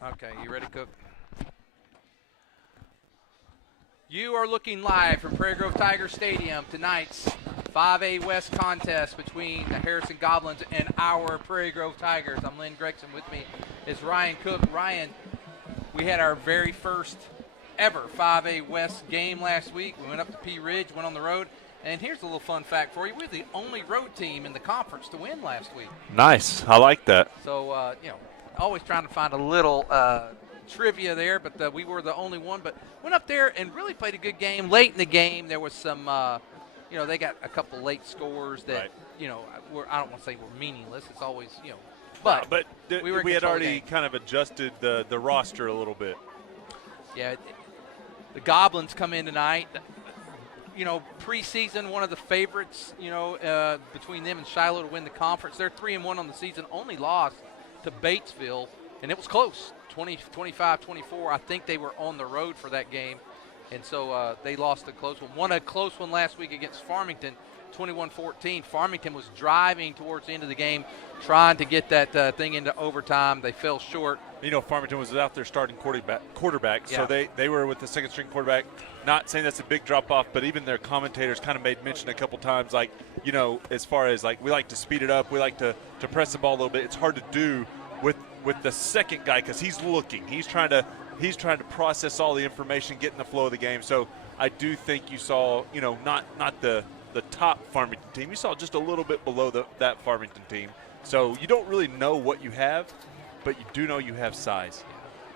Okay, you ready, Cook? You are looking live from Prairie Grove Tiger Stadium. Tonight's 5A West contest between the Harrison Goblins and our Prairie Grove Tigers. I'm Lynn Gregson. With me is Ryan Cook. Ryan, we had our very first ever 5A West game last week. We went up to Pea Ridge, went on the road. And here's a little fun fact for you. We're the only road team in the conference to win last week. Nice. I like that. So, always trying to find a little trivia there, but we were the only one. But went up there and really played a good game. Late in the game, there was some, they got a couple late scores that, right. I don't want to say were meaningless. It's always, but we had already kind of adjusted the roster a little bit. Yeah, the Goblins come in tonight. Preseason, one of the favorites, between them and Shiloh to win the conference. They're 3-1 on the season, only lost to Batesville, and it was close, 25-24. I think they were on the road for that game, and so they lost a close one. Won a close one last week against Farmington, 21-14. Farmington was driving towards the end of the game, trying to get that thing into overtime. They fell short. Farmington was out there starting quarterback, yeah. So they were with the second-string quarterback. Not saying that's a big drop-off, but even their commentators kind of made mention a couple times, as far as, we like to speed it up, we like to press the ball a little bit. It's hard to do with the second guy because he's looking. He's trying to process all the information, get in the flow of the game. So I do think you saw, not the top Farmington team. You saw just a little bit below that Farmington team. So you don't really know what you have, but you do know you have size.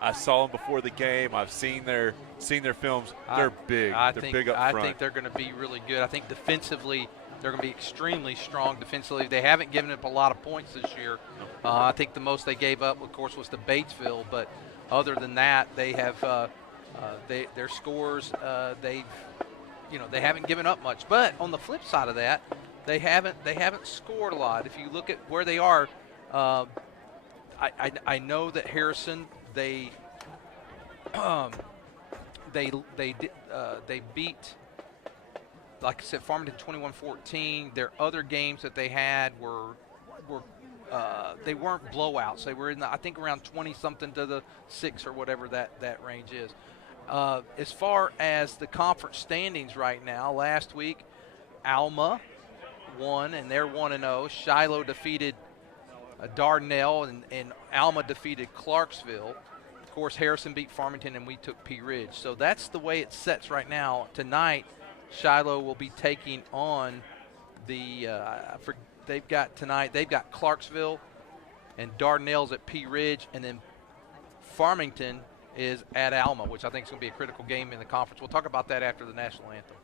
I saw them before the game. I've seen their films. They're big. They're big up front. I think they're going to be really good. I think defensively they're going to be extremely strong defensively. They haven't given up a lot of points this year. I think the most they gave up, of course, was to Batesville. But other than that, they have their scores. They haven't given up much. But on the flip side of that, they haven't scored a lot. If you look at where they are, I know that Harrison they beat, like I said, Farmington 21-14. Their other games that they had were they weren't blowouts. They were in I think around 20-something to the 6 or whatever that range is. As far as the conference standings right now, last week Alma won and they're 1-0. Shiloh defeated Dardanelle and Alma defeated Clarksville. Of course, Harrison beat Farmington and we took Pea Ridge. So that's the way it sets right now. Tonight, Shiloh will be taking on they've got Clarksville and Dardanelle's at Pea Ridge, and then Farmington is at Alma, which I think is going to be a critical game in the conference. We'll talk about that after the national anthem.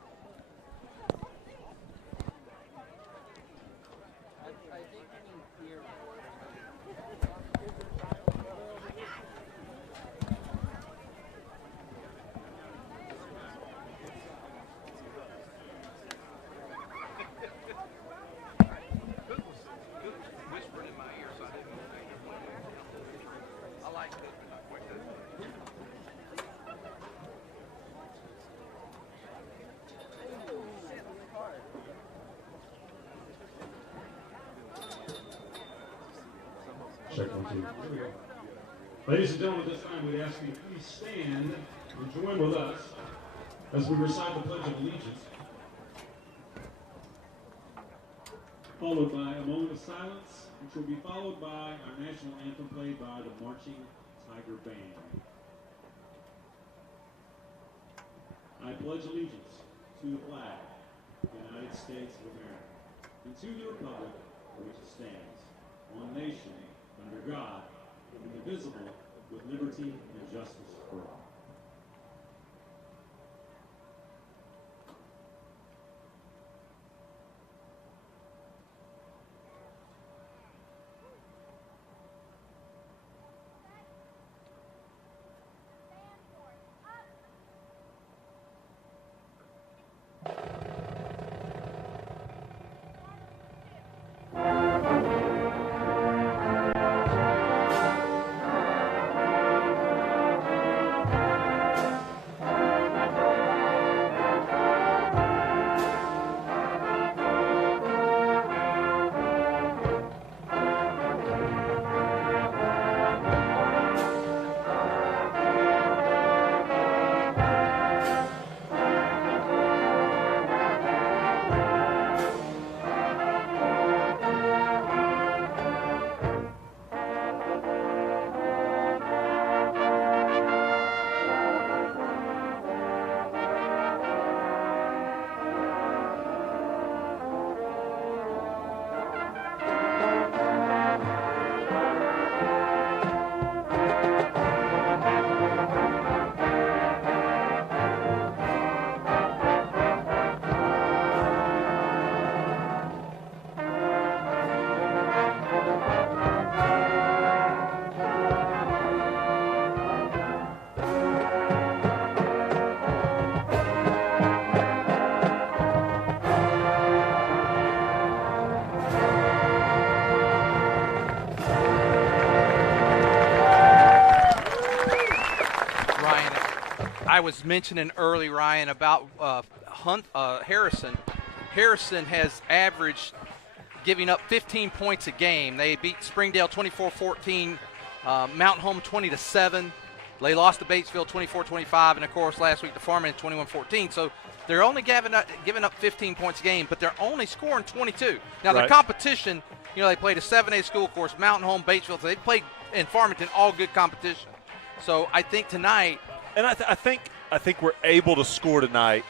Ladies and gentlemen, this time we'd ask you to please stand and join with us as we recite the Pledge of Allegiance, followed by a moment of silence, which will be followed by our national anthem played by the Marching Tiger Band. I pledge allegiance to the flag of the United States of America and to the republic for which it stands, one nation, under God, indivisible, with liberty and justice for all. I was mentioning early, Ryan, about Harrison. Harrison has averaged giving up 15 points a game. They beat Springdale 24-14, Mountain Home 20-7. They lost to Batesville 24-25, and of course last week to Farmington 21-14. So they're only giving up 15 points a game, but they're only scoring 22. Now their competition, they played a 7A school, of course, Mountain Home, Batesville. So they played in Farmington, all good competition. So I think tonight, and I think we're able to score tonight.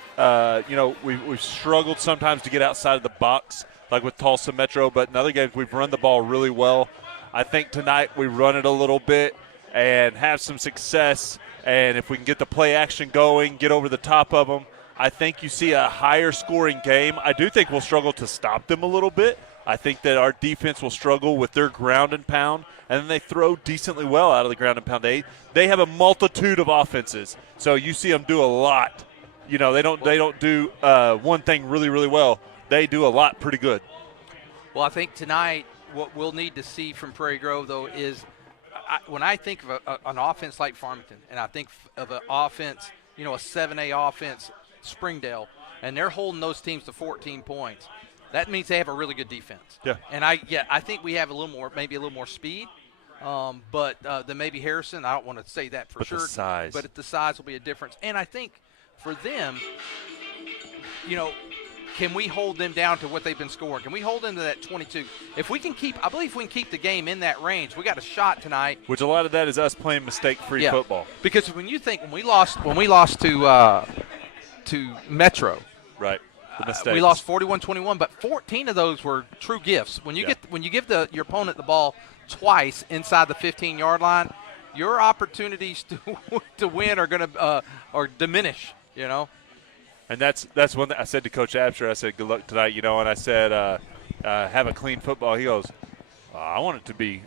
We've struggled sometimes to get outside of the box, like with Tulsa Metro, but in other games we've run the ball really well. I think tonight we run it a little bit and have some success, and if we can get the play action going, get over the top of them, I think you see a higher scoring game. I do think we'll struggle to stop them a little bit. I think that our defense will struggle with their ground and pound, and then they throw decently well out of the ground and pound. They have a multitude of offenses, so you see them do a lot. They don't do one thing really, really well. They do a lot pretty good. Well, I think tonight what we'll need to see from Prairie Grove, though, is when I think of an offense like Farmington, and I think of an offense, a 7A offense, Springdale, and they're holding those teams to 14 points, that means they have a really good defense. Yeah. And I think we have maybe a little more speed, but than maybe Harrison. I don't want to say that for sure. The size. But the size will be a difference. And I think for them, can we hold them down to what they've been scoring? Can we hold them to that 22? If we can I believe if we can keep the game in that range, we got a shot tonight. Which a lot of that is us playing mistake-free football. Because when you think when we lost to Metro, right? We lost 41-21, but 14 of those were true gifts. When you give your opponent the ball twice inside the 15-yard line, your opportunities to win are going to diminish. And that's one that I said to Coach Absher. I said, "Good luck tonight," and I said, "Have a clean football." He goes, "I want it to be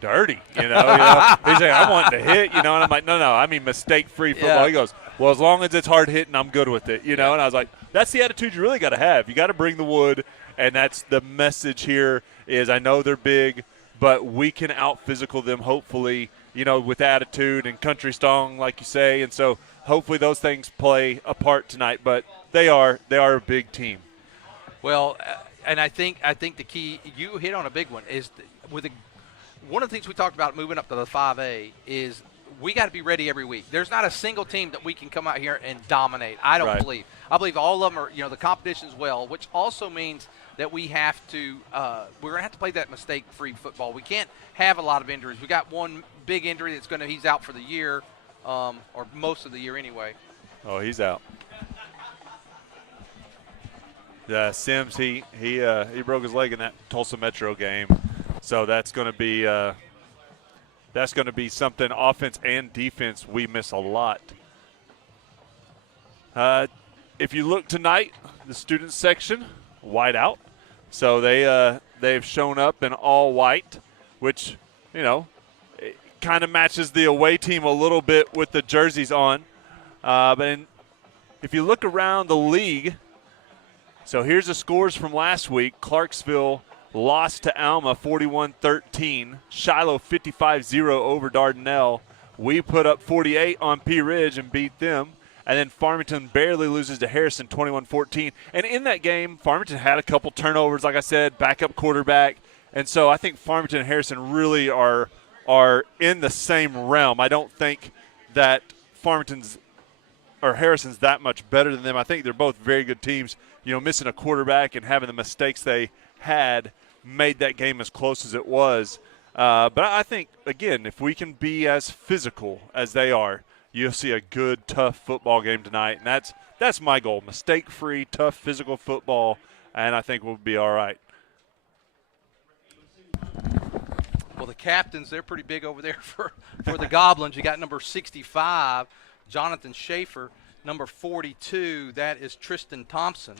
dirty." He's like, "I want to hit," and I'm like, "No, I mean mistake-free football." Yeah. He goes, "Well, as long as it's hard hitting, I'm good with it," And I was like, "That's the attitude you really got to have. You got to bring the wood," and that's the message here. Is I know they're big, but we can out-physical them. Hopefully, with attitude and country strong, like you say, and so. Hopefully those things play a part tonight, but they are a big team. Well, and I think the key, you hit on a big one, is one of the things we talked about moving up to the 5A is we got to be ready every week. There's not a single team that we can come out here and dominate. I don't believe. I believe all of them are, the competition's well, which also means that we have to we're going to have to play that mistake-free football. We can't have a lot of injuries. We got one big injury he's out for the year. Or most of the year anyway. Oh, he's out. Yeah, Sims, he broke his leg in that Tulsa Metro game, so that's going to be something offense and defense we miss a lot. If you look tonight, the student section white out, so they've shown up in all white, which kind of matches the away team a little bit with the jerseys on. But if you look around the league, so here's the scores from last week. Clarksville lost to Alma 41-13. Shiloh 55-0 over Dardanelle. We put up 48 on Pea Ridge and beat them. And then Farmington barely loses to Harrison 21-14. And in that game, Farmington had a couple turnovers, like I said, backup quarterback. And so I think Farmington and Harrison really are in the same realm. I don't think that Harrison's that much better than them. I think they're both very good teams. Missing a quarterback and having the mistakes they had made that game as close as it was. But I think, again, if we can be as physical as they are, you'll see a good, tough football game tonight. And that's my goal, mistake-free, tough, physical football, and I think we'll be all right. Well, the captains, they're pretty big over there for the Goblins. You got number 65, Jonathan Schaefer. Number 42, that is Tristan Thompson.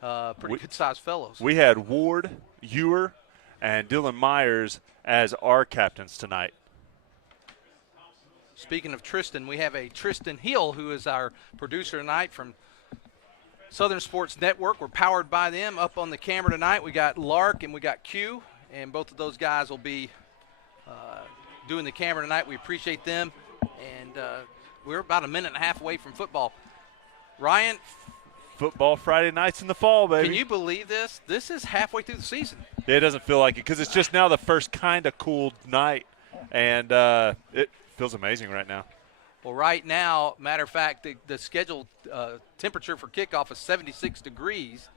Pretty good-sized fellows. We had Ward, Ewer, and Dylan Myers as our captains tonight. Speaking of Tristan, we have a Tristan Hill, who is our producer tonight from Southern Sports Network. We're powered by them. Up on the camera tonight, we got Lark and we got Q, and both of those guys will be doing the camera tonight. We appreciate them. And we're about a minute and a half away from football. Ryan, Football Friday nights in the fall, baby. can you believe this? This is halfway through the season. Yeah, it doesn't feel like it because it's just now the first kind of cool night, and it feels amazing right now. Well, right now, matter of fact, the scheduled temperature for kickoff is 76 degrees.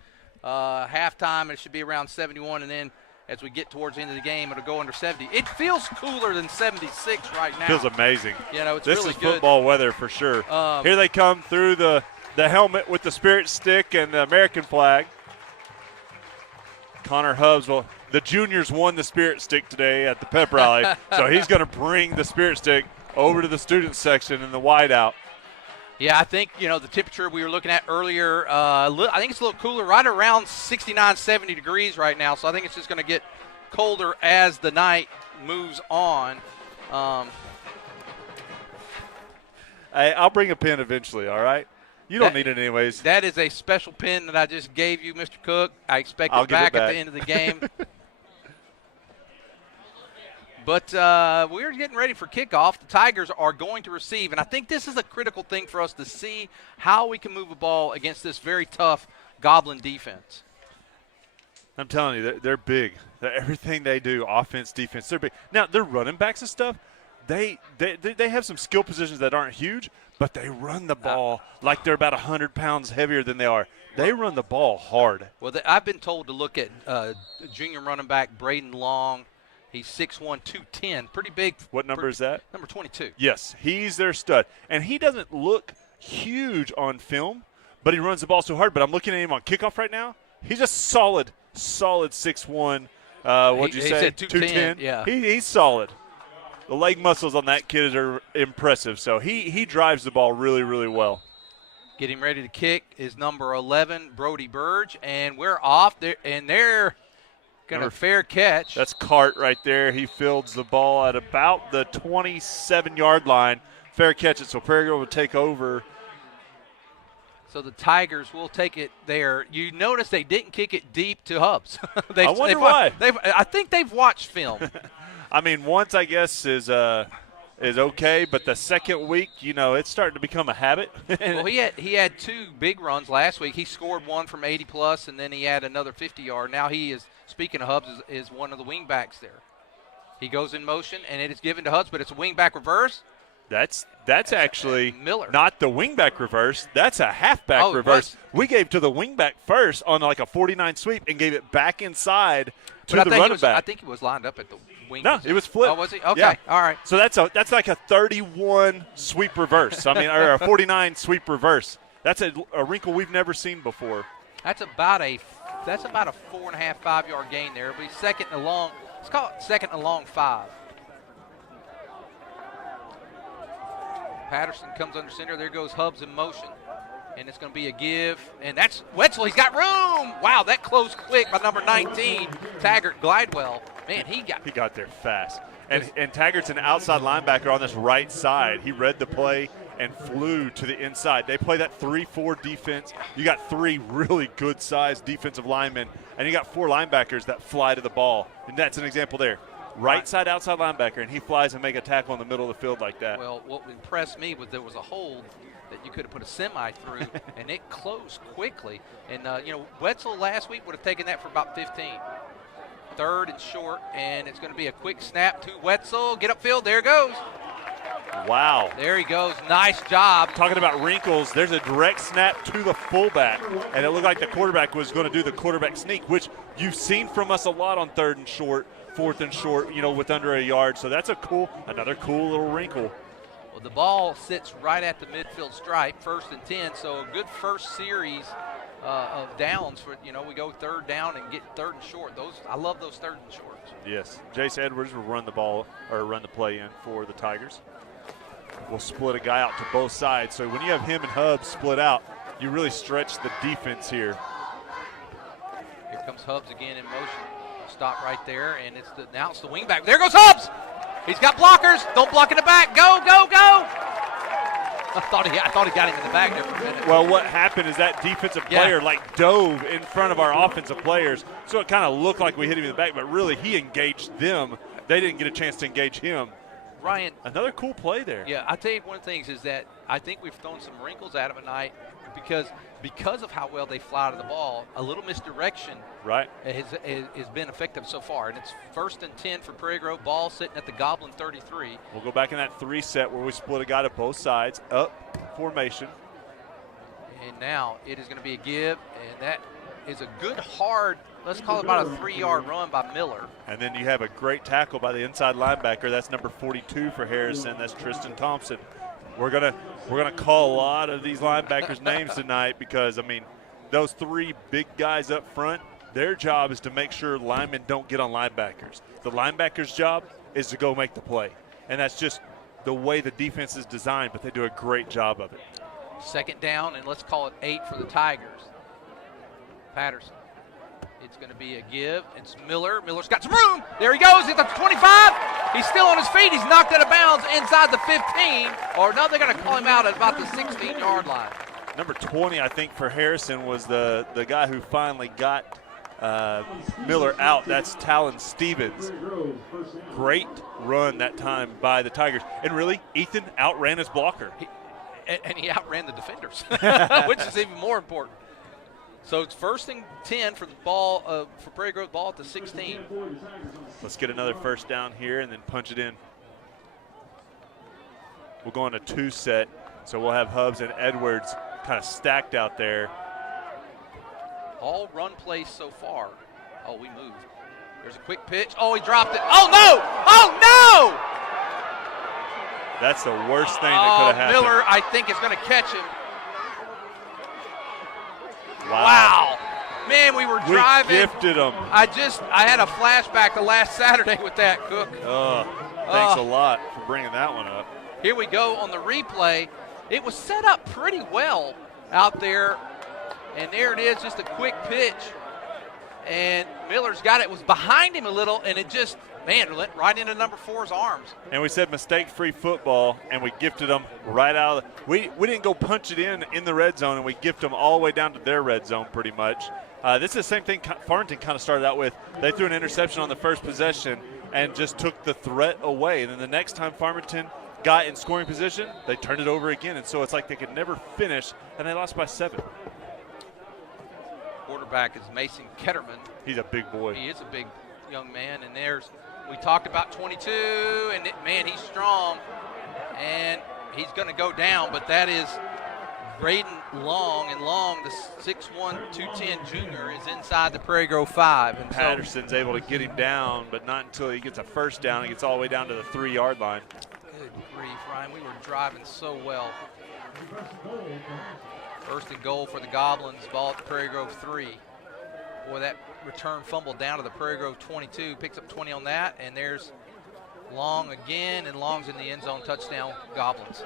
Halftime, it should be around 71, and then as we get towards the end of the game, it'll go under 70. It feels cooler than 76 right now. Feels amazing. You know, it's this really is good. football weather for sure. Here they come through the helmet with the spirit stick and the American flag. Connor Hubbs, well, the juniors won the spirit stick today at the pep rally, so he's going to bring the spirit stick over to the student section in the whiteout. Yeah, I think, the temperature we were looking at earlier, I think it's a little cooler, right around 69, 70 degrees right now. So I think it's just going to get colder as the night moves on. Hey, I'll bring a pen eventually, all right? You don't need it anyways. That is a special pen that I just gave you, Mr. Cook. I expect I'll it give it back at back. the end of the game. But we're getting ready for kickoff. The Tigers are going to receive, and I think this is a critical thing for us to see how we can move a ball against this very tough Goblin defense. I'm telling you, they're big. Everything they do, offense, defense, they're big. Now, their running backs and stuff, they have some skill positions that aren't huge, but they run the ball like they're about 100 pounds heavier than they are. They run the ball hard. Well, I've been told to look at junior running back Braden Long. He's 6'1", 210, pretty big. What number is that? Number 22. Yes, he's their stud. And he doesn't look huge on film, but he runs the ball so hard. But I'm looking at him on kickoff right now. He's a solid 6'1". What'd you say? He said 210. Yeah. He's solid. The leg muscles on that kid are impressive. So he drives the ball really, really well. Getting ready to kick is number 11, Brody Burge. And we're off there, and they're – got a fair catch. That's Cart right there. He fields the ball at about the 27-yard line. Fair catch it, so Prairie will take over. So the Tigers will take it there. You notice they didn't kick it deep to Hubbs. I wonder why. I think they've watched film. I mean, once I guess is okay, but the second week, it's starting to become a habit. Well, he had two big runs last week. He scored one from 80-plus, and then he had another 50-yard. Now he is, speaking of Hubbs, is one of the wingbacks there. He goes in motion, and it is given to Hubbs, but it's a wingback reverse. That's actually Miller. Not the wingback reverse. That's a halfback reverse. We gave to the wingback first on like a 49 sweep and gave it back inside to the running back. I think he was lined up at the wing. No, it was flipped. Oh, was he? Okay, yeah. All right. So that's like a 31 sweep reverse. or a 49 sweep reverse. That's a wrinkle we've never seen before. That's about a 4.5, 5 yard gain there. It'll be second and long. Let's call it second and long 5. Patterson comes under center. There goes Hubbs in motion. And it's going to be a give. And that's Wetzel. He's got room. Wow, that closed quick by number 19, Taggart Glidewell. Man, he got there fast. And Taggart's an outside linebacker on this right side. He read the play and flew to the inside. They play that 3-4 defense. You got 3 really good-sized defensive linemen, and you got 4 linebackers that fly to the ball. And that's an example there. Right side outside linebacker, and he flies and make a tackle in the middle of the field like that. Well, what impressed me was there was a hold that you could have put a semi through, and it closed quickly. And, Wetzel last week would have taken that for about 15. Third and short, and it's going to be a quick snap to Wetzel. Get upfield. There it goes. Wow. There he goes. Nice job. Talking about wrinkles, there's a direct snap to the fullback, and it looked like the quarterback was going to do the quarterback sneak, which you've seen from us a lot on 3rd and short, 4th and short, with under a yard. So that's another cool little wrinkle. Well, the ball sits right at the midfield stripe, 1st and 10, so a good first series of downs for, we go 3rd down and get 3rd and short. I love those 3rd and shorts. Yes. Jace Edwards will run the play in for the Tigers. We'll split a guy out to both sides. So when you have him and Hubbs split out, you really stretch the defense here. Here comes Hubbs again in motion. Stop right there, and now it's the wingback. There goes Hubbs. He's got blockers. Don't block in the back. Go, go, go. I thought he got him in the back there for a minute. Well, what happened is that defensive player dove in front of our offensive players, so it kind of looked like we hit him in the back, but really he engaged them. They didn't get a chance to engage him. Ryan, another cool play there. Yeah, I'll tell you one of the things is that I think we've thrown some wrinkles at them tonight because of how well they fly to the ball. A little misdirection Right. has been effective so far. And it's 1st and 10 for Prairie Grove. Ball sitting at the Goblin 33. We'll go back in that 3 set where we split a guy to both sides, up formation. And now it is going to be a give, and that is a good hard, let's call it about a 3-yard run by Miller. And then you have a great tackle by the inside linebacker. That's number 42 for Harrison. That's Tristan Thompson. We're gonna call a lot of these linebackers' names tonight because, I mean, those 3 big guys up front, their job is to make sure linemen don't get on linebackers. The linebackers' job is to go make the play. And that's just the way the defense is designed, but they do a great job of it. 2nd down, and let's call it 8 for the Tigers. Patterson. It's going to be a give. It's Miller. Miller's got some room. There he goes. He's at the 25. He's still on his feet. He's knocked out of bounds inside the 15. Or no, they're going to call him out at about the 16-yard line. Number 20, I think, for Harrison was the guy who finally got Miller out. That's Talon Stevens. Great run that time by the Tigers. And really, Ethan outran his blocker. And he outran the defenders, which is even more important. So it's 1st and 10 for the ball, for Prairie Grove, ball at the 16. Let's get another 1st down here and then punch it in. We'll go on a 2 set, so we'll have Hubbs and Edwards kind of stacked out there. All run plays so far. Oh, we moved. There's a quick pitch. Oh, he dropped it. Oh, no! Oh, no! That's the worst thing that could have happened. Miller, I think, is going to catch him. Wow. Man, we were driving. We gifted him. I had a flashback to last Saturday with that, Cook. Thanks a lot for bringing that one up. Here we go on the replay. It was set up pretty well out there. And there it is, just a quick pitch. And Miller's got it. It was behind him a little, and it just, man, went right into number 4's arms. And we said mistake-free football, and we gifted them right out of the – we didn't go punch it in the red zone, and we gift them all the way down to their red zone pretty much. This is the same thing Farmington kind of started out with. They threw an interception on the first possession and just took the threat away. And then the next time Farmington got in scoring position, they turned it over again. And so it's like they could never finish, and they lost by 7. Quarterback is Mason Ketterman. He's a big boy. He is a big young man. And we talked about 22, and man, he's strong. And he's going to go down, but that is Braden Long. And Long, the 6'1", 210 junior, is inside the Prairie Grove 5. And Patterson's able to get him down, but not until he gets a 1st down. He gets all the way down to the 3-yard line. Good grief, Ryan. We were driving so well. 1st and goal for the Goblins. Ball at the Prairie Grove 3. Boy, that return fumble down to the Prairie Grove 22. Picks up 20 on that, and there's Long again, and Long's in the end zone. Touchdown, Goblins.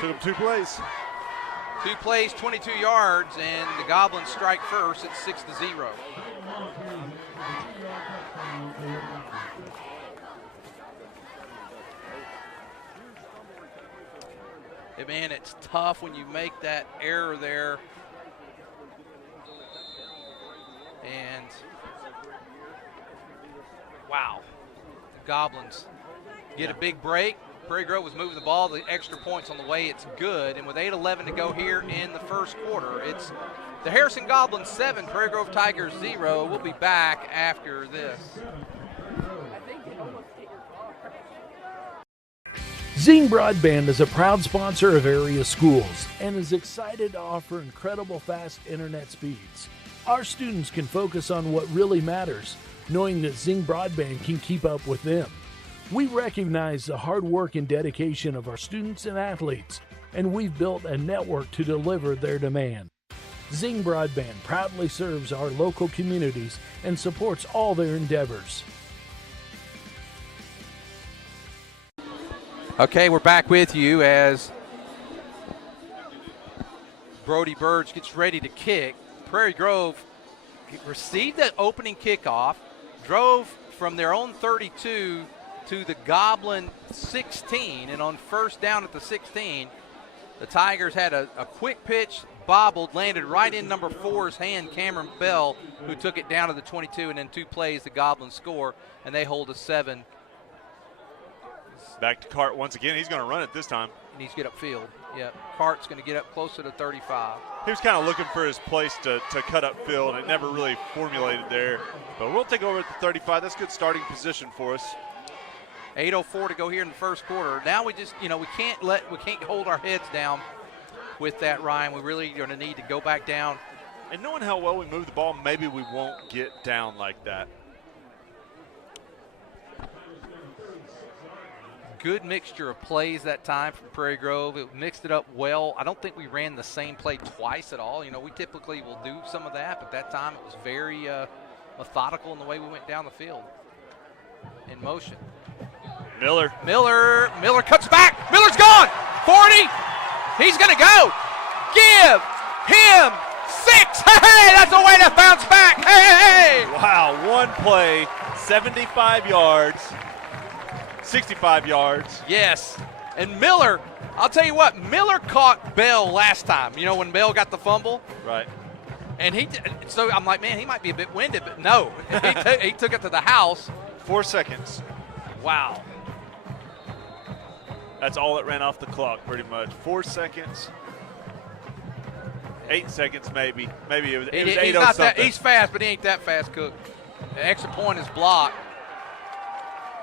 Took him 2 plays. 2 plays, 22 yards, and the Goblins strike first. It's 6-0. Hey, man, it's tough when you make that error there. And, wow, the Goblins get a big break. Prairie Grove was moving the ball. The extra points on the way. It's good. And with 8:11 to go here in the first quarter, it's the Harrison Goblins 7, Prairie Grove Tigers 0. We'll be back after this. Zing Broadband is a proud sponsor of area schools and is excited to offer incredible fast internet speeds. Our students can focus on what really matters, knowing that Zing Broadband can keep up with them. We recognize the hard work and dedication of our students and athletes, and we've built a network to deliver their demand. Zing Broadband proudly serves our local communities and supports all their endeavors. Okay, we're back with you as Brody Burge gets ready to kick. Prairie Grove received that opening kickoff, drove from their own 32 to the Goblin 16, and on 1st down at the 16, the Tigers had a quick pitch, bobbled, landed right in number 4's hand, Cameron Bell, who took it down to the 22, and then 2 plays, the Goblins score, and they hold a 7-0 Back to Cart once again. He's going to run it this time. He needs to get upfield. Yep. Cart's going to get up closer to 35. He was kind of looking for his place to cut upfield. It never really formulated there. But we'll take over at the 35. That's good starting position for us. 8:04 to go here in the first quarter. Now we just, we can't hold our heads down with that, Ryan. We really are going to need to go back down. And knowing how well we move the ball, maybe we won't get down like that. Good mixture of plays that time from Prairie Grove. It mixed it up well. I don't think we ran the same play twice at all. We typically will do some of that, but that time it was very methodical in the way we went down the field in motion. Miller cuts back. Miller's gone. 40. He's going to go. Give him 6. Hey, that's a way to bounce back. Hey. Wow, one play, 75 yards. 65 yards. Yes. And Miller, I'll tell you what, Miller caught Bell last time. When Bell got the fumble? Right. And so I'm like, man, he might be a bit winded, but no. he took it to the house. 4 seconds. Wow. That's all it ran off the clock, pretty much. 4 seconds. 8 seconds, maybe. Maybe it was 8 not something. that, he's fast, but he ain't that fast, Cook. The extra point is blocked.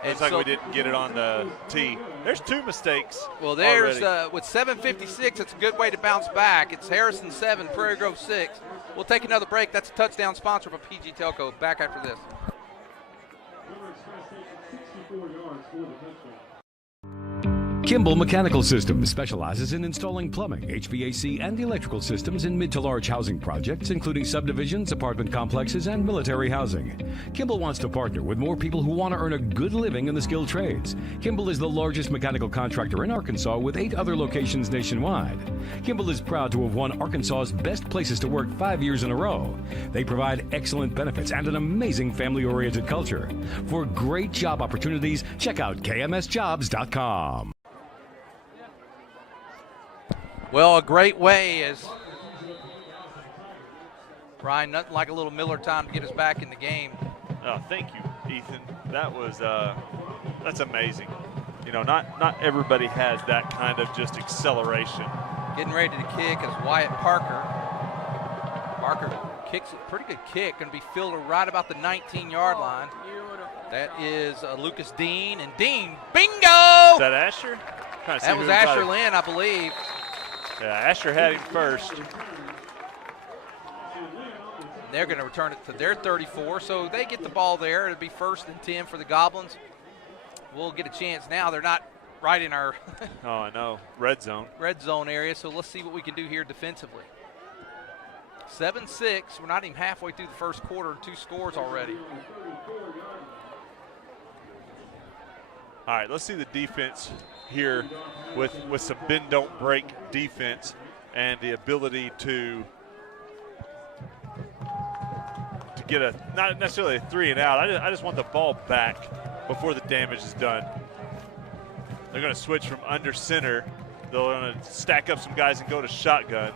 Looks like we didn't get it on the tee. There's 2 mistakes. Well, there's with 7:56, it's a good way to bounce back. It's Harrison 7, Prairie Grove 6. We'll take another break. That's a touchdown sponsor for PG Telco. Back after this. Number Express Station, 64 yards for the touchdown. Kimball Mechanical Systems specializes in installing plumbing, HVAC, and electrical systems in mid to large housing projects, including subdivisions, apartment complexes, and military housing. Kimball wants to partner with more people who want to earn a good living in the skilled trades. Kimball is the largest mechanical contractor in Arkansas with 8 other locations nationwide. Kimball is proud to have won Arkansas's Best Places to Work 5 years in a row. They provide excellent benefits and an amazing family-oriented culture. For great job opportunities, check out kmsjobs.com. Well, a great way is, Ryan, nothing like a little Miller time to get us back in the game. Oh, thank you, Ethan. That was that's amazing. Not everybody has that kind of just acceleration. Getting ready to kick is Wyatt Parker. Parker kicks a pretty good kick, going to be fielded right about the 19-yard line. That is Lucas Dean, and Dean, bingo! Is that Asher? That was Asher Lynn, I believe. Yeah, Asher had him first. They're going to return it to their 34, so they get the ball there. It'll be 1st and 10 for the Goblins. We'll get a chance now. They're not right in our oh, I know, red zone area, so let's see what we can do here defensively. 7-6. We're not even halfway through the first quarter, 2 scores already. All right, let's see the defense here with some bend don't break defense and the ability to get not necessarily a 3 and out. I just want the ball back before the damage is done. They're going to switch from under center. They're going to stack up some guys and go to shotgun.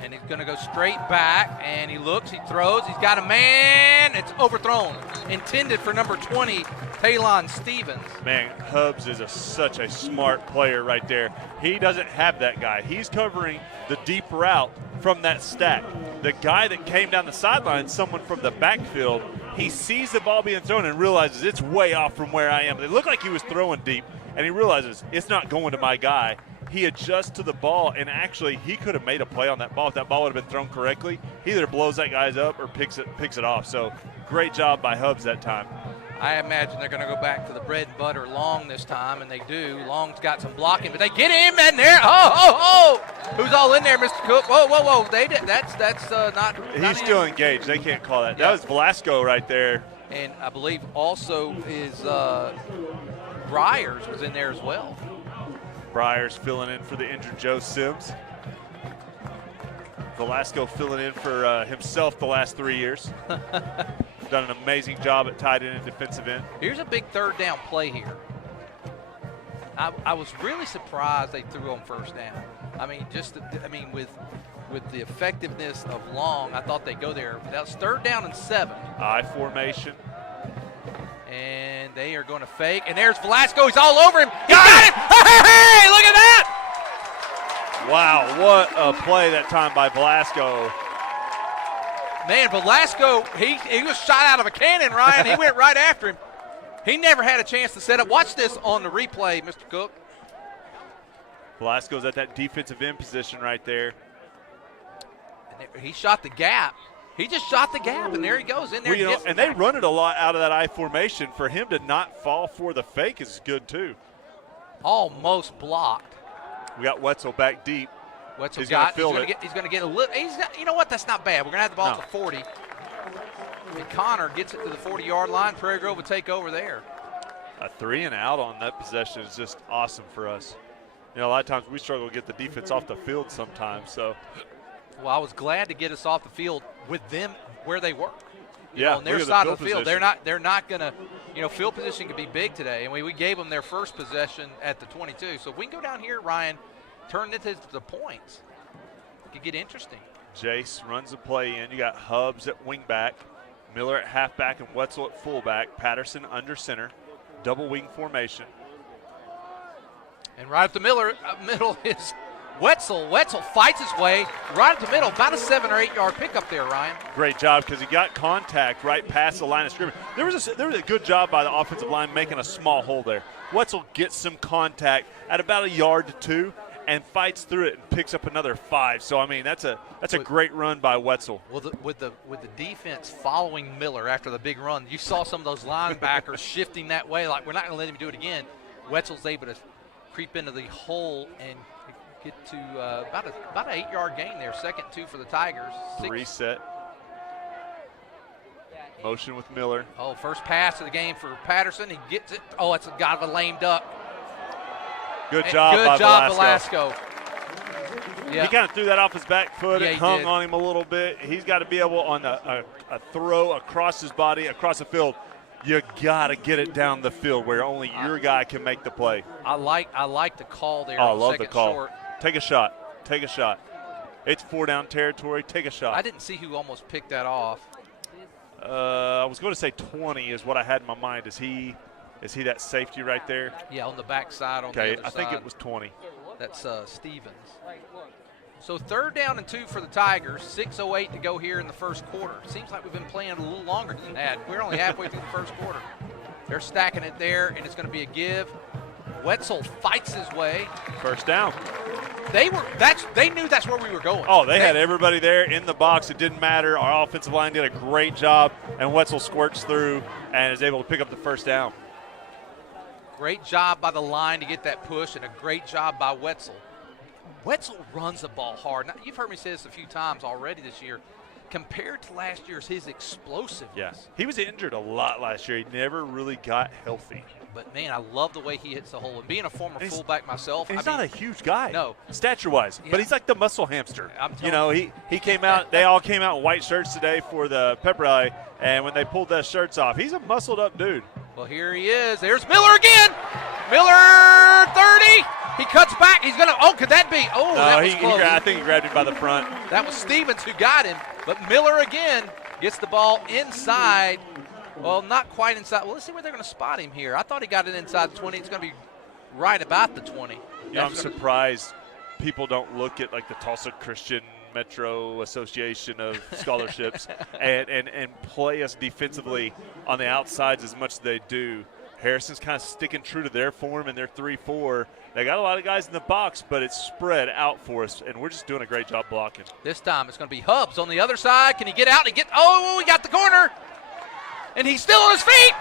And he's going to go straight back, and he looks, he throws, he's got a man. It's overthrown. Intended for number 20, Talon Stevens. Man, Hubbs is such a smart player right there. He doesn't have that guy. He's covering the deep route from that stack. The guy that came down the sideline, someone from the backfield, he sees the ball being thrown and realizes it's way off from where I am. It looked like he was throwing deep, and he realizes it's not going to my guy. He adjusts to the ball, and actually he could have made a play on that ball. If that ball would have been thrown correctly, he either blows that guy's up or picks it off. So great job by Hubbs that time. I imagine they're going to go back to the bread and butter Long this time, and they do. Long's got some blocking, but they get him in there. Oh! Who's all in there, Mr. Cook? Whoa! They did. That's not. He's still engaged. They can't call that. That was Velasco right there. And I believe also is Briers was in there as well. Briers filling in for the injured Joe Sims. Velasco filling in for himself the last 3 years. Done an amazing job at tight end and defensive end. Here's a big 3rd down play here. I was really surprised they threw on 1st down. I mean, with the effectiveness of Long, I thought they'd go there. That's 3rd down and 7. I formation. And they are going to fake. And there's Velasco. He's all over him. He got him. Hey, look at that. Wow, what a play that time by Velasco. Man, Velasco, he was shot out of a cannon, Ryan. He went right after him. He never had a chance to set up. Watch this on the replay, Mr. Cook. Velasco's at that defensive end position right there. And he shot the gap. He just shot the gap, and there he goes in there. Well, and they run it a lot out of that I formation. For him to not fall for the fake is good, too. Almost blocked. We got Wetzel back deep. Wetzel he's going to get a little. You know what? That's not bad. We're going to have the ball at the 40. And Connor gets it to the 40-yard line. Prairie Grove will take over there. A 3 and out on that possession is just awesome for us. You know, a lot of times we struggle to get the defense off the field sometimes. So, well, I was glad to get us off the field with them where they were. You yeah, know, on their side of the field. They're not going to, you know, field position can be big today. And we gave them their first possession at the 22. So if we can go down here, Ryan, turn it to the points, it could get interesting. Jace runs the play in. You got Hubbs at wingback, Miller at halfback, and Wetzel at fullback. Patterson under center, double wing formation. And right up the middle is Wetzel. Wetzel fights his way right up the middle, about a 7 or 8 yard pickup there, Ryan. Great job because he got contact right past the line of scrimmage. There was a good job by the offensive line making a small hole there. Wetzel gets some contact at about 1 yard to 2 and fights through it and picks up another 5. So I mean that's a great run by Wetzel. Well, with the defense following Miller after the big run, you saw some of those linebackers shifting that way. Like, we're not going to let him do it again. Wetzel's able to creep into the hole and get to about an 8 yard gain there. 2nd and 2 for the Tigers. 3 set. Motion with Miller. Oh, first pass of the game for Patterson. He gets it. Oh, it's got a lame duck. Good job by Velasco. Yeah. He kind of threw that off his back foot and hung did. on him a little bit. He's got to be able on a throw across his body, across the field. You got to get it down the field where only your guy can make the play. I like the call there. I love the call. Short. Take a shot. Take a shot. It's 4 down territory. Take a shot. I didn't see who almost picked that off. I was going to say 20 is what I had in my mind. Is he that safety right there? Yeah, on the backside. Okay, I think it was 20. That's Stevens. So 3rd down and 2 for the Tigers. 6:08 to go here in the first quarter. Seems like we've been playing a little longer than that. We're only halfway through the first quarter. They're stacking it there, and it's going to be a give. Wetzel fights his way. First down. They knew that's where we were going. Oh, they had everybody there in the box. It didn't matter. Our offensive line did a great job, and Wetzel squirts through and is able to pick up the first down. Great job by the line to get that push, and a great job by Wetzel. Wetzel runs the ball hard. Now, you've heard me say this a few times already this year. Compared to last year's, his explosiveness. Yes. He was injured a lot last year. He never really got healthy. But, man, I love the way he hits the hole. And being a former fullback myself, he's not a huge guy. No. Stature-wise. Yeah. But he's like the muscle hamster. You know, he came out. They all came out in white shirts today for the pep rally. And when they pulled those shirts off, he's a muscled-up dude. Well, here he is. There's Miller again. Miller, 30. He cuts back. He's going to – oh, could that be – oh, no, that was close. I think he grabbed him by the front. That was Stevens who got him. But Miller again gets the ball inside. Well, not quite inside. Well, let's see where they're going to spot him here. I thought he got it inside the 20. It's going to be right about the 20. I'm surprised people don't look at, like, the Tulsa Christian Metro Association of Scholarships and play us defensively on the outsides as much as they do. Harrison's kind of sticking true to their form and their 3-4. They got a lot of guys in the box, but it's spread out for us, and we're just doing a great job blocking. This time it's going to be Hubbs on the other side. Can he get out? He got the corner. And he's still on his feet.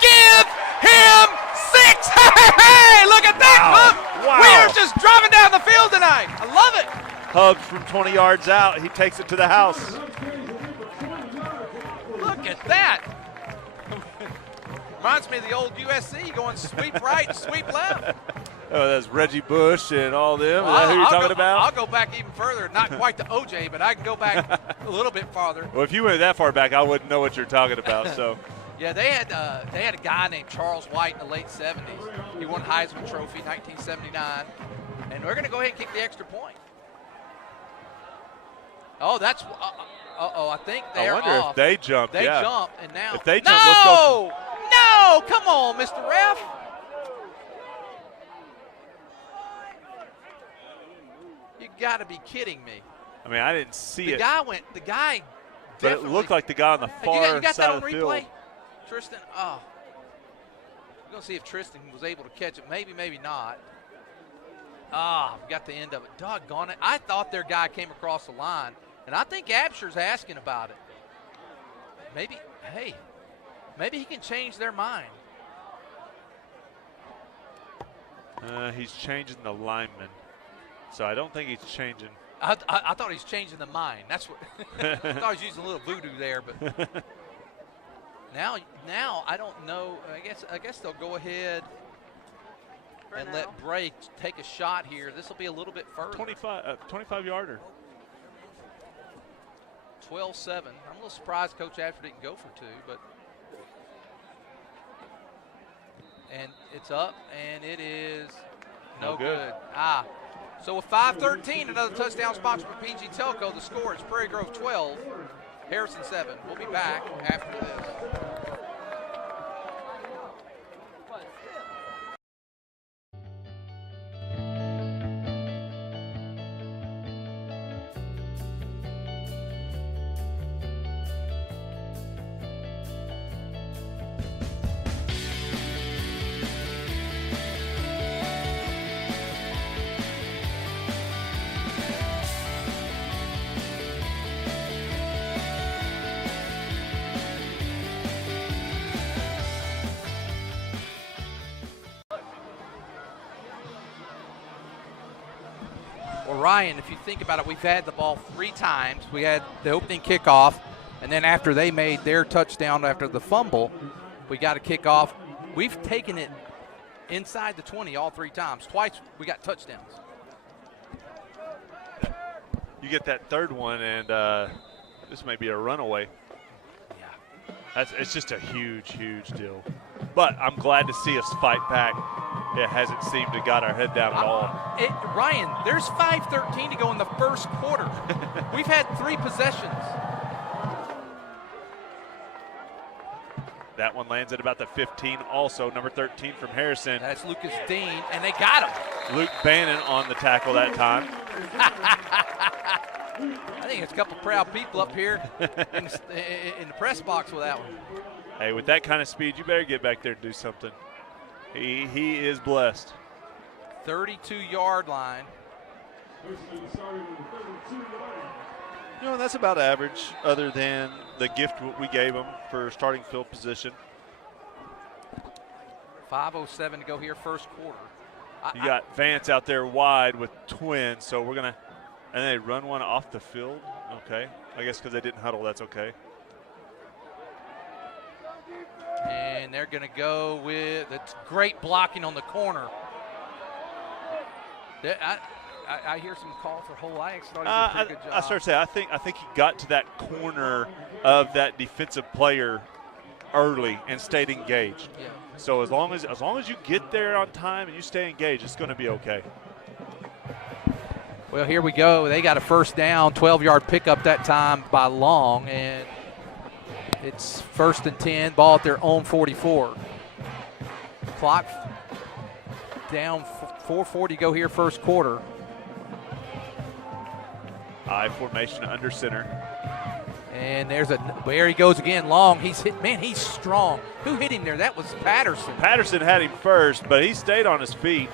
Give him 6. Hey, look at that, Hubbs. Wow. We are just driving down the field tonight. I love it. Hubbs from 20 yards out. He takes it to the house. Look at that. Reminds me of the old USC going sweep right, sweep left. Oh, that's Reggie Bush and all them. Well, Is that who you're talking about? I'll go back even further. Not quite to OJ, but I can go back a little bit farther. Well, if you went that far back, I wouldn't know what you're talking about. So, yeah, they had a guy named Charles White in the late 70s. He won Heisman Trophy 1979. And we're going to go ahead and kick the extra point. Oh, that's I think they're I wonder off. if they jumped. They yeah. jumped, and now if they jump, let's go. No! Oh, come on, Mr. Ref. You got to be kidding me. I mean, I didn't see The it. guy But it looked like the guy on the far you got side that on of the replay? field. Tristan, we're going to see if Tristan was able to catch it. Maybe, maybe not. We got the end of it. Doggone it. I thought their guy came across the line, and I think Absher's asking about it. Maybe he can change their mind. He's changing the lineman. So I don't think he's changing. I thought he's changing the mind. That's what I thought he was using a little voodoo there, but now I don't know. I guess they'll go ahead and let Bray take a shot here. This will be a little bit further. 25-yarder. 12-7. I'm a little surprised Coach Absher didn't go for two, but and it's up and it is no good. So with 5:13, another touchdown sponsored by PG Telco. The score is Prairie Grove 12, Harrison 7. We'll be back after this. Well, Ryan, if you think about it, we've had the ball 3 times. We had the opening kickoff, and then after they made their touchdown after the fumble, we got a kickoff. We've taken it inside the 20 all 3 times. Twice we got touchdowns. You get that third one, and this may be a runaway. Yeah. It's just a huge, huge deal. But I'm glad to see us fight back. It hasn't seemed to got our head down at all. Ryan, there's 5:13 to go in the first quarter. We've had 3 possessions. That one lands at about the 15 also, number 13 from Harrison. That's Lucas Dean, and they got him. Luke Bannon on the tackle that time. I think there's a couple proud people up here in the press box with that one. Hey, with that kind of speed, you better get back there and do something. He is blessed. 32-yard line. You know, that's about average other than the gift we gave him for starting field position. 5:07 to go here, first quarter. You got Vance out there wide with twins, so we're going to – and they run one off the field. Okay. I guess because they didn't huddle, that's okay. And they're going to go with it's great blocking on the corner. I hear some call for whole legs. Thought he did a pretty good job. I started to say I think he got to that corner of that defensive player early and stayed engaged. Yeah. So as long as you get there on time and you stay engaged, it's going to be okay. Well, here we go. They got a first down, 12-yard pickup that time by Long, and it's 1st and 10, ball at their own 44. Clock down, 4:40 to go here, first quarter. I formation under center. And there he goes again, Long. He's hit, man, he's strong. Who hit him there? That was Patterson. Patterson had him first, but he stayed on his feet.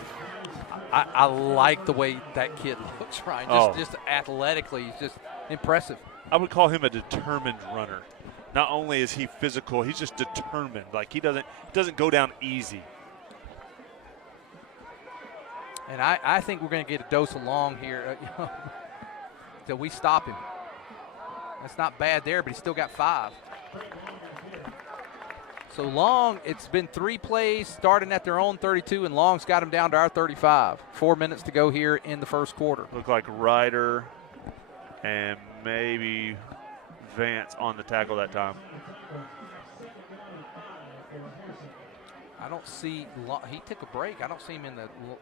I like the way that kid looks, Ryan. Just athletically, he's just impressive. I would call him a determined runner. Not only is he physical, he's just determined. Like he doesn't go down easy. And I think we're going to get a dose of Long here. That we stop him. That's not bad there, but he's still got 5. So Long, it's been 3 plays starting at their own 32, and Long's got him down to our 35. 4 minutes to go here in the first quarter. Look like Ryder and maybe Vance on the tackle that time. I don't see Long. He took a break. I don't see him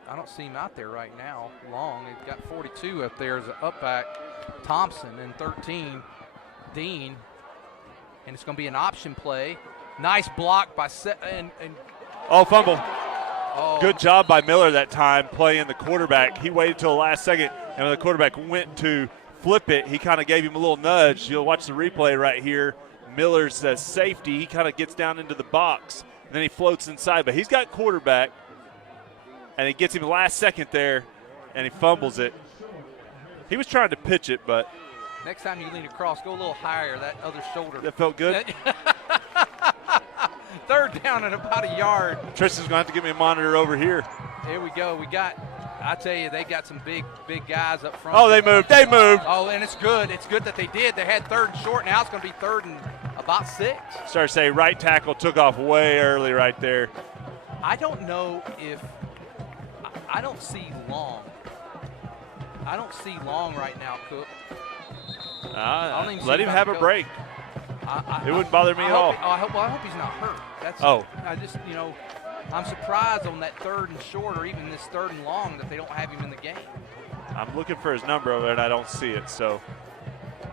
I don't see him out there right now. Long. He's got 42 up there as an up back. Thompson and 13, Dean, and it's going to be an option play. Nice block by fumble. oh, Good job by Miller that time playing the quarterback. He waited till the last second, and when the quarterback went to flip it, he kind of gave him a little nudge. You'll watch the replay right here. Miller's safety, he kind of gets down into the box, and then he floats inside. But he's got quarterback, and he gets him the last second there, and he fumbles it. He was trying to pitch it, but next time you lean across, go a little higher, that other shoulder. that felt good. Third down and about a yard. Tristan's going to have to give me a monitor over here. Here we go. I tell you, they got some big guys up front. Oh, they moved. Oh, and it's good. It's good that they did. They had third and short. Now it's going to be third and about 6. Start to say right tackle took off way early right there. I don't know if – I don't see Long. I don't see Long right now, Cook. Let him have a break. It wouldn't bother me at all. I hope he's not hurt. I just, I'm surprised on that third and short or even this third and long that they don't have him in the game. I'm looking for his number over there, and I don't see it. So,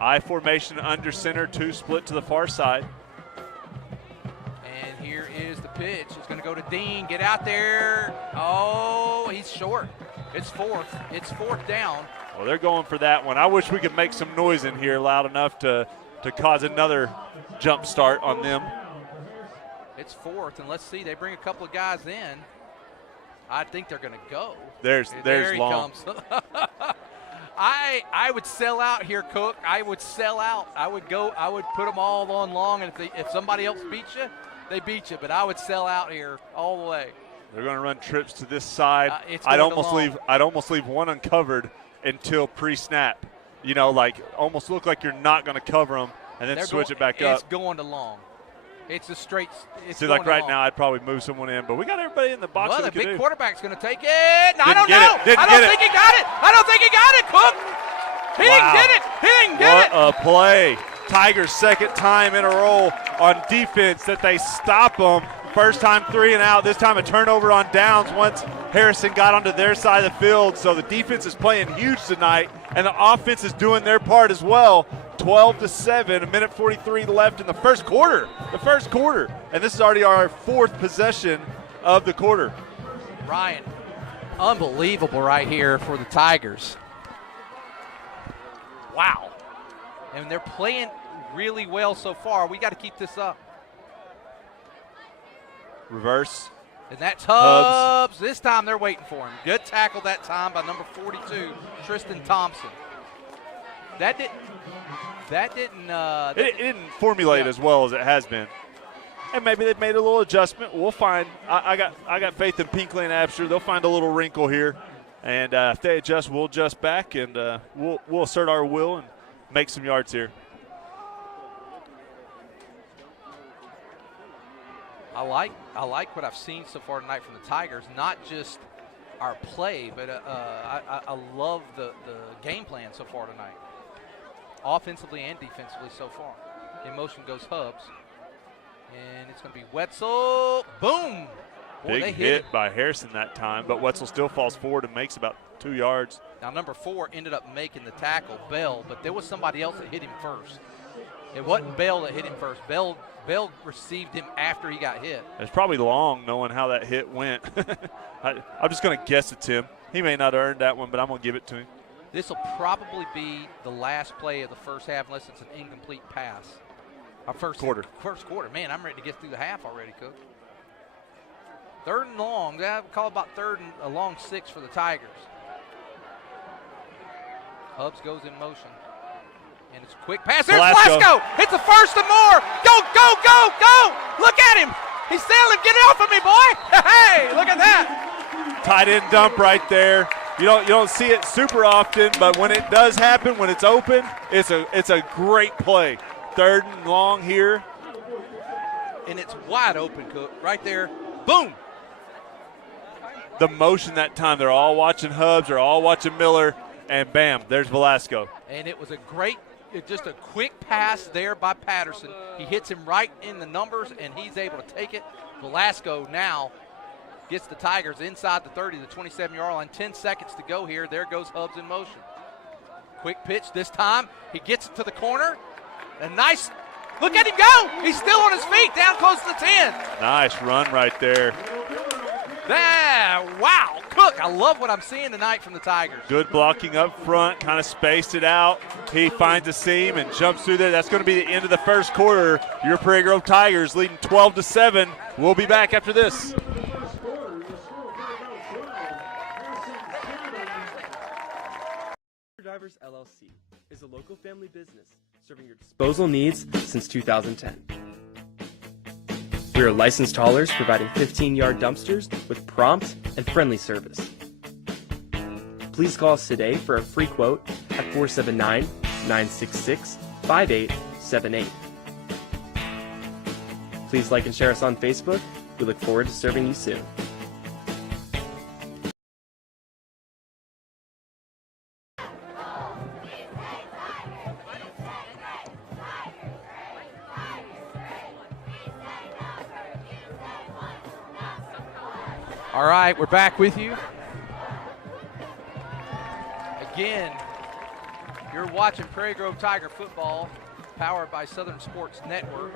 I formation under center, 2 split to the far side. And here is the pitch. It's going to go to Dean. Get out there. Oh, he's short. It's 4th. It's 4th down. Well, they're going for that one. I wish we could make some noise in here loud enough to cause another jump start on them. It's 4th, and let's see. They bring a couple of guys in. I think they're going to go. There's there he Long. Comes. I would sell out here, Cook. I would sell out. I would put them all on Long, and if somebody else beats you, they beat you. But I would sell out here all the way. They're going to run trips to this side. I'd almost leave one uncovered until pre-snap. Almost look like you're not going to cover them, and then switch it back up. It's going to Long. It's a straight. See, like right now, I'd probably move someone in, but we got everybody in the box. Well, the big quarterback's going to take it. I don't know. I don't think he got it. I don't think he got it, Cook. He didn't get it. He didn't get it. What a play. Tigers' second time in a row on defense that they stop them. First time 3 and out. This time a turnover on downs once Harrison got onto their side of the field. So the defense is playing huge tonight, and the offense is doing their part as well. 12-7, 1:43 left in the first quarter. And this is already our 4th possession of the quarter. Ryan, unbelievable right here for the Tigers. Wow. And they're playing really well so far. We got to keep this up. Reverse. And that's Hubbs. This time they're waiting for him. Good tackle that time by number 42, Tristan Thompson. It didn't formulate as well as it has been. And maybe they've made a little adjustment. We'll find. I got faith in Pinkley and Absher. They'll find a little wrinkle here. And if they adjust, we'll adjust back, and we'll assert our will and make some yards here. I like what I've seen so far tonight from the Tigers. Not just our play, but I love the game plan so far tonight, offensively and defensively so far. In motion goes Hubbs, and it's going to be Wetzel. Boom! Boy, Big hit by Harrison that time, but Wetzel still falls forward and makes about 2 yards. Now, number 4 ended up making the tackle, Bell, but there was somebody else that hit him first. It wasn't Bell that hit him first. Bell received him after he got hit. It's probably Long knowing how that hit went. I'm just going to guess it's him. He may not have earned that one, but I'm going to give it to him. This will probably be the last play of the first half unless it's an incomplete pass. Our first quarter. Man, I'm ready to get through the half already, Cook. 3rd and long. I would call about 3rd and a long 6 for the Tigers. Hubbs goes in motion. And it's a quick pass. There's Blasco. It's a first and more. Go, go, go, go. Look at him. He's sailing. Get it off of me, boy. Hey, look at that. Tight end dump right there. You don't see it super often, but when it does happen, when it's open, it's a great play. 3rd and long here. And it's wide open, Cook. Right there. Boom. The motion that time, they're all watching Hubbs, they're all watching Miller, and bam, there's Velasco. And it was just a quick pass there by Patterson. He hits him right in the numbers, and he's able to take it. Velasco now gets the Tigers inside the 30, the 27-yard line. 10 seconds to go here. There goes Hubbs in motion. Quick pitch this time. He gets it to the corner. A nice – look at him go. He's still on his feet, down close to the 10. Nice run right there. Wow, Cook, I love what I'm seeing tonight from the Tigers. Good blocking up front, kind of spaced it out. He finds a seam and jumps through there. That's going to be the end of the first quarter. Your Prairie Grove Tigers leading 12-7. We'll be back after this. Drivers LLC is a local family business serving your disposal needs since 2010. We are licensed haulers providing 15-yard dumpsters with prompt and friendly service. Please call us today for a free quote at 479-966-5878. Please like and share us on Facebook. We look forward to serving you soon. All right, we're back with you. Again, you're watching Prairie Grove Tiger football, powered by Southern Sports Network.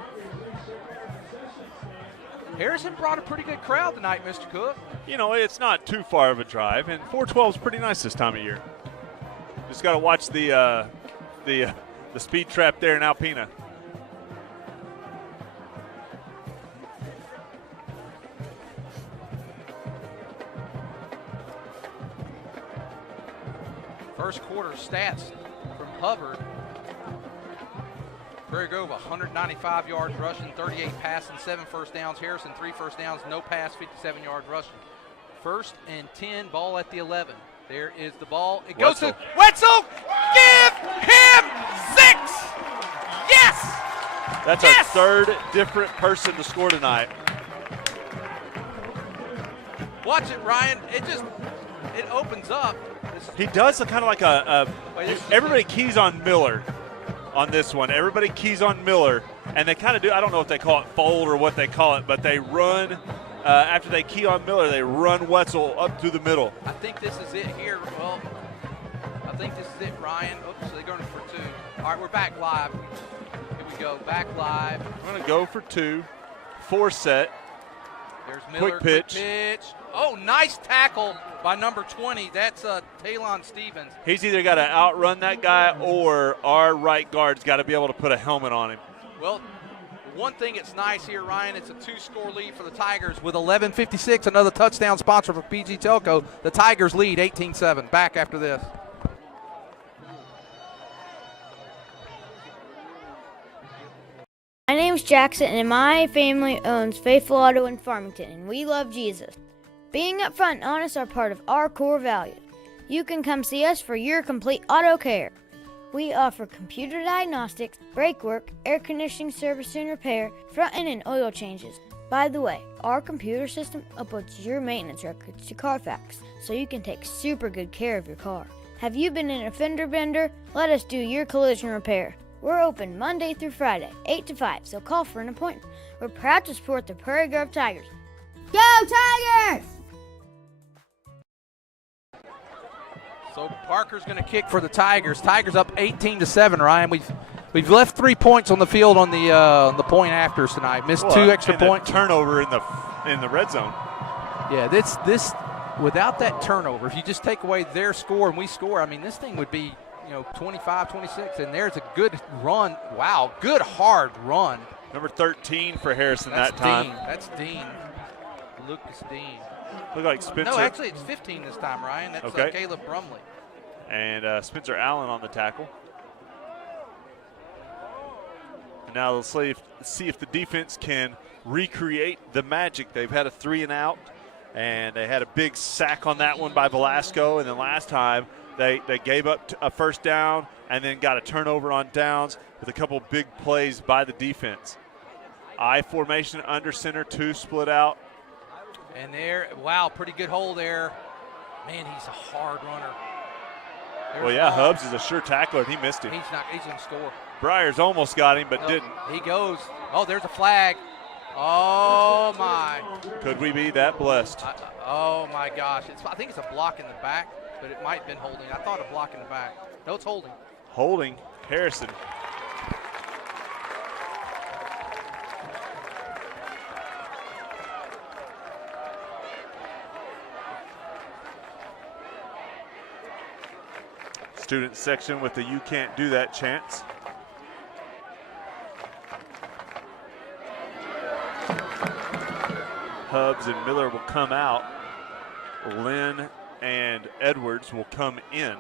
Harrison brought a pretty good crowd tonight, Mr. Cook. You know, it's not too far of a drive, and 412 is pretty nice this time of year. Just got to watch the speed trap there in Alpena. First quarter stats from Hubbard. Prairie Grove 195 yards rushing, 38 passing, 7 first downs. Harrison 3 first downs, no pass, 57 yards rushing. First and 10, ball at the 11. There is the ball. It goes to Wetzel. Give him 6. Yes. That's our third different person to score tonight. Watch it, Ryan. It opens up. He does kind of like everybody keys on Miller on this one. Everybody keys on Miller, and they kind of do, I don't know if they call it fold or what they call it, but they run, after they key on Miller, they run Wetzel up through the middle. I think this is it here. Well, I think this is it, Ryan. Oops, they're going for 2. All right, we're back live. Here we go, back live. I'm going to go for 2. 4 set. There's Miller, quick pitch. Oh, nice tackle by number 20. That's Talon Stevens. He's either got to outrun that guy or our right guard's got to be able to put a helmet on him. Well, one thing that's nice here, Ryan, it's a 2-score lead for the Tigers with 11:56. Another touchdown sponsor for PG Telco. The Tigers lead 18-7. Back after this. My name's Jackson, and my family owns Faithful Auto in Farmington, and we love Jesus. Being upfront and honest are part of our core values. You can come see us for your complete auto care. We offer computer diagnostics, brake work, air conditioning service and repair, front end and oil changes. By the way, our computer system uploads your maintenance records to Carfax, so you can take super good care of your car. Have you been in a fender bender? Let us do your collision repair. We're open Monday through Friday, 8 to 5, so call for an appointment. We're proud to support the Prairie Grove Tigers. Go Tigers! So Parker's going to kick for the Tigers. Tigers up 18-7, Ryan. We've left 3 points on the field on the point afters tonight. Missed 2 extra points. Turnover in the red zone. Yeah, this without that turnover, if you just take away their score and we score, I mean, this thing would be 25-26, and there's a good run. Wow, good hard run. Number 13 for Harrison That's that time. Dean. That's Dean. Lucas Dean. Look like Spencer. No, actually it's 15 this time, Ryan. That's okay. Caleb Brumley. And Spencer Allen on the tackle. And now let's see if the defense can recreate the magic. They've had a 3-and-out, and they had a big sack on that one by Velasco, and then last time they gave up a first down and then got a turnover on downs with a couple big plays by the defense. I formation under center, 2 split out. And there, wow, pretty good hole there. Man, he's a hard runner. Well, yeah, Hubbs is a sure tackler, and he missed him. He's going to score. Briers almost got him, but didn't. He goes. Oh, there's a flag. Oh, my. Could we be that blessed? Oh, my gosh. I think it's a block in the back, but it might have been holding. I thought a block in the back. No, it's holding. Holding Harrison. student section with the "You can't do that" chants. Hubbs and Miller will come out. Lynn and Edwards will come in.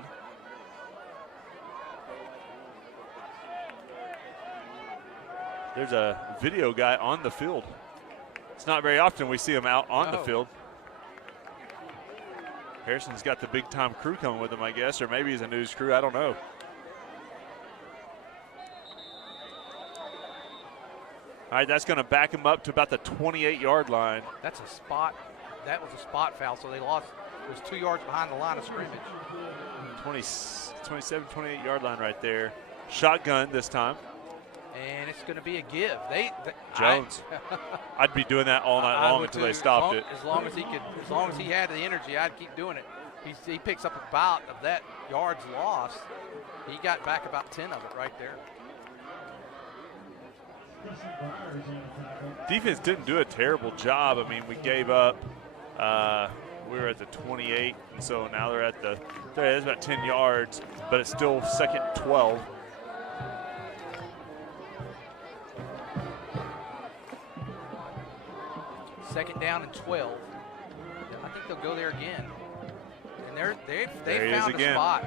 There's a video guy on the field. It's not very often we see him out on the field. Harrison's got the big time crew coming with him, I guess, or maybe he's a news crew, I don't know. All right, that's going to back him up to about the 28-yard line. That's a spot. That was a spot foul, so they lost. It was 2 yards behind the line of scrimmage. 27, 28-yard line right there. Shotgun this time. And it's going to be a give. Jones. I'd be doing that all night long until they stopped it. As long as he had the energy, I'd keep doing it. He picks up about of that yards lost. He got back about 10 of it right there. Defense didn't do a terrible job. I mean, we gave up. We were at the 28, and so now they're at the. There's about 10 yards, but it's still 2nd and 12. Second down and 12. I think they'll go there again. And they found a spot.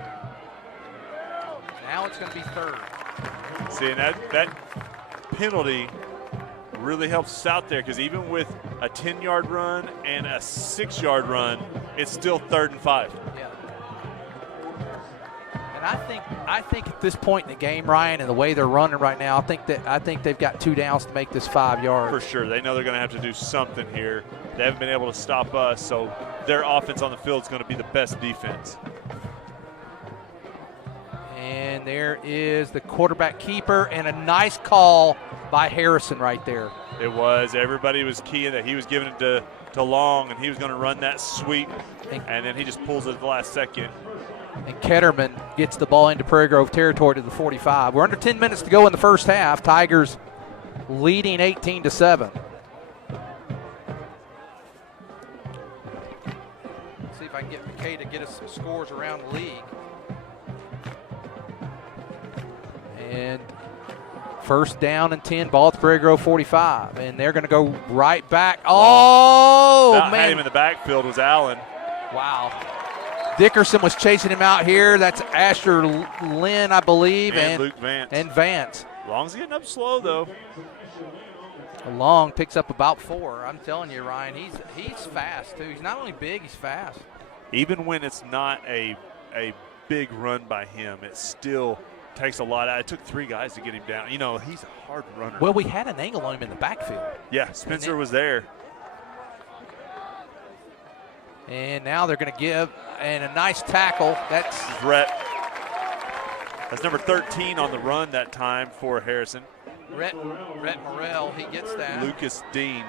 Now it's going to be 3rd. See, and that penalty really helps us out there, because even with a 10-yard run and a 6-yard run, it's still 3rd and 5. Yeah. And I think at this point in the game, Ryan, and the way they're running right now, I think they've got 2 downs to make this 5 yards. For sure. They know they're going to have to do something here. They haven't been able to stop us, so their offense on the field is going to be the best defense. And there is the quarterback keeper, and a nice call by Harrison right there. It was. Everybody was keying that he was giving it to Long, and he was going to run that sweep, and then he just pulls it at the last second. And Ketterman gets the ball into Prairie Grove territory to the 45. We're under 10 minutes to go in the first half. Tigers leading 18-7. See if I can get McKay to get us some scores around the league. And first down and 10, ball at the Prairie Grove 45. And they're going to go right back. Oh, man. man. Had him in the backfield was Allen. Wow. Dickerson was chasing him out here. That's Asher Lynn, I believe. And Luke Vance. And Vance. Long's getting up slow, though. Long picks up about 4. I'm telling you, Ryan, he's fast, too. He's not only big, he's fast. Even when it's not a big run by him, it still takes a lot out. It took 3 guys to get him down. You know, he's a hard runner. Well, we had an angle on him in the backfield. Yeah, Spencer was there. And now they're going to give, and a nice tackle. That's Rhett. That's number 13 on the run that time for Harrison. Rhett Morrell, he gets that. Lucas Dean.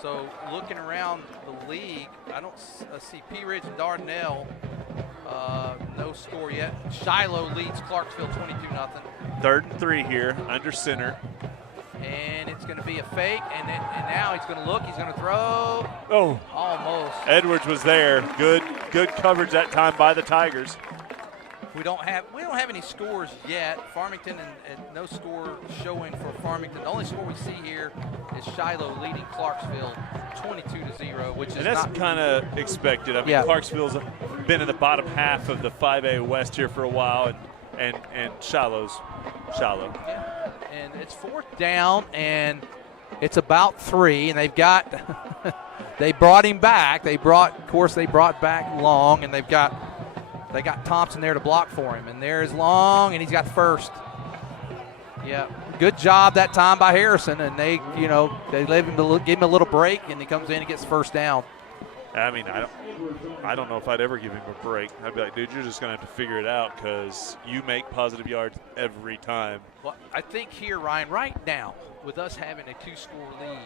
So looking around the league, I don't see P. Ridge and Dardanelle. No score yet. Shiloh leads Clarksville 22-0. 3rd and 3 here, under center. And it's going to be a fake, and now he's going to look. He's going to throw. Oh, almost. Edwards was there. Good coverage that time by the Tigers. We don't have any scores yet. Farmington and no score showing for Farmington. The only score we see here is Shiloh leading Clarksville 22-0, which is and that's kind of expected. I mean, Clarksville's been in the bottom half of the 5A West here for a while, and Shiloh's Shiloh. Yeah. And it's 4th down, and it's about 3, and they've got they brought him back. They brought back Long, and they got Thompson there to block for him. And there's Long, and he's got first. Yeah, good job that time by Harrison, and they let him give him a little break, and he comes in and gets first down. I mean, I don't know if I'd ever give him a break. I'd be like, dude, you're just going to have to figure it out, because you make positive yards every time. Well, I think here, Ryan, right now, with us having a 2-score lead,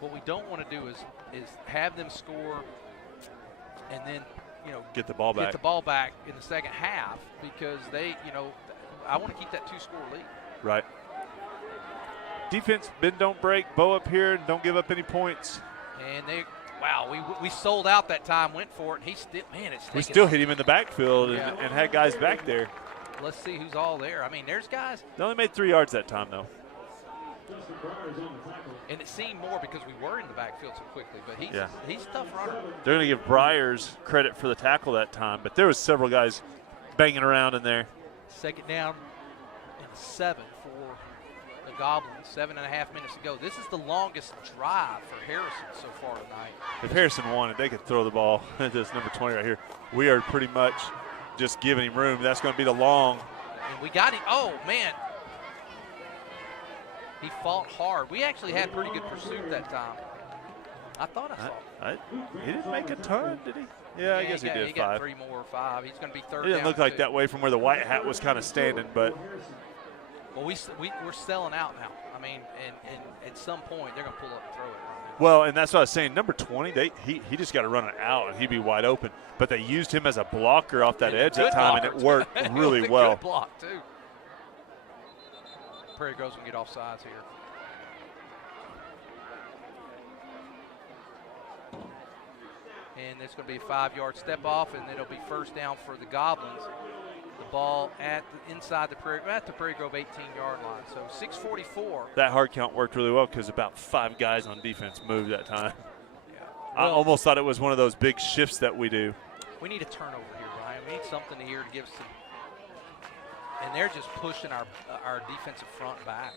what we don't want to do is have them score and then, get the ball back in the second half, because I want to keep that 2-score lead. Right. Defense, bend, don't break, bow up here, and don't give up any points. And Wow, we sold out that time, went for it, and he still, man, it's We taking still off. hit him in the backfield Yeah. and had guys back there. Let's see who's all there. I mean, there's guys, They only made 3 yards that time, though. and it seemed more because we were in the backfield so quickly, but he's Yeah. he's a tough runner. They're going to give Briars credit for the tackle that time, but there was several guys banging around in there. Second down and 7 for the Goblins, 7.5 minutes to go. This is the longest drive for Harrison so far tonight. If Harrison wanted, they could throw the ball at this number 20 right here. We are pretty much just giving him room. That's going to be the long. And we got him. Oh, man. He fought hard. We actually had pretty good pursuit that time. I thought I saw. He didn't make a ton, did he? Yeah, I guess he did. He got 5. 3 more or 5. He's going to be third It didn't down look like too. that way from where the white hat was kind of standing, but Well, we're selling out now. I mean, and at some point they're going to pull up and throw it. well, and that's what I was saying. Number 20, he just got to run it out and he'd be wide open. But they used him as a blocker off that And a edge that good time, and blocker, it worked too. It really was a well. Good block too. Prairie Grove's going to get offsides here. And there's going to be a 5-yard step off, and it'll be first down for the Goblins. The ball inside the Prairie Grove 18-yard line. So 6:44. That hard count worked really well because about 5 guys on defense moved that time. Yeah. I Well, almost thought it was one of those big shifts that we do. we need a turnover here, Ryan. We need something here to give some. And they're just pushing our defensive front back.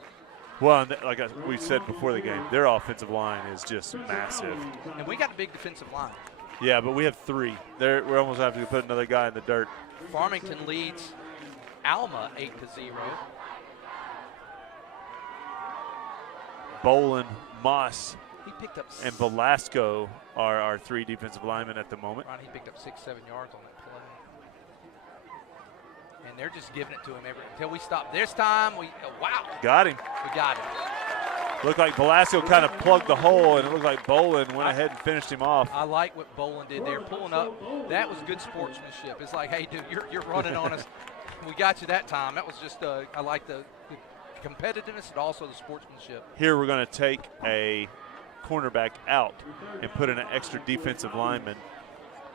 Well, and like we said before the game, their offensive line is just massive. And we got a big defensive line. Yeah, but we have 3. We're almost having to put another guy in the dirt. Farmington leads Alma 8-0. Bolin, Moss, He picked up and Velasco are our 3 defensive linemen at the moment. Ron, he picked up 6-7 yards on that play. And they're just giving it to him until we stop. This time, wow, Got him. we got him. Looked like Velasco kind of plugged the hole, and it looked like Bolin went ahead and finished him off. I like what Bolin did there, pulling up. That was good sportsmanship. It's like, hey, dude, you're running on us. We got you that time. That was just, I like the competitiveness and also the sportsmanship. Here we're going to take a cornerback out and put in an extra defensive lineman.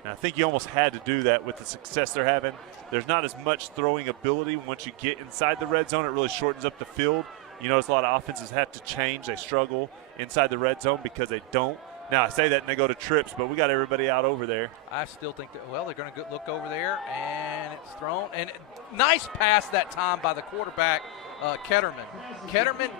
And I think you almost had to do that with the success they're having. There's not as much throwing ability once you get inside the red zone. It really shortens up the field. You notice a lot of offenses have to change. They struggle inside the red zone because they don't. Now, I say that and they go to trips, but we got everybody out over there. I still think that, well, they're going to look over there, and it's thrown. And nice pass that time by the quarterback, Ketterman. Ketterman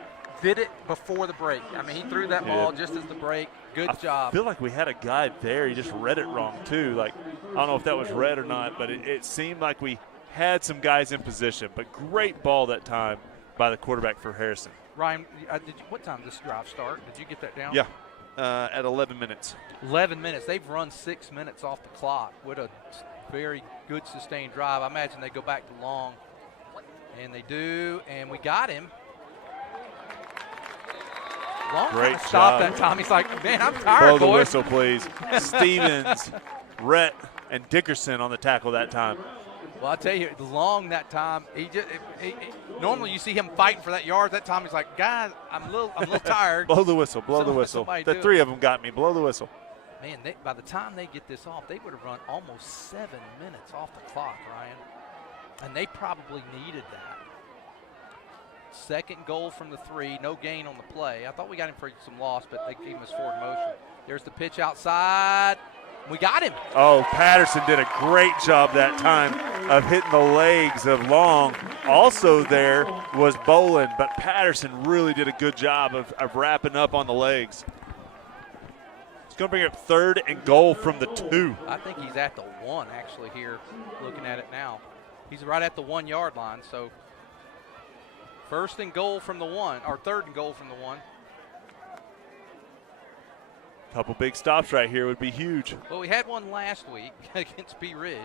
did it before the break. I mean, he threw that ball just as the break. Good job. I feel like we had a guy there. He just read it wrong, too. Like, I don't know if that was red or not, but it seemed like we had some guys in position. But great ball that time by the quarterback for Harrison. Ryan, what time did this drive start? Did you get that down? Yeah, at 11 minutes. 11 minutes. They've run 6 minutes off the clock with a very good sustained drive. I imagine they go back to long, and they do, and we got him. Long Great kind of stopped job. that time. He's like, man, I'm Blow tired, the boys. whistle, please. Stevens, Rhett, and Dickerson on the tackle that time. Well, I tell you, Long that time, normally you see him fighting for that yard. That time he's like, guys, I'm a little tired. Blow the whistle, blow the whistle. Somebody The do 3 it. of them got me. Blow the whistle. Man, by the time they get this off, they would have run almost 7 minutes off the clock, Ryan. And they probably needed that. Second goal from the 3, no gain on the play. I thought we got him for some loss, but they gave him his forward motion. There's the pitch outside. We got him. Oh, Patterson did a great job that time of hitting the legs of Long. Also there was Bolin, but Patterson really did a good job of wrapping up on the legs. It's going to bring up 3rd and goal from the 2. I think he's at the 1 actually here, looking at it now. He's right at the 1 yard line, so 1st and goal from the 1, or 3rd and goal from the 1. Couple big stops right here would be huge. Well, we had one last week against Bee Ridge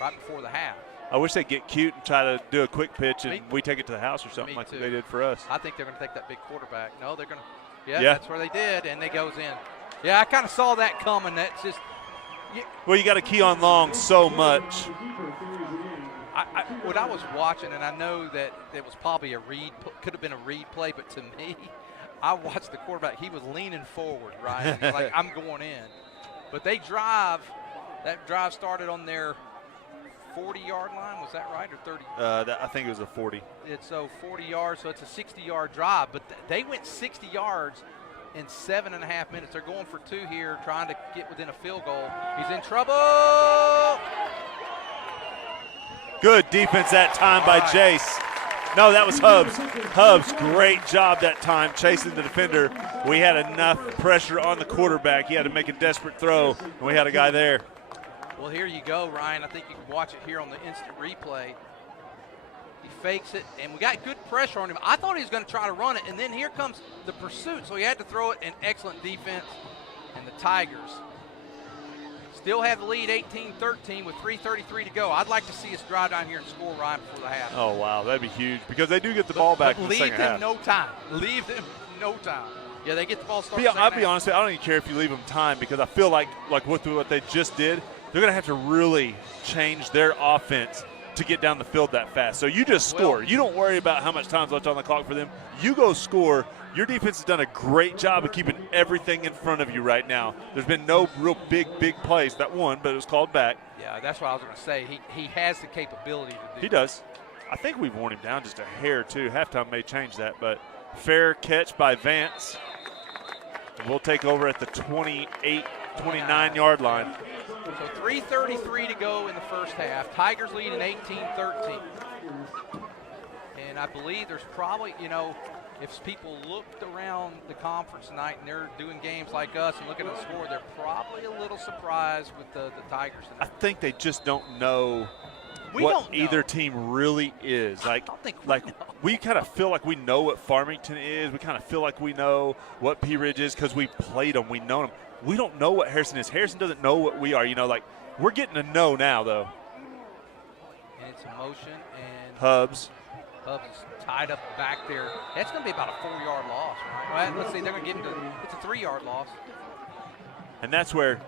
right before the half. I wish they'd get cute and try to do a quick pitch and Me- we take it to the house or something Me like too. they did for us. I think they're going to take that big quarterback. No, they're going to. Yeah, Yeah. that's where they did, and they goes in. Yeah, I kind of saw that coming. That's just. Well, you got to key on Long so much. What I was watching, and I know that it was probably could have been a read play, but to me, I watched the quarterback. He was leaning forward, Ryan. He's like, I'm going in. But they drive. That drive started on their 40-yard line. Was that right, or 30? I think it was a 40. It's 40 yards, so it's a 60-yard drive. But they went 60 yards in 7.5 minutes. They're going for 2 here, trying to get within a field goal. He's in trouble. Good defense that time by Jace. No, that was Hubs. Hubs, great job that time chasing the defender. We had enough pressure on the quarterback. He had to make a desperate throw, and we had a guy there. Well, here you go, Ryan. I think you can watch it here on the instant replay. He fakes it, and we got good pressure on him. I thought he was going to try to run it, and then here comes the pursuit, so he had to throw it. An excellent defense, and the Tigers still have the lead 18-13 with 3:33 to go. I'd like to see us drive down here and score, Ryan, before the half. Oh, wow, that'd be huge because they do get the ball back in the second half. Leave them no time. Leave them no time. Yeah, they get the ball started. I'll be honest with you, I don't even care if you leave them time because I feel like with what they just did, they're going to have to really change their offense to get down the field that fast. So you just score. Well, you don't worry about how much time's left on the clock for them. You go score. Your defense has done a great job of keeping everything in front of you right now. There's been no real big plays. That one, but it was called back. Yeah, that's what I was going to say. He has the capability to do He does. I think we've worn him down just a hair, too. Halftime may change that, but fair catch by Vance. And we'll take over at the 29-yard line. So 3:33 to go in the first half. Tigers lead in 18-13. And I believe there's probably, if people looked around the conference tonight and they're doing games like us and looking at the score, they're probably a little surprised with the Tigers tonight. I think they just don't know either team really is. I don't think we kind of feel like we know what Farmington is. We kind of feel like we know what Pea Ridge is because we played them. We know them. We don't know what Harrison is. Harrison doesn't know what we are. We're getting to know now, though. And it's a motion, and Hubs is tied up back there. That's going to be about a 4-yard loss, right? Well, let's see. They're going to give him it's a 3-yard loss. And that's where,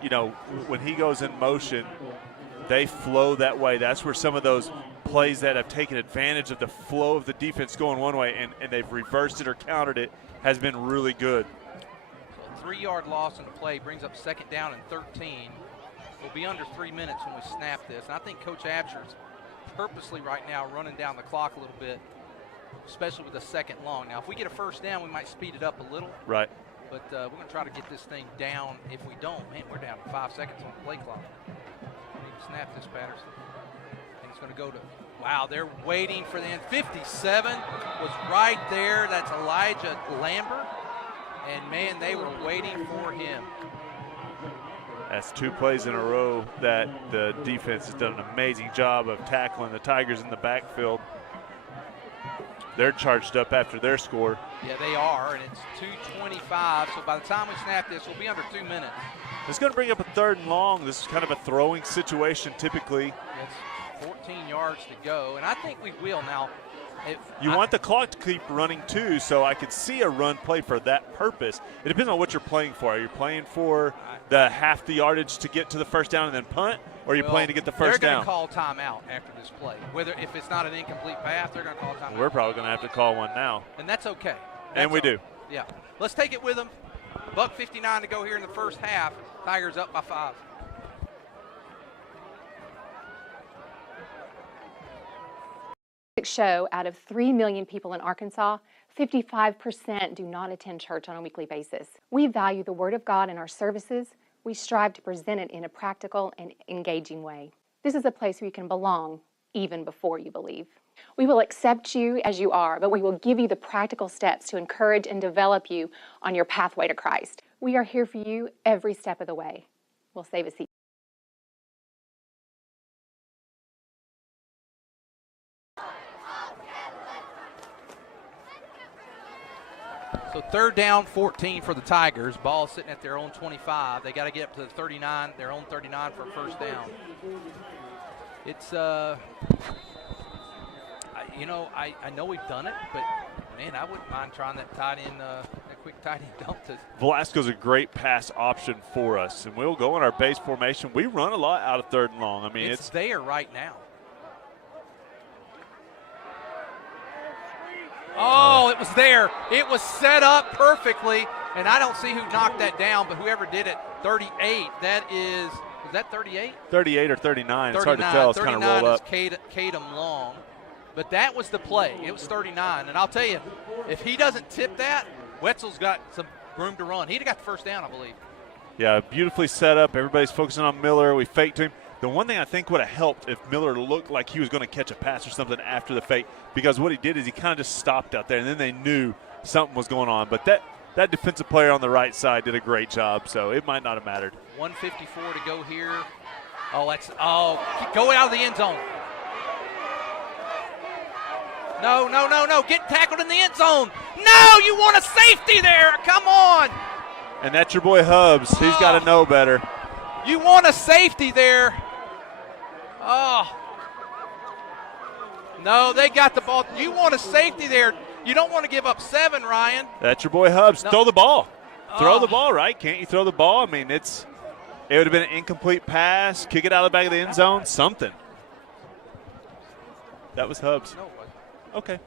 when he goes in motion, they flow that way. That's where some of those plays that have taken advantage of the flow of the defense going one way and they've reversed it or countered it has been really good. 3-yard loss in the play brings up 2nd down and 13. We'll be under 3 minutes when we snap this. And I think Coach Absher's purposely right now running down the clock a little bit, especially with the 2nd long. Now, if we get a first down, we might speed it up a little. Right. But we're going to try to get this thing down. If we don't, man, we're down to 5 seconds on the play clock. Snap this, Patterson. And it's going to go to, wow, they're waiting for the end. 57 was right there. That's Elijah Lambert. And, man, they were waiting for him. That's 2 plays in a row that the defense has done an amazing job of tackling the Tigers in the backfield. They're charged up after their score. Yeah, they are, and it's 2:25. So by the time we snap this, we'll be under 2 minutes. It's going to bring up a 3rd and long. This is kind of a throwing situation typically. It's 14 yards to go, and I think we will. Now, you want the clock to keep running too, so I could see a run play for that purpose. It depends on what you're playing for. Are you playing for the half the yardage to get to the first down and then punt, or are you playing to get the first down? They're going to call timeout after this play. If it's not an incomplete pass, they're going to call timeout. We're probably going to have to call one now. And that's okay. And we do. Yeah. Let's take it with them. $1:59 to go here in the first half. Tigers up by 5. Show out of 3 million people in Arkansas, 55% do not attend church on a weekly basis. We value the Word of God in our services. We strive to present it in a practical and engaging way. This is a place where you can belong even before you believe. We will accept you as you are, but we will give you the practical steps to encourage and develop you on your pathway to Christ. We are here for you every step of the way. We'll save a seat. So 3rd down, 14 for the Tigers. Ball sitting at their own 25. They got to get up to the 39, their own 39 for a first down. It's, I know we've done it, but, man, I wouldn't mind trying that tight end, that quick tight end dump. Velasco's a great pass option for us, and we'll go in our base formation. We run a lot out of 3rd and long. I mean, it's there right now. Oh, it was there. It was set up perfectly, and I don't see who knocked that down, but whoever did it, 38, was that 38? 38 or 39. 39. It's hard to tell. It's kind of rolled up. 39 is Kadam Long. But that was the play. It was 39. And I'll tell you, if he doesn't tip that, Wetzel's got some room to run. He'd have got the first down, I believe. Yeah, beautifully set up. Everybody's focusing on Miller. We faked to him. The one thing I think would have helped if Miller looked like he was going to catch a pass or something after the fake, because what he did is he kind of just stopped out there, and then they knew something was going on. But that defensive player on the right side did a great job, so it might not have mattered. 154 to go here. Go out of the end zone. No. Get tackled in the end zone. No, you want a safety there. Come on. And that's your boy Hubbs. He's got to know better. You want a safety there. Oh. No, they got the ball. You want a safety there. You don't want to give up 7, Ryan. That's your boy Hubbs. No. Throw the ball. Throw the ball, right? Can't you throw the ball? I mean, it would have been an incomplete pass, kick it out of the back of the end zone, something. That was Hubbs. No, it wasn't. Okay.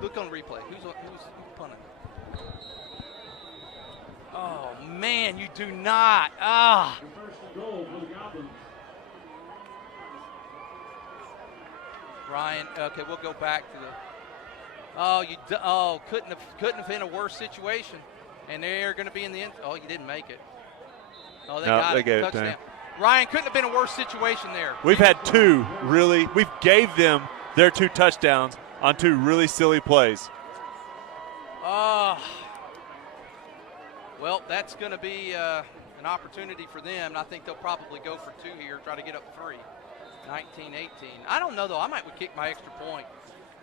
Look on replay. Who's punting? Oh, man, you do not. First and goal for the Goblins. Ryan, okay, we'll go back to the. Couldn't have been a worse situation, and they're going to be in the end. Oh, you didn't make it. Oh, they got it. Gave Touchdown. it to him. Ryan, couldn't have been a worse situation there. We've had 2 really. We've gave them their 2 touchdowns on 2 really silly plays. Well, that's going to be an opportunity for them, and I think they'll probably go for 2 here, try to get up 3. 19-18. I don't know, though. I might kick my extra point.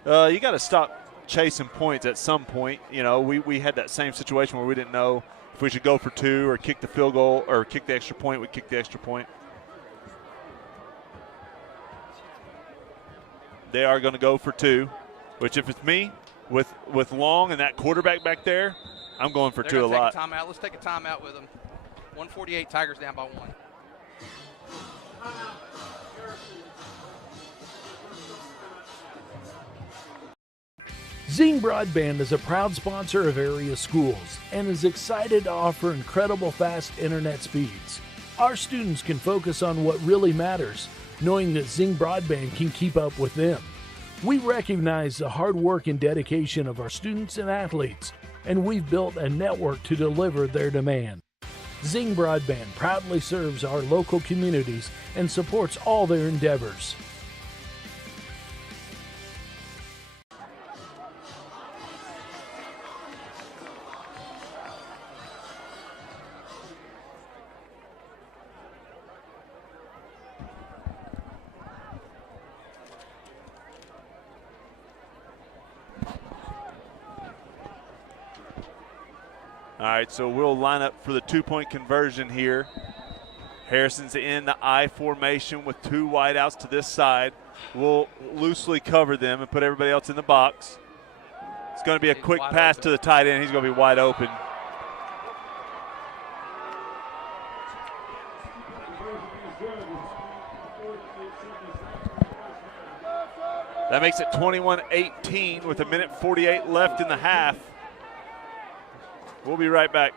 You got to stop chasing points at some point. You know, we had that same situation where we didn't know if we should go for 2 or kick the field goal or kick the extra point. We kick the extra point. They are going to go for 2, which if it's me with Long and that quarterback back there, I'm going for 2 a lot. Timeout. Let's take a timeout with them. 148, Tigers down by 1. Zing Broadband is a proud sponsor of area schools and is excited to offer incredible fast internet speeds. Our students can focus on what really matters, knowing that Zing Broadband can keep up with them. We recognize the hard work and dedication of our students and athletes, and we've built a network to deliver their demand. Zing Broadband proudly serves our local communities and supports all their endeavors. All right, so we'll line up for the 2-point conversion here. Harrison's in the I formation with 2 wideouts to this side. We'll loosely cover them and put everybody else in the box. It's going to be a quick pass to the tight end. He's going to be wide open. That makes it 21-18 with 1:48 left in the half. We'll be right back.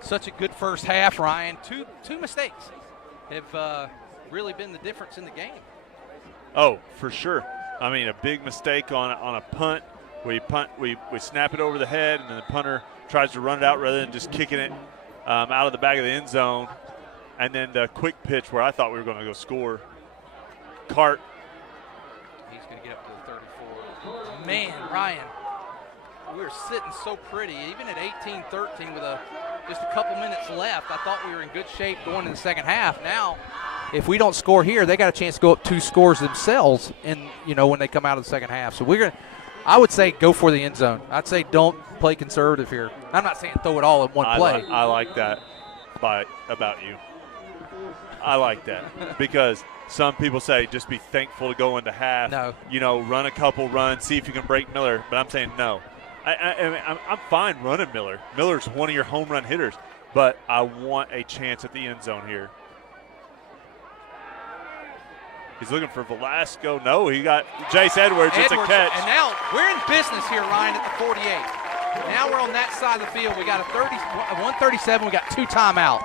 Such a good first half, Ryan. Two mistakes have really been the difference in the game. Oh, for sure. I mean, a big mistake on a punt. We snap it over the head, and then the punter tries to run it out rather than just kicking it out of the back of the end zone. And then the quick pitch where I thought we were going to go score. Cart. He's going to get up to the 34. Man, Ryan, we were sitting so pretty. Even at 18-13 with just a couple minutes left, I thought we were in good shape going in the second half. Now, if we don't score here, they got a chance to go up 2 scores themselves when they come out of the second half. So I would say go for the end zone. I'd say don't play conservative here. I'm not saying throw it all in one play. I like that about you. I like that because some people say just be thankful to go into half. No. You know, run a couple runs, see if you can break Miller. But I'm saying no. I'm fine running Miller. Miller's one of your home run hitters, but I want a chance at the end zone here. He's looking for Velasco. No, he got Jace Edwards. It's a catch. And now we're in business here, Ryan, at the 48. Now we're on that side of the field. We got a 137. We got 2 timeouts.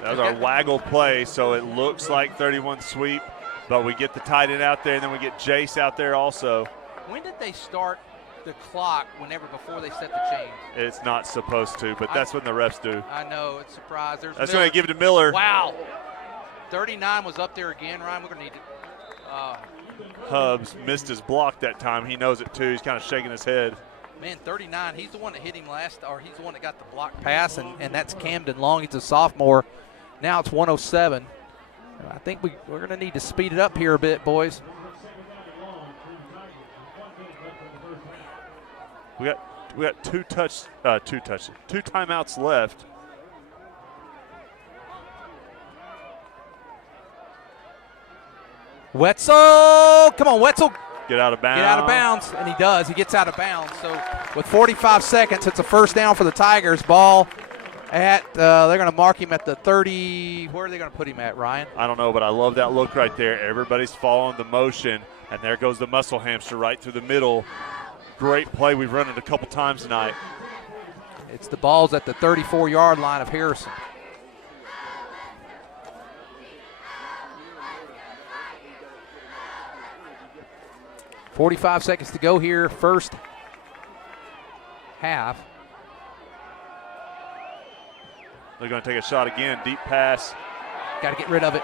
That was our waggle play, so it looks like 31 sweep, but we get the tight end out there, and then we get Jace out there also. When did they start the clock before they set the chains? It's not supposed to, but that's when the refs do. I know, it's a surprise. That's when they give it to Miller. Wow. 39 was up there again, Ryan. We're going to need to. Hubbs missed his block that time. He knows it too. He's kind of shaking his head. Man, 39, he's the one that hit him he's the one that got the block pass, and that's Camden Long. He's a sophomore. Now it's 107. I think we're going to need to speed it up here a bit, boys. We got two timeouts left. Wetzel, come on, Wetzel. Get out of bounds. Get out of bounds, and he does. He gets out of bounds. So with 45 seconds, it's a first down for the Tigers. Ball at, they're going to mark him at the 30. Where are they going to put him at, Ryan? I don't know, but I love that look right there. Everybody's following the motion, and there goes the muscle hamster right through the middle. Great play. We've run it a couple times tonight. It's the ball's at the 34-yard line of Harrison. .45 seconds to go here, first half. They're going to take a shot again, deep pass. Got to get rid of it.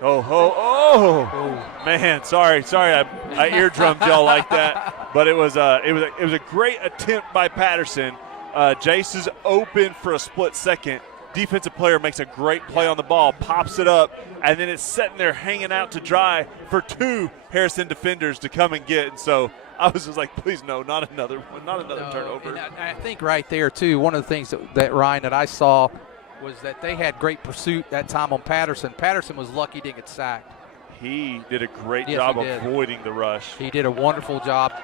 Oh. Man, sorry, I eardrummed y'all like that, but it was a great attempt by Patterson. Jace is open for a split second. Defensive player makes a great play on the ball, pops it up, and then it's sitting there hanging out to dry for 2 Harrison defenders to come and get. And so I was just like, please no, not another one, not another turnover. And I think right there too, one of the things that Ryan, that I saw was that they had great pursuit that time on Patterson. Patterson was lucky he didn't get sacked. He did a great job avoiding the rush. He did a wonderful job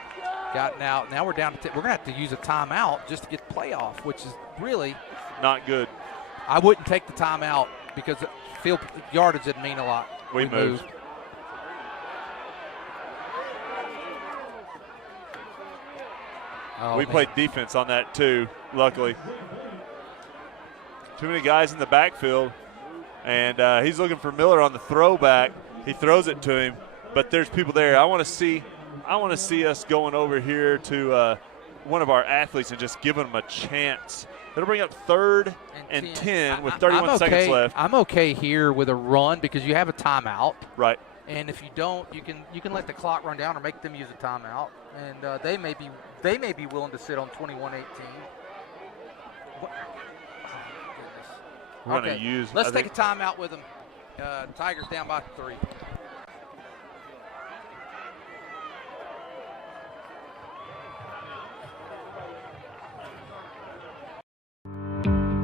gotten out. Now we're down to we're going to have to use a timeout just to get the playoff, which is really not good. I wouldn't take the timeout because field yardage didn't mean a lot. We moved. We played defense on that too, luckily. Too many guys in the backfield, and he's looking for Miller on the throwback. He throws it to him, but there's people there. I want to see us going over here to one of our athletes and just giving them a chance. That'll bring up 3rd and 10 with 31 seconds left. I'm okay here with a run because you have a timeout. Right. And if you don't, you can let the clock run down or make them use a timeout. And they may be willing to sit on 21-18. We're going to use. Let's take a timeout with them. Tigers down by 3.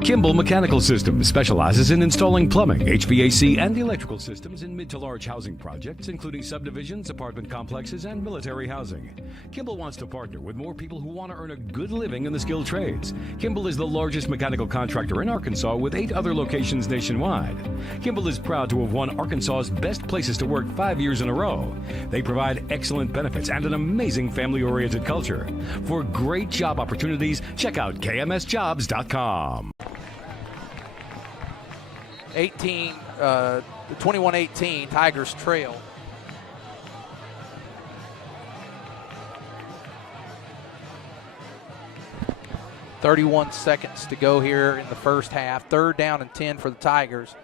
Kimball Mechanical Systems specializes in installing plumbing, HVAC, and electrical systems in mid to large housing projects, including subdivisions, apartment complexes, and military housing. Kimball wants to partner with more people who want to earn a good living in the skilled trades. Kimball is the largest mechanical contractor in Arkansas with 8 other locations nationwide. Kimball is proud to have won Arkansas's Best Places to Work 5 years in a row. They provide excellent benefits and an amazing family-oriented culture. For great job opportunities, check out kmsjobs.com. 21-18, Tigers trail. .31 seconds to go here in the first half. 3rd down and 10 for the Tigers.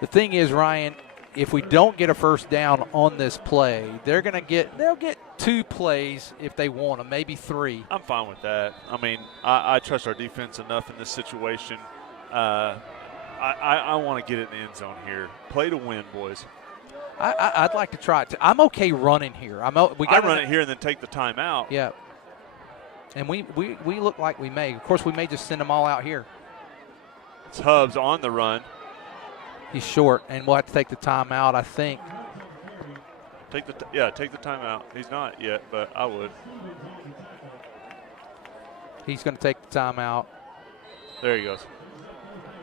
The thing is, Ryan, if we don't get a first down on this play, they'll get 2 plays if they want them, maybe 3. I'm fine with that. I mean, I trust our defense enough in this situation. I want to get it in the end zone here. Play to win, boys. I'd like to try it. I'm okay running here. I run it here and then take the timeout. Yeah. And we look like we may. Of course, we may just send them all out here. It's Hubbs on the run. He's short, and we'll have to take the timeout, I think. Take the timeout. He's not yet, but I would. He's going to take the timeout. There he goes.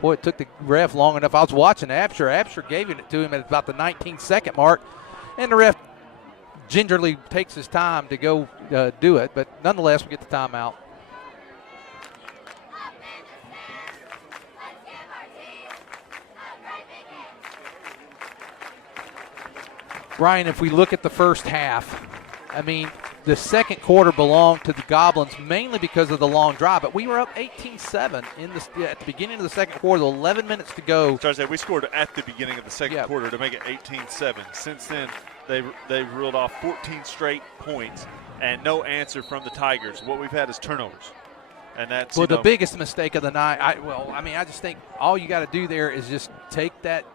Boy, it took the ref long enough. I was watching Absher. Absher gave it to him at about the 19-second mark, and the ref gingerly takes his time to go do it. But nonetheless, we get the timeout. Ryan, if we look at the first half, I mean, the second quarter belonged to the Goblins mainly because of the long drive, but we were up 18-7 at the beginning of the second quarter, 11 minutes to go. So I said we scored at the beginning of the second quarter to make it 18-7. Since then, they've reeled off 14 straight points and no answer from the Tigers. What we've had is turnovers. And that's the biggest mistake of the night. I just think all you got to do there is just take that,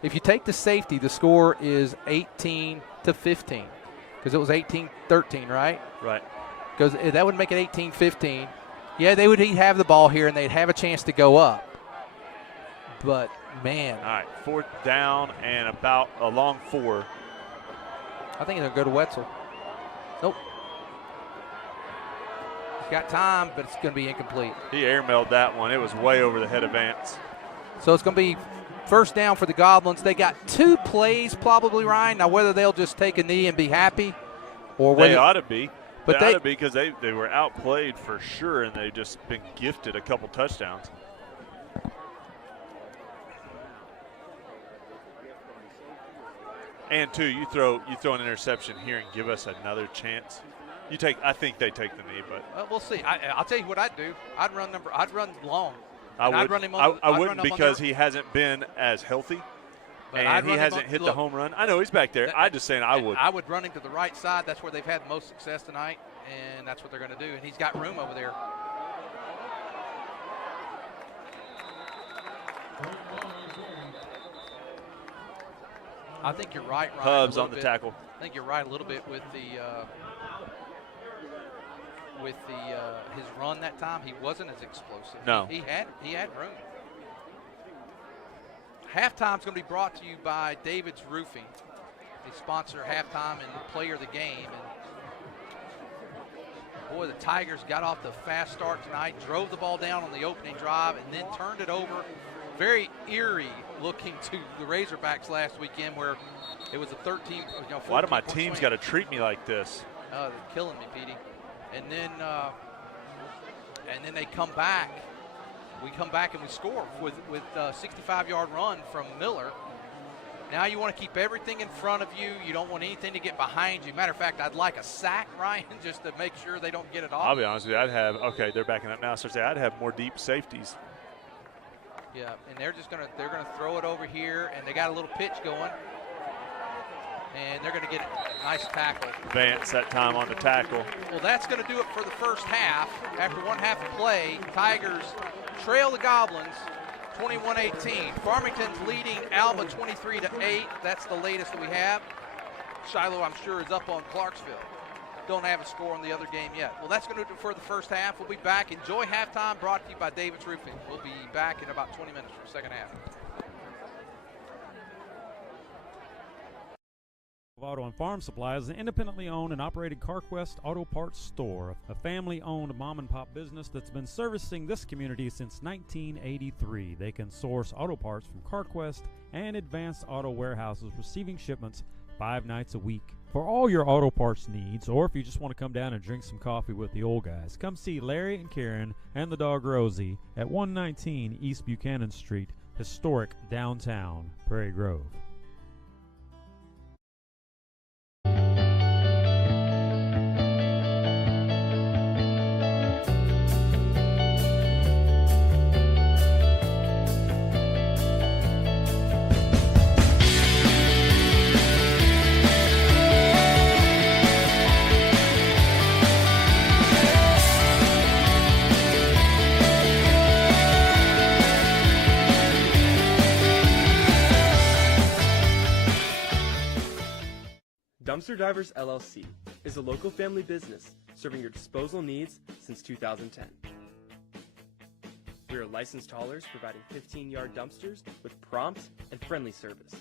if you take the safety, the score is 18-15 because it was 18-13, right? Right. Because that would make it 18-15. Yeah, they would have the ball here and they'd have a chance to go up. But, man. All right, fourth down and about a long 4. I think they'll go to Wetzel. Nope. He's got time, but it's going to be incomplete. He airmailed that one. It was way over the head of Vance. So it's going to be first down for the Goblins. They got 2 plays probably, Ryan. Now, whether they'll just take a knee and be happy or whether. They ought to be. But they ought to be because they were outplayed for sure, and they've just been gifted a couple touchdowns. And, too, you throw an interception here and give us another chance. I think they take the knee, but we'll see. I'll tell you what I'd do. I'd run long. I'd run him I wouldn't because he hasn't been as healthy, and he hasn't hit the home run. I know he's back there. I'm just saying I would. I would run him to the right side. That's where they've had the most success tonight, and that's what they're going to do. And he's got room over there. I think you're right, Ryan. Hubs on the tackle. I think you're right a little bit with his run that time. He wasn't as explosive. No. He had room. Halftime's going to be brought to you by David's Roofing. They sponsor halftime and the player of the game. And boy, the Tigers got off the fast start tonight, drove the ball down on the opening drive, and then turned it over. Very eerie looking to the Razorbacks last weekend, where it was a 13. Why do my teams got to treat me like this? They're killing me, Petey. And then they come back. We come back and we score with a 65-yard run from Miller. Now you want to keep everything in front of you. You don't want anything to get behind you. Matter of fact, I'd like a sack, Ryan, just to make sure they don't get it off. I'll be honest with you. They're backing up now. So I'd have more deep safeties. Yeah, and they're gonna throw it over here, and they got a little pitch going. And they're going to get a nice tackle. Vance that time on the tackle. Well, that's going to do it for the first half. After one half of play, Tigers trail the Goblins 21-18. Farmington's leading Alma 23-8. That's the latest that we have. Shiloh, I'm sure, is up on Clarksville. Don't have a score on the other game yet. Well, that's going to do it for the first half. We'll be back. Enjoy halftime, brought to you by David's Roofing. We'll be back in about 20 minutes for the second half. Auto and Farm Supply is an independently owned and operated CarQuest Auto Parts store, a family-owned mom-and-pop business that's been servicing this community since 1983. They can source auto parts from CarQuest and Advanced Auto Warehouses, receiving shipments 5 nights a week. For all your auto parts needs, or if you just want to come down and drink some coffee with the old guys, come see Larry and Karen and the dog Rosie at 119 East Buchanan Street, historic downtown Prairie Grove. Dumpster Divers LLC is a local family business serving your disposal needs since 2010. We are licensed haulers providing 15-yard dumpsters with prompt and friendly service.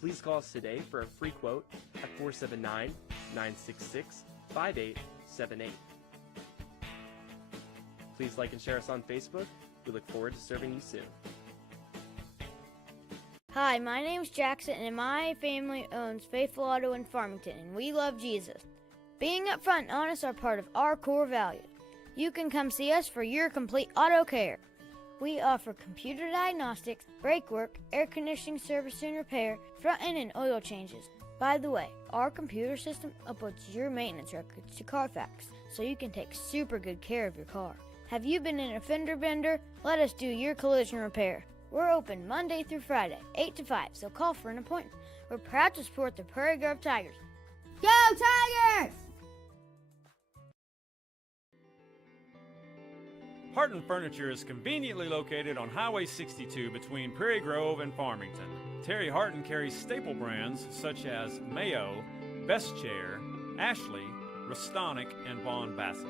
Please call us today for a free quote at 479-966-5878. Please like and share us on Facebook. We look forward to serving you soon. Hi, my name's Jackson, and my family owns Faithful Auto in Farmington, and we love Jesus. Being upfront and honest are part of our core values. You can come see us for your complete auto care. We offer computer diagnostics, brake work, air conditioning service and repair, front end and oil changes. By the way, our computer system uploads your maintenance records to Carfax, so you can take super good care of your car. Have you been in a fender bender? Let us do your collision repair. We're open Monday through Friday, 8 to 5, so call for an appointment. We're proud to support the Prairie Grove Tigers. Go Tigers! Harton Furniture is conveniently located on Highway 62 between Prairie Grove and Farmington. Terry Harton carries staple brands such as Mayo, Best Chair, Ashley, Restonic, and Vaughn Bassett.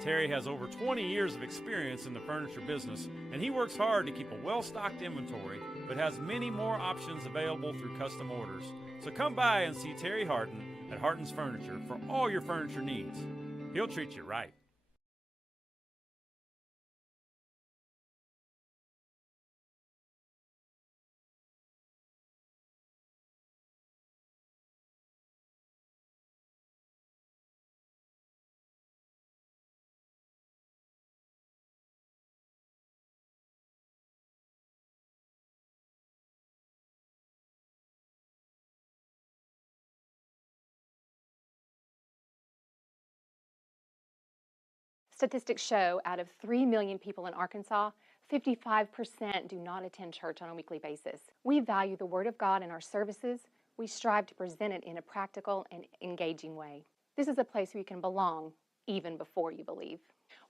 Terry has over 20 years of experience in the furniture business, and he works hard to keep a well-stocked inventory, but has many more options available through custom orders. So come by and see Terry Harton at Harton's Furniture for all your furniture needs. He'll treat you right. Statistics show out of 3 million people in Arkansas, 55% do not attend church on a weekly basis. We value the Word of God in our services. We strive to present it in a practical and engaging way. This is a place where you can belong even before you believe.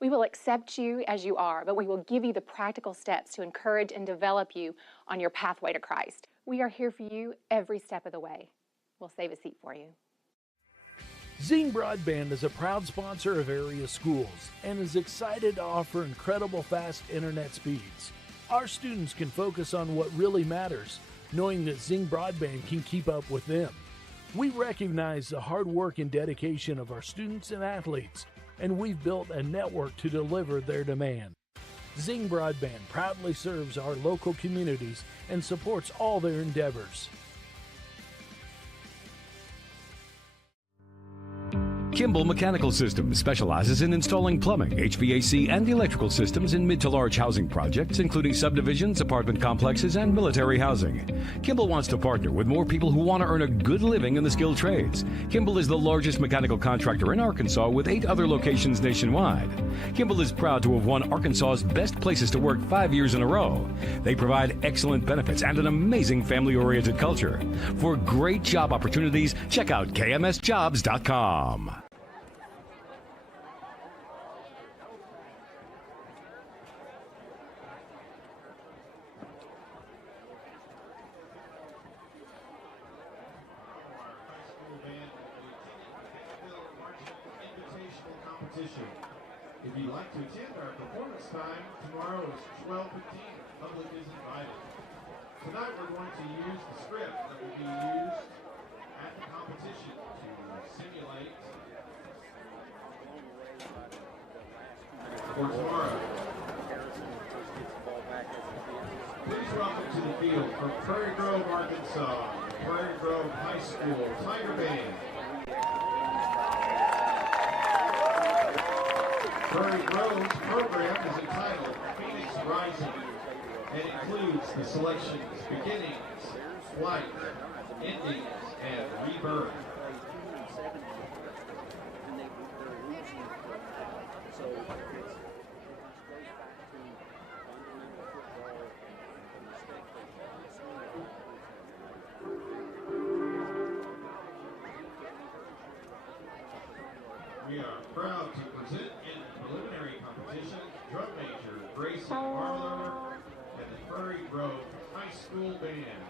We will accept you as you are, but we will give you the practical steps to encourage and develop you on your pathway to Christ. We are here for you every step of the way. We'll save a seat for you. Zing Broadband is a proud sponsor of area schools and is excited to offer incredible fast internet speeds. Our students can focus on what really matters, knowing that Zing Broadband can keep up with them. We recognize the hard work and dedication of our students and athletes, and we've built a network to deliver their demand. Zing Broadband proudly serves our local communities and supports all their endeavors. Kimball Mechanical Systems specializes in installing plumbing, HVAC, and electrical systems in mid to large housing projects, including subdivisions, apartment complexes, and military housing. Kimball wants to partner with more people who want to earn a good living in the skilled trades. Kimball is the largest mechanical contractor in Arkansas with 8 other locations nationwide. Kimball is proud to have won Arkansas's Best Places to Work 5 years in a row. They provide excellent benefits and an amazing family-oriented culture. For great job opportunities, check out kmsjobs.com. If you'd like to attend our performance time, tomorrow is 12:15. Public is invited. Tonight we're going to use the script that will be used at the competition to simulate for tomorrow. Please welcome to the field from Prairie Grove, Arkansas, Prairie Grove High School Tiger Band. Prairie Grove's program is entitled Phoenix Rising and includes the selections Beginnings, Flight, Endings, and Rebirth. We are proud to present in the preliminary competition drum major Gracie Marlowe and the Prairie Grove High School Band.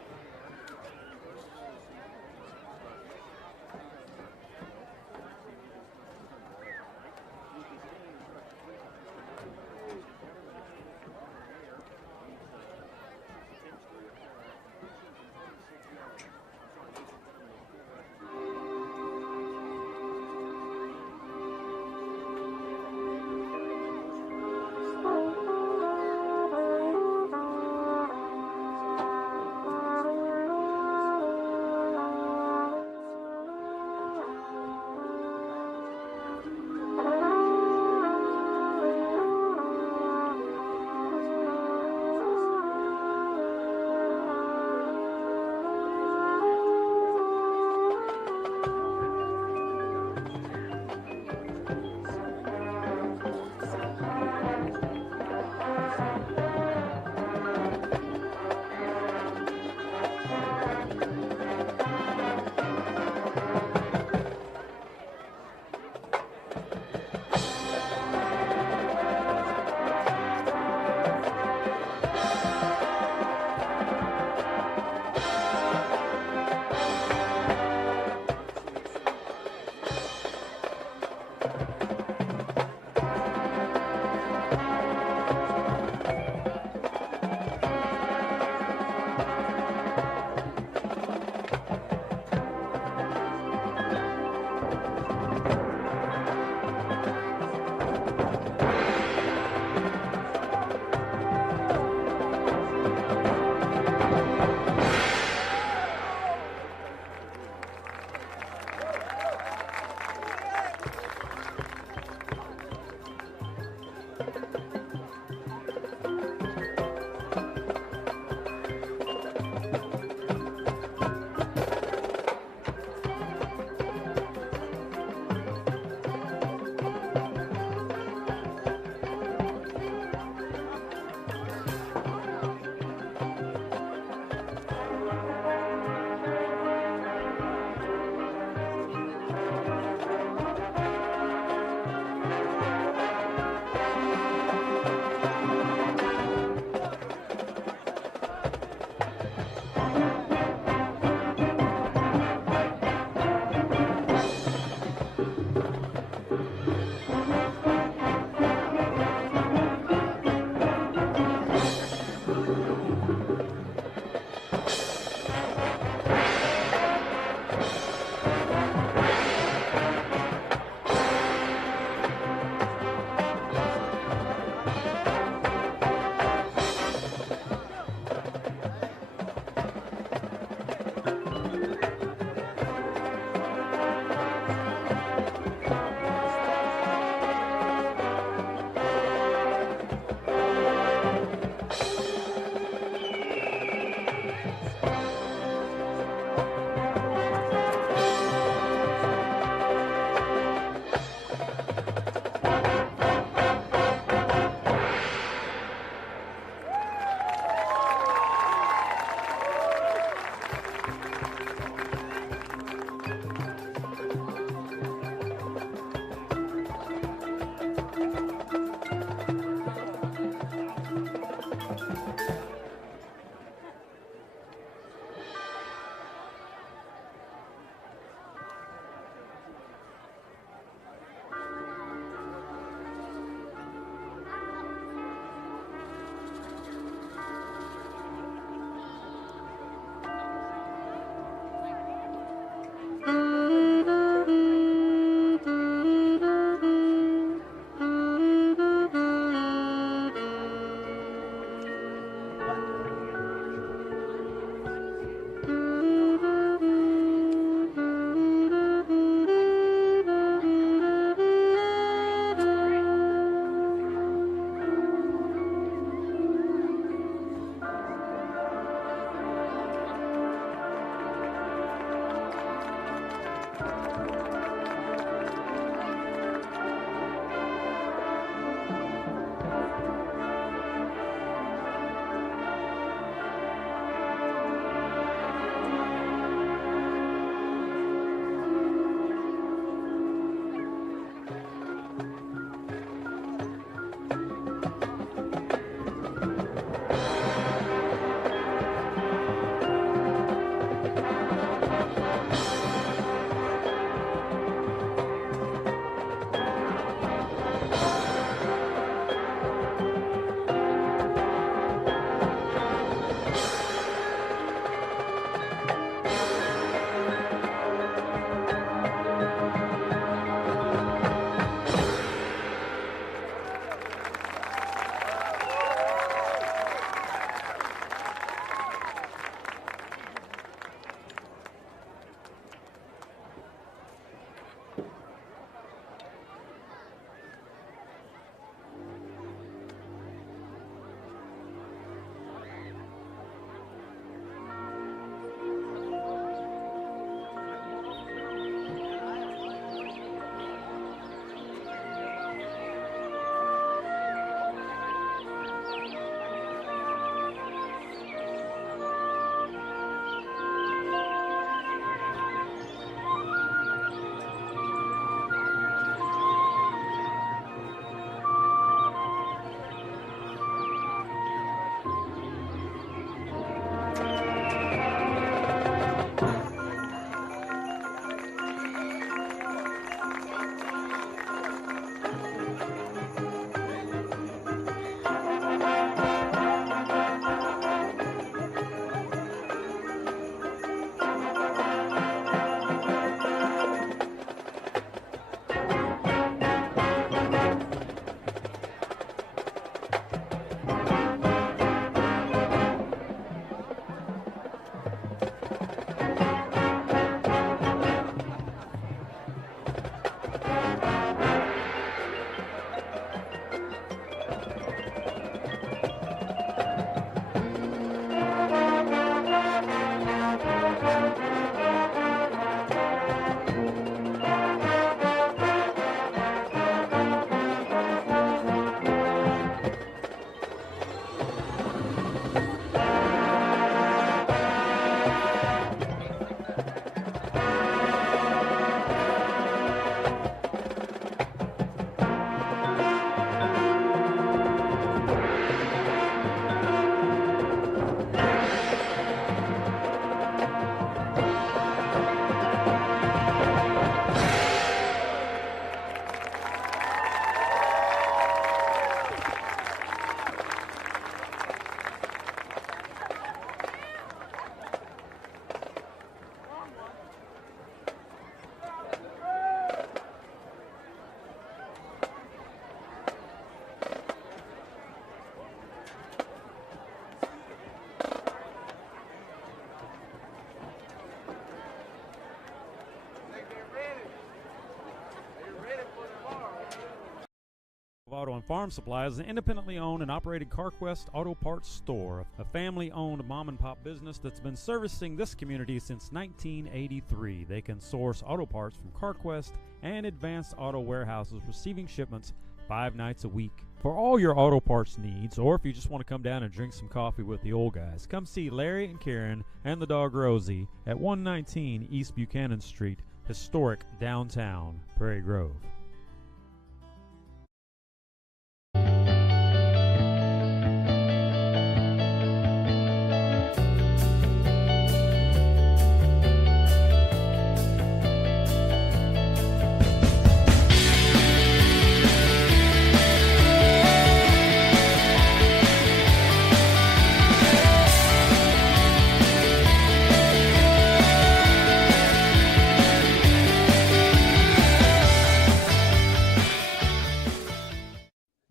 Auto and Farm Supply is an independently owned and operated CarQuest auto parts store, a family-owned mom-and-pop business that's been servicing this community since 1983. They can source auto parts from CarQuest and Advanced Auto Warehouses, receiving shipments 5 nights a week. For all your auto parts needs, or if you just want to come down and drink some coffee with the old guys, come see Larry and Karen and the dog Rosie at 119 East Buchanan Street, historic downtown Prairie Grove.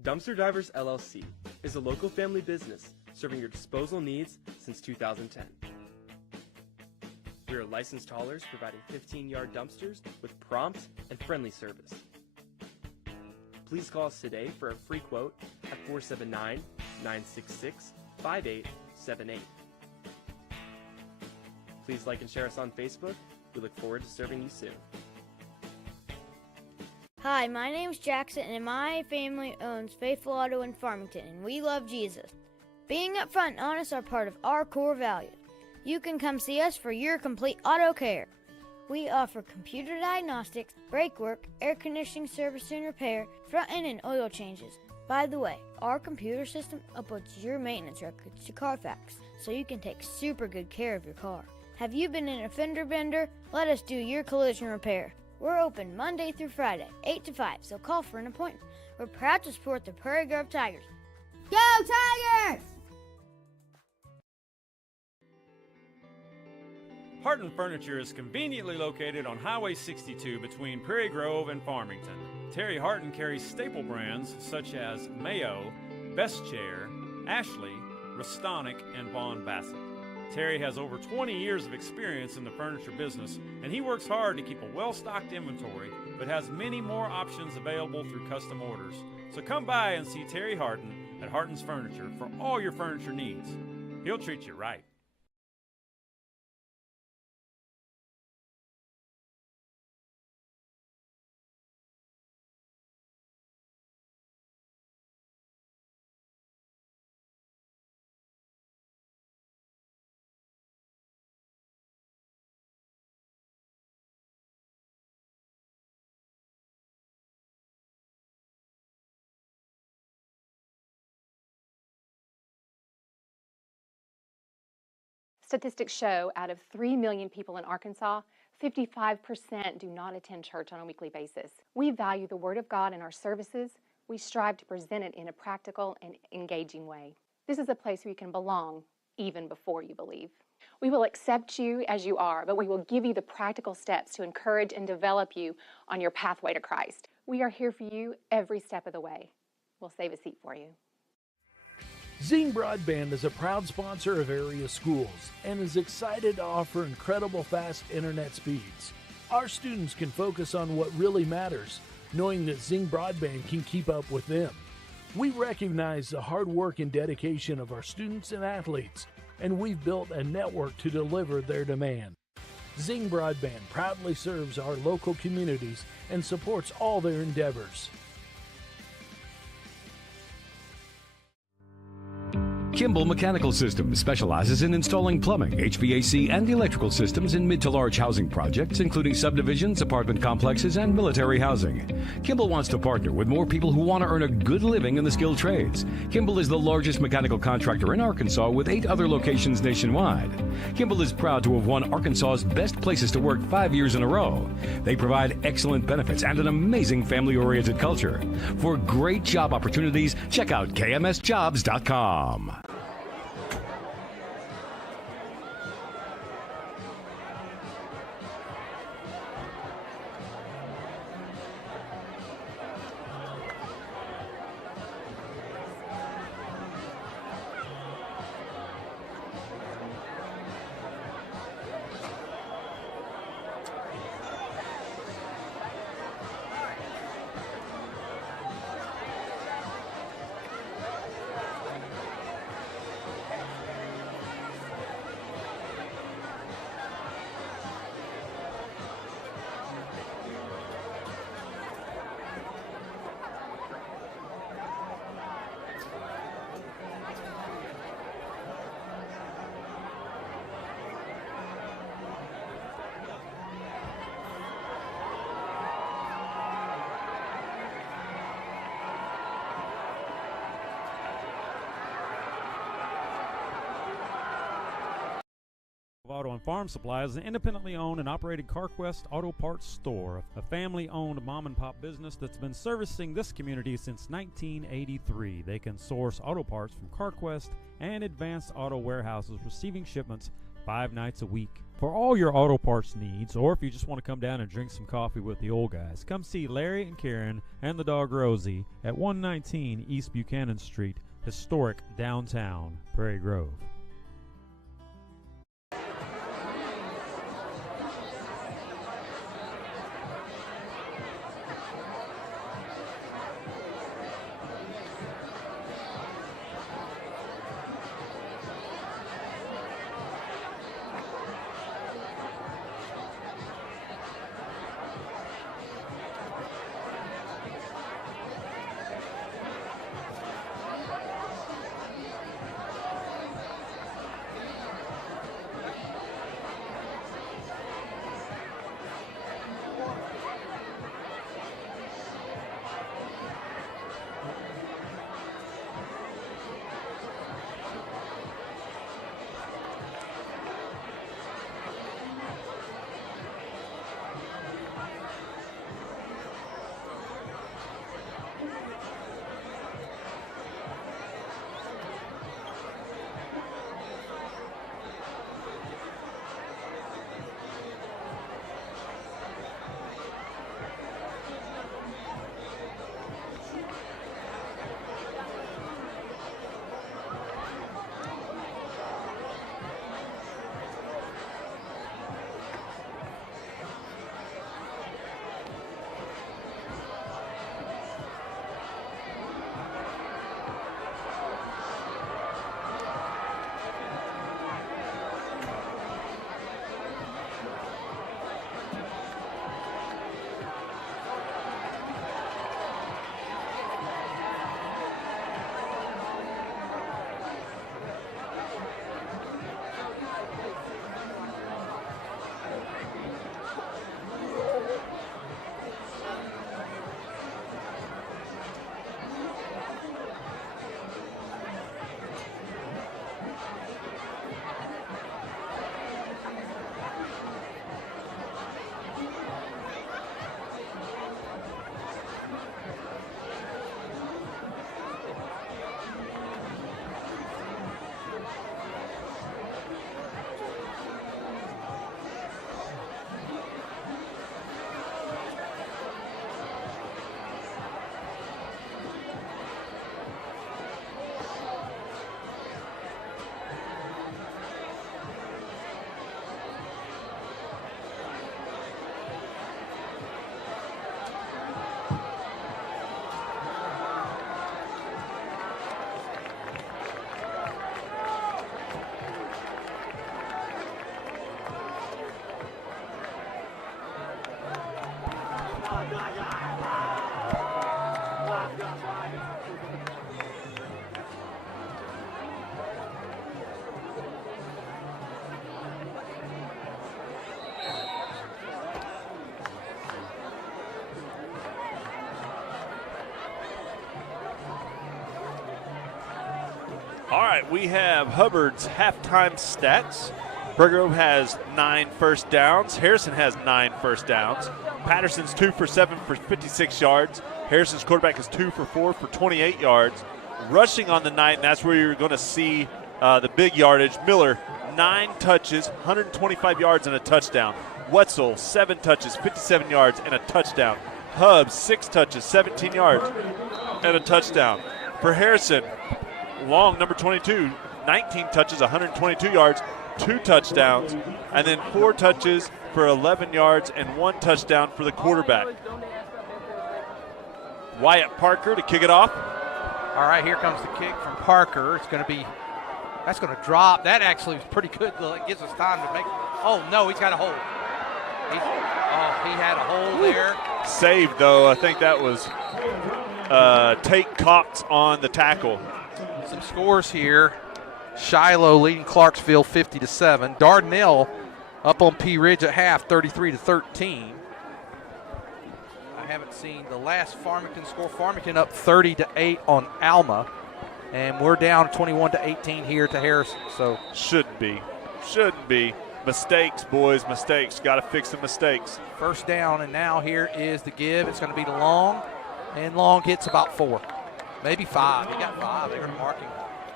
Dumpster Divers LLC is a local family business serving your disposal needs since 2010. We are licensed haulers providing 15-yard dumpsters with prompt and friendly service. Please call us today for a free quote at 479-966-5878. Please like and share us on Facebook. We look forward to serving you soon. Hi, my name's Jackson, and my family owns Faithful Auto in Farmington, and we love Jesus. Being upfront and honest are part of our core values. You can come see us for your complete auto care. We offer computer diagnostics, brake work, air conditioning service and repair, front end and oil changes. By the way, our computer system uploads your maintenance records to Carfax, so you can take super good care of your car. Have you been in a fender bender? Let us do your collision repair. We're open Monday through Friday, 8 to 5, so call for an appointment. We're proud to support the Prairie Grove Tigers. Go Tigers! Harton Furniture is conveniently located on Highway 62 between Prairie Grove and Farmington. Terry Harton carries staple brands such as Mayo, Best Chair, Ashley, Restonic, and Vaughn Bassett. Terry has over 20 years of experience in the furniture business, and he works hard to keep a well-stocked inventory, but has many more options available through custom orders. So come by and see Terry Harton at Harton's Furniture for all your furniture needs. He'll treat you right. Statistics show out of 3 million people in Arkansas, 55% do not attend church on a weekly basis. We value the Word of God in our services. We strive to present it in a practical and engaging way. This is a place where you can belong even before you believe. We will accept you as you are, but we will give you the practical steps to encourage and develop you on your pathway to Christ. We are here for you every step of the way. We'll save a seat for you. Zing Broadband is a proud sponsor of area schools and is excited to offer incredible fast internet speeds. Our students can focus on what really matters, knowing that Zing Broadband can keep up with them. We recognize the hard work and dedication of our students and athletes, and we've built a network to deliver their demand. Zing Broadband proudly serves our local communities and supports all their endeavors. Kimball Mechanical Systems specializes in installing plumbing, HVAC, and electrical systems in mid to large housing projects, including subdivisions, apartment complexes, and military housing. Kimball wants to partner with more people who want to earn a good living in the skilled trades. Kimball is the largest mechanical contractor in Arkansas with 8 other locations nationwide. Kimball is proud to have won Arkansas's Best Places to Work 5 years in a row. They provide excellent benefits and an amazing family-oriented culture. For great job opportunities, check out kmsjobs.com. Farm Supply is an independently owned and operated CarQuest Auto Parts store, a family-owned mom-and-pop business that's been servicing this community since 1983. They can source auto parts from CarQuest and Advanced Auto Warehouses, receiving shipments 5 nights a week. For all your auto parts needs, or if you just want to come down and drink some coffee with the old guys, come see Larry and Karen and the dog Rosie at 119 East Buchanan Street, historic downtown Prairie Grove. All right, we have Hubbard's halftime stats. Prairie Grove has 9 first downs. Harrison has 9 first downs. Patterson's 2 for 7 for 56 yards. Harrison's quarterback is 2 for 4 for 28 yards. Rushing on the night, and that's where you're going to see the big yardage. Miller, 9 touches, 125 yards and a touchdown. Wetzel, 7 touches, 57 yards and a touchdown. Hubbs, 6 touches, 17 yards and a touchdown. For Harrison, Long, number 22, 19 touches, 122 yards, 2 touchdowns, and then 4 touches for 11 yards and 1 touchdown for the quarterback. Wyatt Parker to kick it off. All right, here comes the kick from Parker. It's going to be, that's going to drop. That actually was pretty good. It gives us time to make, oh no, he's got a hold. He had a hold there. Saved though, I think that was Tate Cox on the tackle. Some scores here. Shiloh leading Clarksville 50-7. Dardanelle up on Pea Ridge at half, 33-13. I haven't seen the last Farmington score. Farmington up 30-8 on Alma, and we're down 21-18 here to Harrison. So shouldn't be. Mistakes, boys, mistakes. Got to fix the mistakes. First down, and now here is the give. It's going to be to Long, and Long gets about 4, maybe 5. He got 5. They're going to mark him.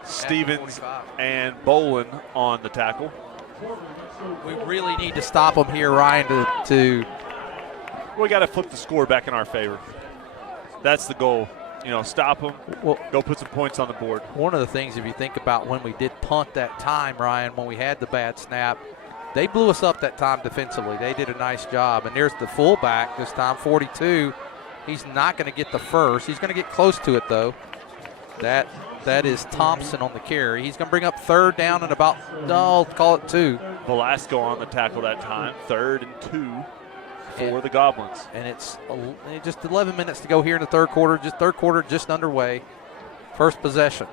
Stevens and Bolin on the tackle. We really need to stop them here, Ryan, to We got to flip the score back in our favor. That's the goal. Stop them, go put some points on the board. One of the things, if you think about when we did punt that time, Ryan, when we had the bad snap, they blew us up that time defensively. They did a nice job. And there's the fullback this time, 42. He's not going to get the first. He's going to get close to it, though. That is Thompson on the carry. He's going to bring up 3rd down and about, call it 2. Velasco on the tackle that time, 3rd and 2 for the Goblins. And it's just 11 minutes to go here in the third quarter, just underway. First possession.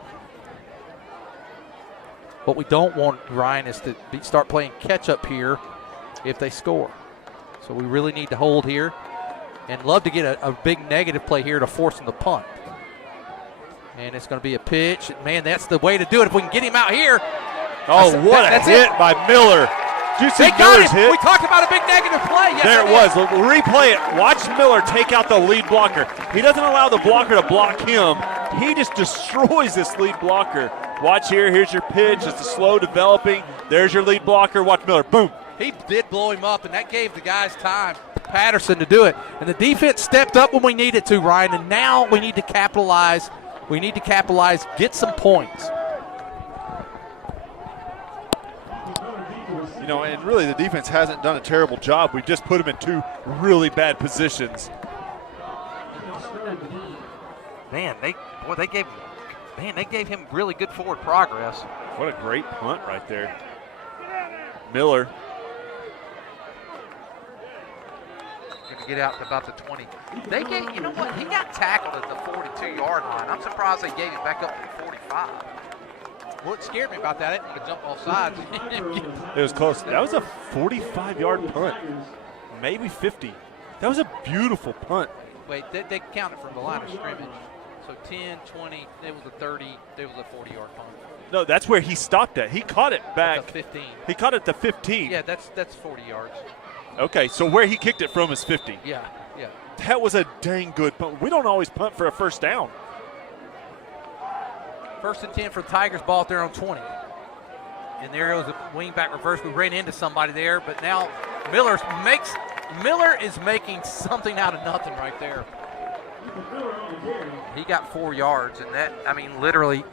What we don't want, Ryan, is to start playing catch-up here if they score. So we really need to hold here and love to get a big negative play here to force them to punt. And it's going to be a pitch. Man, that's the way to do it if we can get him out here. Oh, what a hit by Miller. Did you see they got Miller's him. hit? We talked about a big negative play. Yes, there it was. Replay it. Watch Miller take out the lead blocker. He doesn't allow the blocker to block him. He just destroys this lead blocker. Watch here. Here's your pitch. It's a slow developing. There's your lead blocker. Watch Miller. Boom. He did blow him up, and that gave the guys time, Patterson, to do it. And the defense stepped up when we needed to, Ryan, and now we need to capitalize. We need to capitalize, get some points. And really the defense hasn't done a terrible job. We've just put them in 2 really bad positions. Man, they gave him really good forward progress. What a great punt right there. Miller. Going to get out to about the 20. They gave, you know what? He got tackled at the 42-yard line. I'm surprised they gave him back up to the 45. What scared me about that, I didn't want to jump off sides. It was close. That was a 45-yard punt, maybe 50. That was a beautiful punt. Wait, they counted from the line of scrimmage. So 10, 20, it was a 30, it was a 40-yard punt. No, that's where he stopped at. He caught it back. At the 15. He caught it to 15. Yeah, that's 40 yards. Okay, so where he kicked it from is 50. Yeah. That was a dang good punt. We don't always punt for a first down. 1st and 10 for the Tigers, ball out there on 20. And there goes the wing back reverse. We ran into somebody there, but now Miller is making something out of nothing right there. He got 4 yards, and literally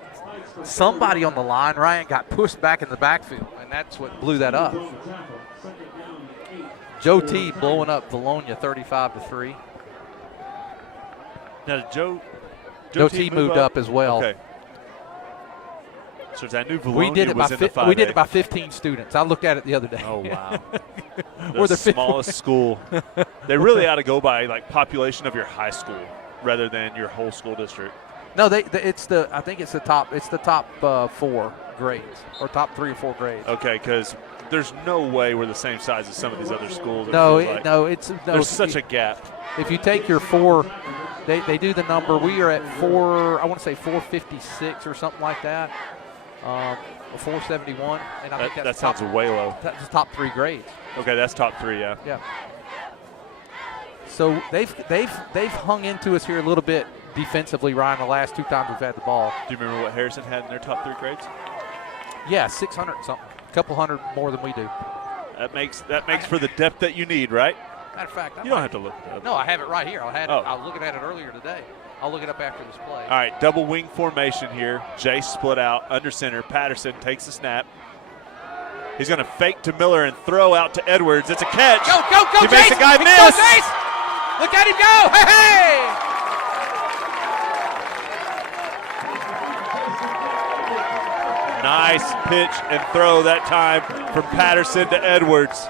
somebody on the line, Ryan, got pushed back in the backfield, and that's what blew that up. Joe T blowing up Bologna 35-3. Now, did Joe T moved up as well. Okay. So I knew Bologna we did it was by in the 5A. We did it by 15 students. I looked at it the other day. Oh, wow. We're the smallest school. They really ought to go by population of your high school rather than your whole school district. No, I think it's the top 4 grades, or top 3 or 4 grades. Okay, because there's no way we're the same size as some of these other schools. There's such a gap. If you take your 4, they do the number. We are at 4. I want to say 456 or something like that. 471, and I think that sounds way low. That's the top 3 grades. Okay, that's top 3, yeah. Yeah. So they've hung into us here a little bit defensively, Ryan, the last 2 times we've had the ball. Do you remember what Harrison had in their top 3 grades? Yeah, 600 something, a couple hundred more than we do. That makes for the depth that you need, right? Matter of fact, you don't have to look it up. No, I have it right here. I was looking at it earlier today. I'll look it up after this play. All right, double wing formation here. Jace split out under center. Patterson takes the snap. He's going to fake to Miller and throw out to Edwards. It's a catch. Go, he Jace! Makes a guy miss. Go, Jace! Look at him go! Hey! Nice pitch and throw that time from Patterson to Edwards.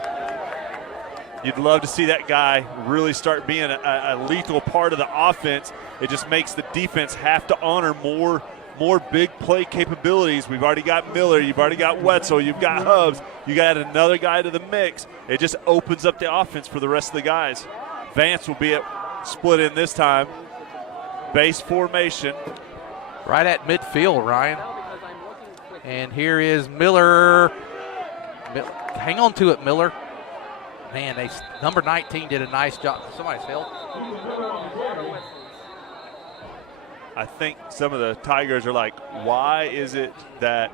You'd love to see that guy really start being a lethal part of the offense. It just makes the defense have to honor more big play capabilities. We've already got Miller. You've already got Wetzel. You've got Hubbs. You got another guy to the mix. It just opens up the offense for the rest of the guys. Vance will be at split in this time. Base formation. Right at midfield, Ryan. And here is Miller. Hang on to it, Miller. Man, number 19 did a nice job. Somebody's held. I think some of the Tigers are like, why is it that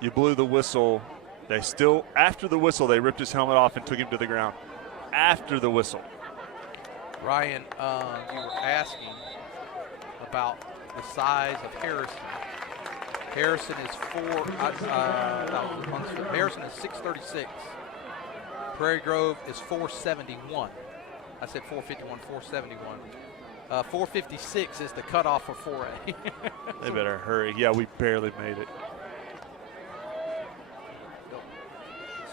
you blew the whistle? They still, after the whistle, they ripped his helmet off and took him to the ground. After the whistle. Ryan, you were asking about the size of Harrison. Harrison is Harrison is 6'36". Prairie Grove is 471. I said 451, 471. 456 is the cutoff for 4A. They better hurry. Yeah, we barely made it.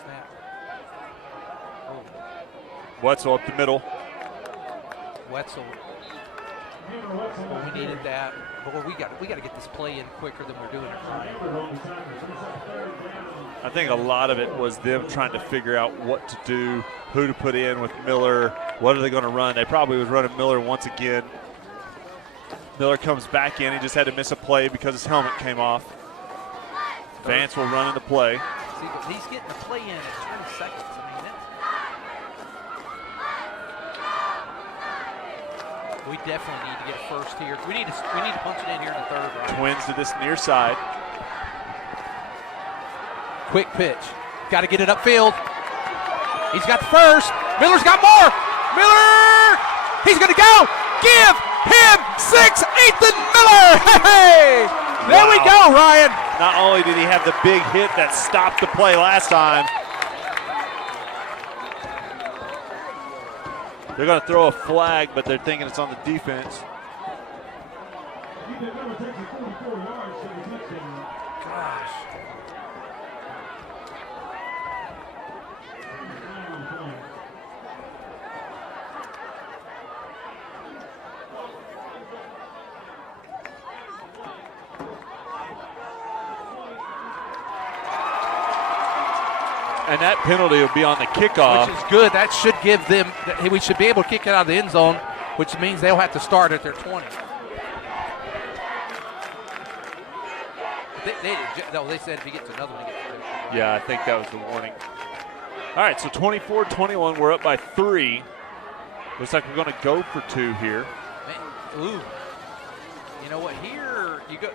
Snap. Oh. Wetzel up the middle. Wetzel. Well, we needed that. But we got to get this play in quicker than we're doing it, Ryan. I think a lot of it was them trying to figure out what to do, who to put in with Miller, what are they going to run. They probably was running Miller once again. Miller comes back in. He just had to miss a play because his helmet came off. Vance will run into play. See, but he's getting the play in at 20 seconds. I mean, we definitely need to get first here. We need to punch it in here in the third. Right? Twins to this near side. Quick pitch. Got to get it upfield. He's got the first. Miller's got more. Miller! He's going to go. Give him 6, Ethan Miller. Hey! There we go, Ryan. Not only did he have the big hit that stopped the play last time, they're going to throw a flag, but they're thinking it's on the defense. Gosh. And that penalty will be on the kickoff. Which is good. That should give them, we should be able to kick it out of the end zone, which means they'll have to start at their 20. They said if he gets another one, he gets two. Yeah, I think that was the warning. All right, so 24-21, we're up by 3. Looks like we're going to go for 2 here. Man, ooh. You know what? Here you go.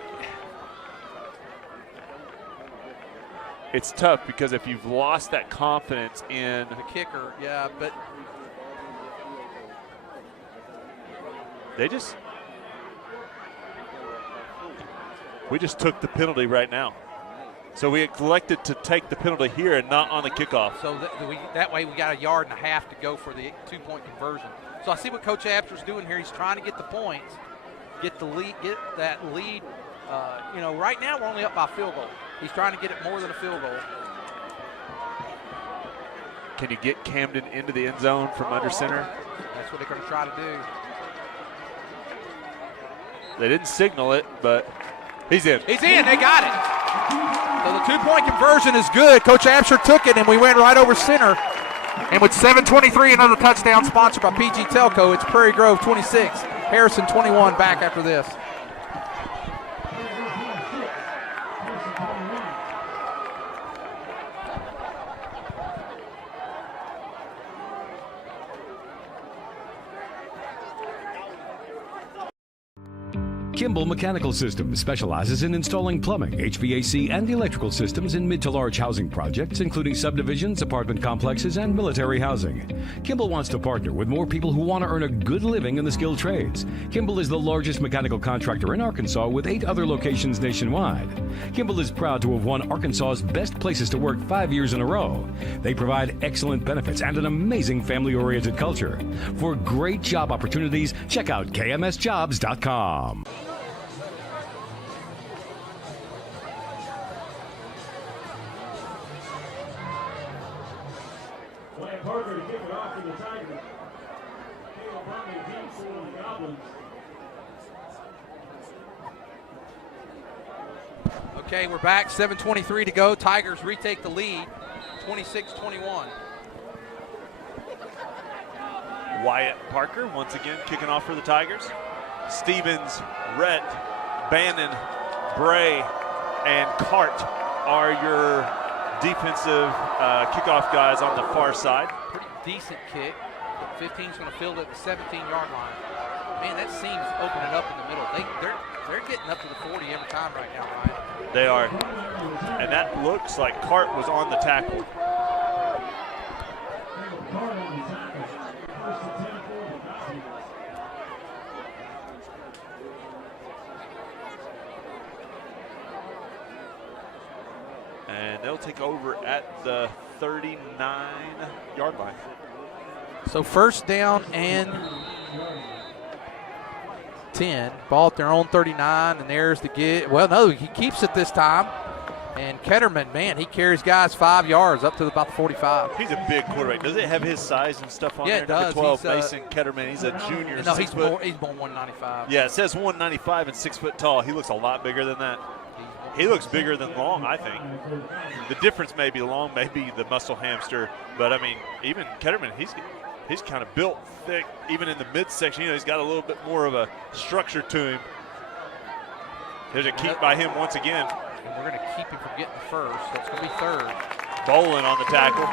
It's tough because if you've lost that confidence in The kicker, yeah, but we just took the penalty right now. So we elected to take the penalty here and not on the kickoff. so that way we got a yard and a half to go for the 2-point conversion. So I see what Coach Absher's doing here. He's trying to get the points, get the lead, get that lead. Right now we're only up by a field goal. He's trying to get it more than a field goal. Can you get Camden into the end zone from under center? That's what they're going to try to do. They didn't signal it, but he's in. He's in. They got it. So the 2-point conversion is good. Coach Absher took it, and we went right over center. And with 7:23, another touchdown sponsored by PG Telco. It's Prairie Grove 26, Harrison 21 back after this. Kimball Mechanical Systems specializes in installing plumbing, HVAC, and electrical systems in mid to large housing projects, including subdivisions, apartment complexes, and military housing. Kimball wants to partner with more people who want to earn a good living in the skilled trades. Kimball is the largest mechanical contractor in Arkansas with 8 other locations nationwide. Kimball is proud to have won Arkansas's Best Places to Work 5 years in a row. They provide excellent benefits and an amazing family-oriented culture. For great job opportunities, check out kmsjobs.com. Parker to kick it off to the Tigers. Caleb Huntley deep for the Goblins. Okay, we're back. 7:23 to go. Tigers retake the lead, 26-21. Wyatt Parker once again kicking off for the Tigers. Stevens, Rhett, Bannon, Bray, and Cart are your defensive kickoff guys on the far side. Pretty decent kick. 15's going to field at the 17-yard line. Man, that seam's opening up in the middle. They're getting up to the 40 every time right now, Ryan. They are. And that looks like Cart was on the tackle. And they'll take over at the 39-yard line. So first down and 10. Ball at their own 39, and there's the get. Well, no, he keeps it this time. And Ketterman, man, he carries guys 5 yards up to about the 45. He's a big quarterback. Does it have his size and stuff on Yeah, there? it does. Number 12, He's, Mason Ketterman. He's a junior. No, he's born 195. Yeah, it says 195 and 6 foot tall. He looks a lot bigger than that. He looks bigger than Long, I think. The difference may be Long, maybe the muscle hamster. But, I mean, even Ketterman, he's kind of built thick, even in the midsection. You know, he's got a little bit more of a structure to him. There's a keep by him once again. And we're going to keep him from getting the first, so it's going to be third. Bolin on the tackle.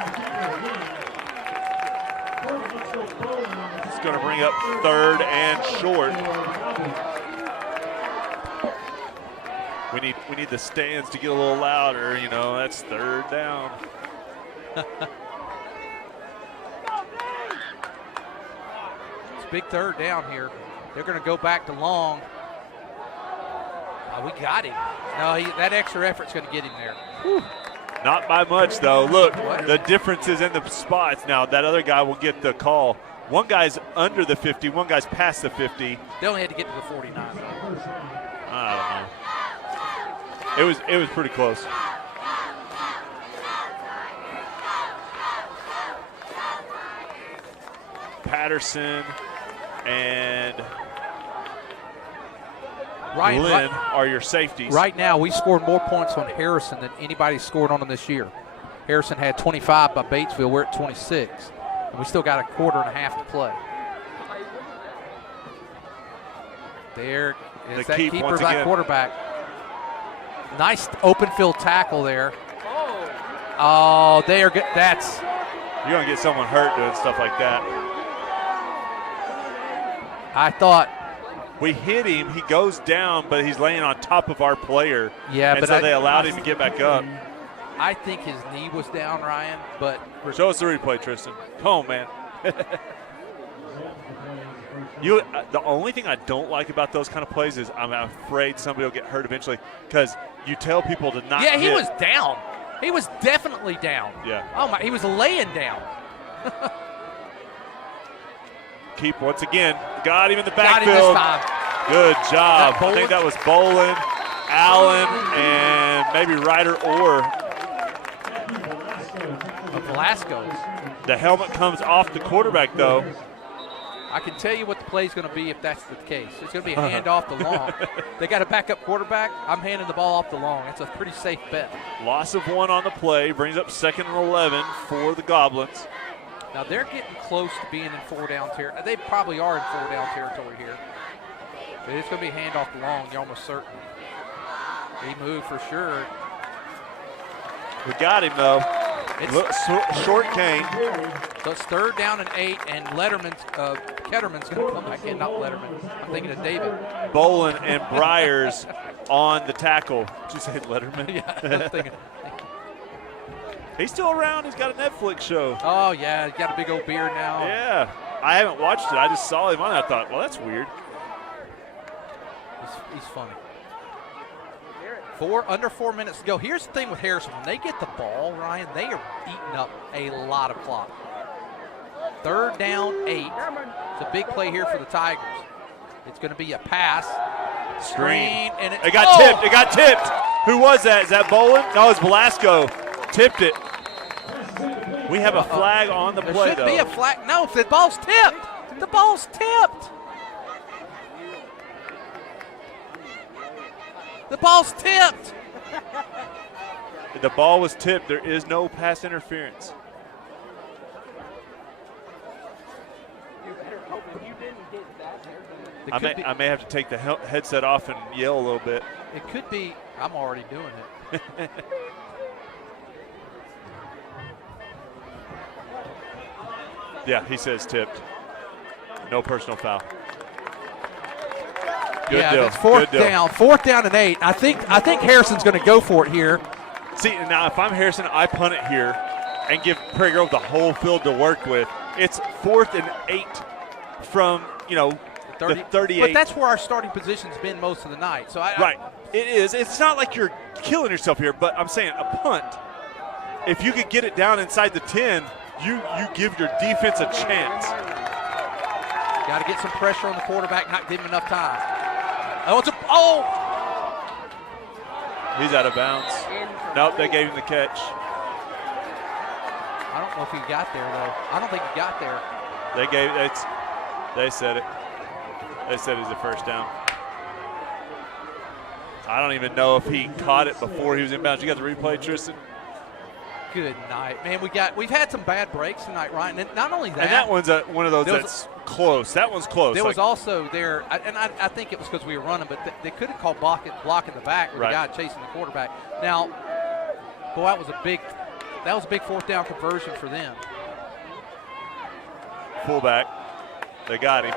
It's going to bring up third and short. We need the stands to get a little louder. You know, that's third down. It's a big third down here. They're going to go back to Long. Oh, we got him. No, that extra effort's going to get him there. Whew. Not by much, though. Look, the difference is in the spots. Now, that other guy will get the call. One guy's under the 50, one guy's past the 50. They only had to get to the 49. I don't know. It was pretty close. Patterson and Ryan, Lynn are your safeties. Right now, we scored more points on Harrison than anybody scored on them this year. Harrison had 25 by Batesville. We're at 26. And we still got a quarter and a half to play. There is that keeper by quarterback. Nice open field tackle there. Oh, they are good. That's. You're going to get someone hurt doing stuff like that. I thought. We hit him. He goes down, but he's laying on top of our player. Yeah, and but so they allowed him to get back up. I think his knee was down, Ryan, but. Show us the replay, Tristan. Come on, man. The only thing I don't like about those kind of plays is I'm afraid somebody will get hurt eventually because you tell people to not Yeah, he hit. was down. He was definitely down. Yeah. Oh, my. He was laying down. Keep once again. Got him in the Got him backfield. this time. Good job. That I think that was Bolin, Allen, and maybe Ryder Orr. Velasco. The helmet comes off the quarterback, though. I can tell you what the play is going to be if that's the case. It's going to be a handoff to Long. They got a backup quarterback. I'm handing the ball off to Long. It's a pretty safe bet. Loss of 1 on the play brings up 2nd and 11 for the Goblins. Now they're getting close to being in 4-down territory. They probably are in 4-down territory here. But it's going to be a handoff to Long. You're almost certain. He moved for sure. We got him, though. Short cane. So it's 3rd down and 8, and Ketterman's going to come back in, not Letterman. I'm thinking of David. Bolin and Briers on the tackle. Did you say Letterman? Yeah, I was thinking. He's still around. He's got a Netflix show. Oh, yeah, he's got a big old beard now. Yeah. I haven't watched it. I just saw him on it. I thought, well, that's weird. He's funny. Under 4 minutes to go. Here's the thing with Harrison. When they get the ball, Ryan, they are eating up a lot of clock. 3rd down, 8. It's a big play here for the Tigers. It's going to be a pass. Screen. And it got tipped. It got tipped. Who was that? Is that Bolin? No, it's Velasco. Tipped it. We have a flag on the play, though. There should be a flag. No, the ball's tipped. The ball's tipped. The ball's tipped. The ball was tipped. There is no pass interference. I may have to take the headset off and yell a little bit. It could be. I'm already doing it. Yeah, he says tipped. No personal foul. Good yeah, deal. it's fourth Good deal. down. 4th down and 8. I think Harrison's going to go for it here. See, now if I'm Harrison, I punt it here and give Prairie Grove the whole field to work with. It's 4th and 8 from, the 38. But that's where our starting position's been most of the night. So Right. It is. It's not like you're killing yourself here, but I'm saying a punt, if you could get it down inside the 10, you give your defense a chance. Got to get some pressure on the quarterback, not give him enough time. He's out of bounds. Nope, they gave him the catch. I don't know if he got there, though. I don't think he got there. They said it. They said it was a first down. I don't even know if he caught it before he was inbound. You got the replay, Tristan? Good night, man. We've had some bad breaks tonight, Ryan. And not only that, And that one's one of those that's close. That one's close. There was also there, and I think it was because we were running, but they could have called block in the back with the guy chasing the quarterback. Now, boy, that was a big 4th down conversion for them. Fullback, they got him.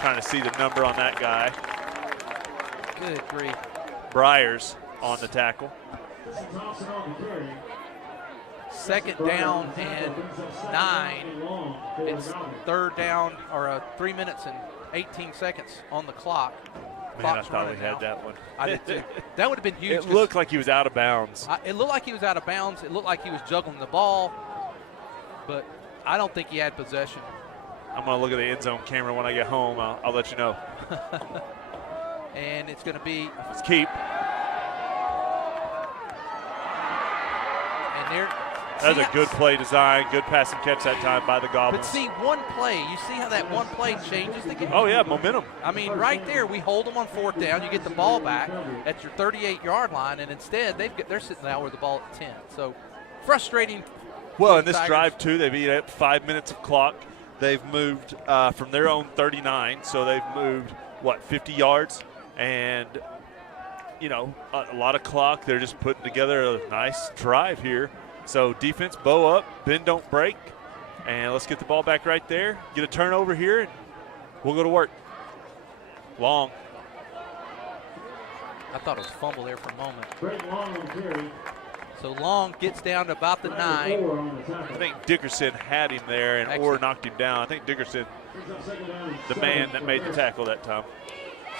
Trying to see the number on that guy. Good grief. Briars on the tackle. 2nd down and 9. It's 3rd down, or 3 minutes and 18 seconds on the clock. Man, I thought we had that one. I did too. That would have been huge. It looked like he was out of bounds. It looked like he was out of bounds. It looked like he was juggling the ball, but I don't think he had possession. I'm going to look at the end zone camera when I get home. I'll let you know. And it's going to be – Let's keep. And there. That was a good play design, good pass and catch that time by the Goblins. But see, one play, you see how that one play changes the game? Oh, yeah, momentum. I mean, right there, we hold them on 4th down. You get the ball back at your 38-yard line, and instead they're sitting out with the ball at 10. So frustrating. Well, in this drive, too, they've eaten up 5 minutes of clock. They've moved from their own 39, so they've moved, 50 yards? And, a lot of clock. They're just putting together a nice drive here. So defense, bow up, bend, don't break. And let's get the ball back right there. Get a turnover here, and we'll go to work. Long. I thought it was a fumble there for a moment. So Long gets down to about the 9. I think Dickerson had him there, and Orr knocked him down. I think Dickerson, the man that made the tackle that time.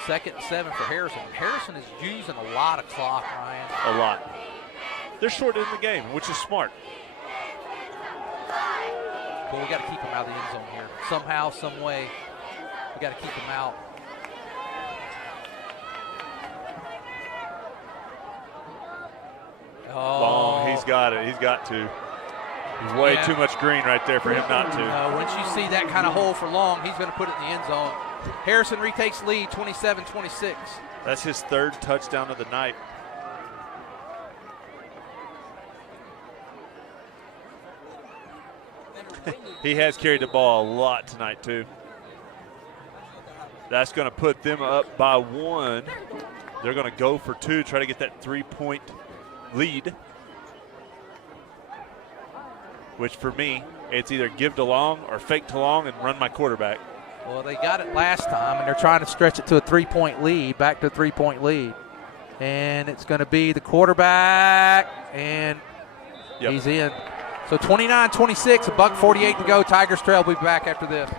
2nd and 7 for Harrison. Harrison is using a lot of clock, Ryan. A lot. They're shortening the game, which is smart. But we got to keep him out of the end zone here. Somehow, some way, we got to keep him out. Long, he's got it. He's got to. There's way too much green right there for him not to. Once you see that kind of hole for Long, he's going to put it in the end zone. Harrison retakes lead, 27-26. That's his 3rd touchdown of the night. He has carried the ball a lot tonight, too. That's going to put them up by 1. They're going to go for 2, try to get that 3-point lead. Which, for me, it's either give to Long or fake to Long and run my quarterback. Well, they got it last time, and they're trying to stretch it to a 3-point lead, back to a 3-point lead. And it's going to be the quarterback, and he's in. So 29-26, $1:48 to go. Tigers trail. We'll be back after this.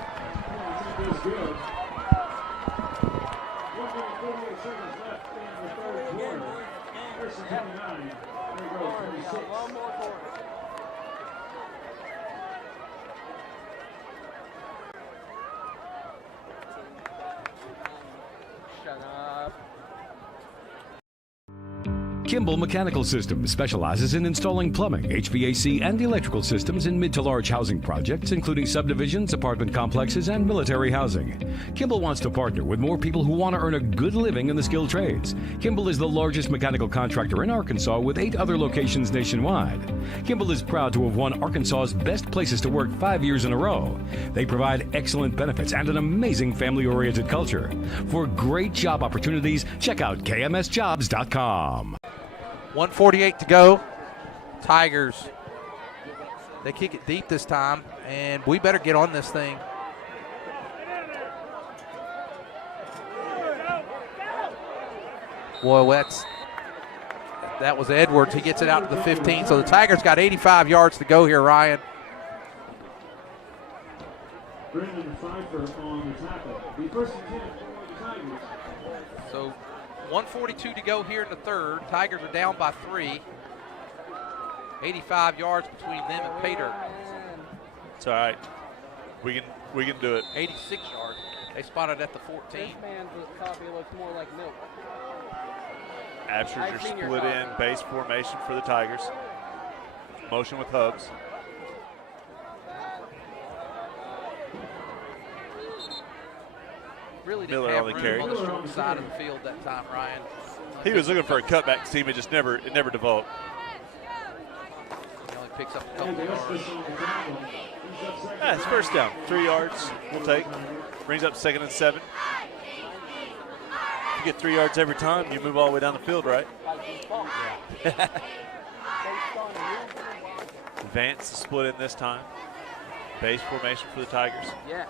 Kimball Mechanical Systems specializes in installing plumbing, HVAC, and electrical systems in mid to large housing projects, including subdivisions, apartment complexes, and military housing. Kimball wants to partner with more people who want to earn a good living in the skilled trades. Kimball is the largest mechanical contractor in Arkansas with 8 other locations nationwide. Kimball is proud to have won Arkansas's Best Places to Work 5 years in a row. They provide excellent benefits and an amazing family-oriented culture. For great job opportunities, check out kmsjobs.com. 1:48 to go. Tigers, they kick it deep this time. and we better get on this thing. Boy, that was Edwards. He gets it out to the 15. So the Tigers got 85 yards to go here, Ryan. Brendan Pfeiffer on the tackle. The first and 10 for the Tigers. So 1:42 to go here in the third. Tigers are down by 3. 85 yards between them and Pater. It's all right. We can do it. 86 yards. They spotted at the 14. This man's coffee looks more like milk. Abshers are split in base formation for the Tigers. Motion with Hubbs. Really didn't Miller have only room carried. on the short side of the field that time, Ryan. He was looking for a cutback team. It just never developed. He only picks up a couple of yards. Yeah, it's first down. 3 yards. We'll take. Brings up 2nd and 7. You get 3 yards every time, you move all the way down the field, right? Yeah. Vance is split in this time. Base formation for the Tigers. Yes.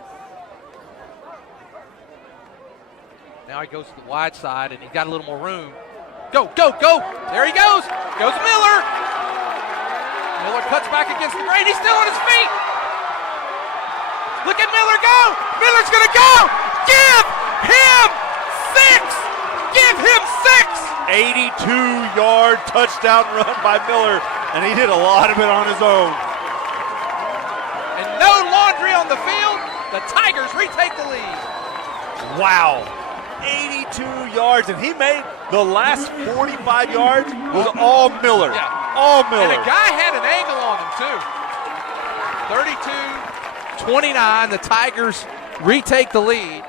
Now he goes to the wide side, and he's got a little more room. Go, go, go! There he goes! Goes Miller! Miller cuts back against the grain. He's still on his feet! Look at Miller go! Miller's gonna go! Give him 6! Give him 6! 82-yard touchdown run by Miller, and he did a lot of it on his own. And no laundry on the field. The Tigers retake the lead. Wow. 82 yards, and he made the last 45 yards was all Miller. Yeah. All Miller. And a guy had an angle on him, too. 32-29. The Tigers retake the lead.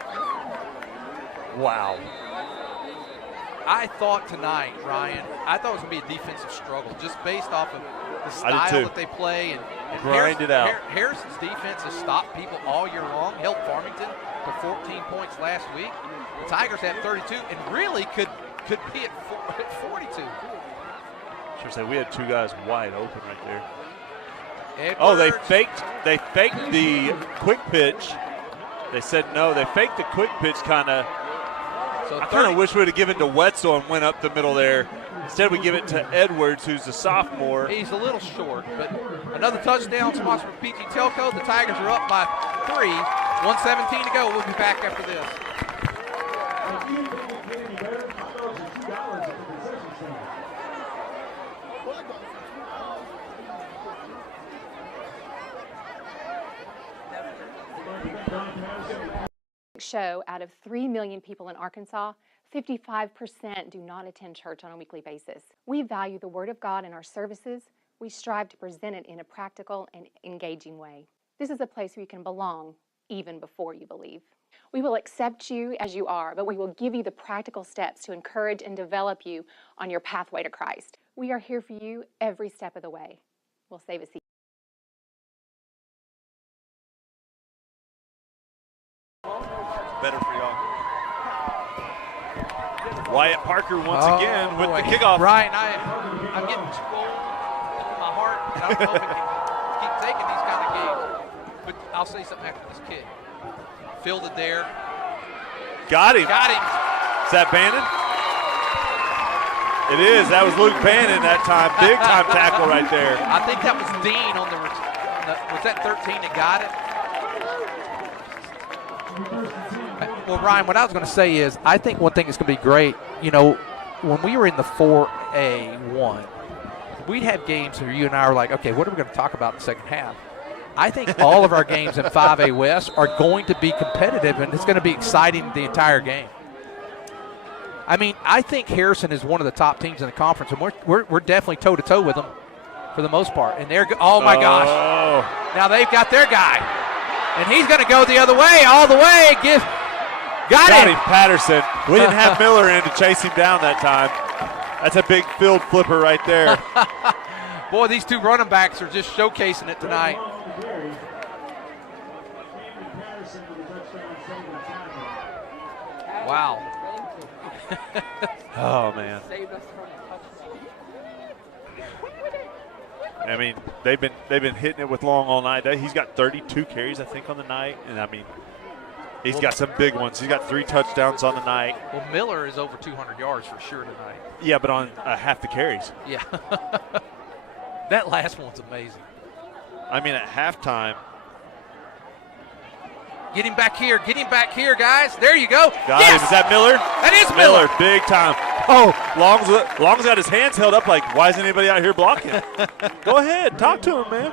Wow. I thought tonight, Ryan, I thought it was going to be a defensive struggle just based off of the I did style too. that they play. And Grind it out. Harrison's defense has stopped people all year long, held Farmington to 14 points last week. The Tigers had 32 and really could be at 42. Sure say we had 2 guys wide open right there. Edwards. Oh, they faked the quick pitch. They said no. They faked the quick pitch kind of. So I kind of wish we would have given to Wetzel and went up the middle there. Instead, we give it to Edwards, who's a sophomore. He's a little short, but another touchdown sponsored by PG Telco. The Tigers are up by 3. 1:17 to go. We'll be back after this. Show out of 3 million people in Arkansas, 55% do not attend church on a weekly basis. We value the Word of God in our services. We strive to present it in a practical and engaging way. This is a place where you can belong even before you believe. We will accept you as you are, but we will give you the practical steps to encourage and develop you on your pathway to Christ. We are here for you every step of the way. We'll save a seat. Better for y'all. Wyatt Parker once again with boy. the kickoff. Ryan, I'm getting too old in my heart. I don't know if I can keep taking these kind of games. But I'll say something after this kick. Fielded there. Got him. Got him. Is that Bannon? It is. That was Luke Bannon that time. Big time tackle right there. I think that was Dean on the was that 13 that got it? Well, Ryan, what I was going to say is I think one thing that's going to be great, you know, when we were in the 4A1, we'd have games where you and I are like, okay, what are we going to talk about in the second half? I think all of our games in 5A West are going to be competitive, and it's going to be exciting the entire game. I mean, I think Harrison is one of the top teams in the conference, and we're definitely toe-to-toe with them for the most part. And they're oh, my gosh. Now they've got their guy, and he's going to go the other way, all the way. Got him. Patterson. We didn't have Miller in to chase him down that time. That's a big field flipper right there. Boy, these two running backs are just showcasing it tonight. Wow. Oh, man. I mean, they've been hitting it with Long all night. He's got 32 carries, I think, on the night, and I mean, he's got some big ones. He's got 3 touchdowns on the night. Well, Miller is over 200 yards for sure tonight. Yeah, but on half the carries. Yeah. That last one's amazing. I mean, at halftime. Get him back here, guys. There you go. Got him. Is that Miller? That is Miller. Big time. Oh, Long's got his hands held up like, why isn't anybody out here blocking? Go ahead. Talk to him, man.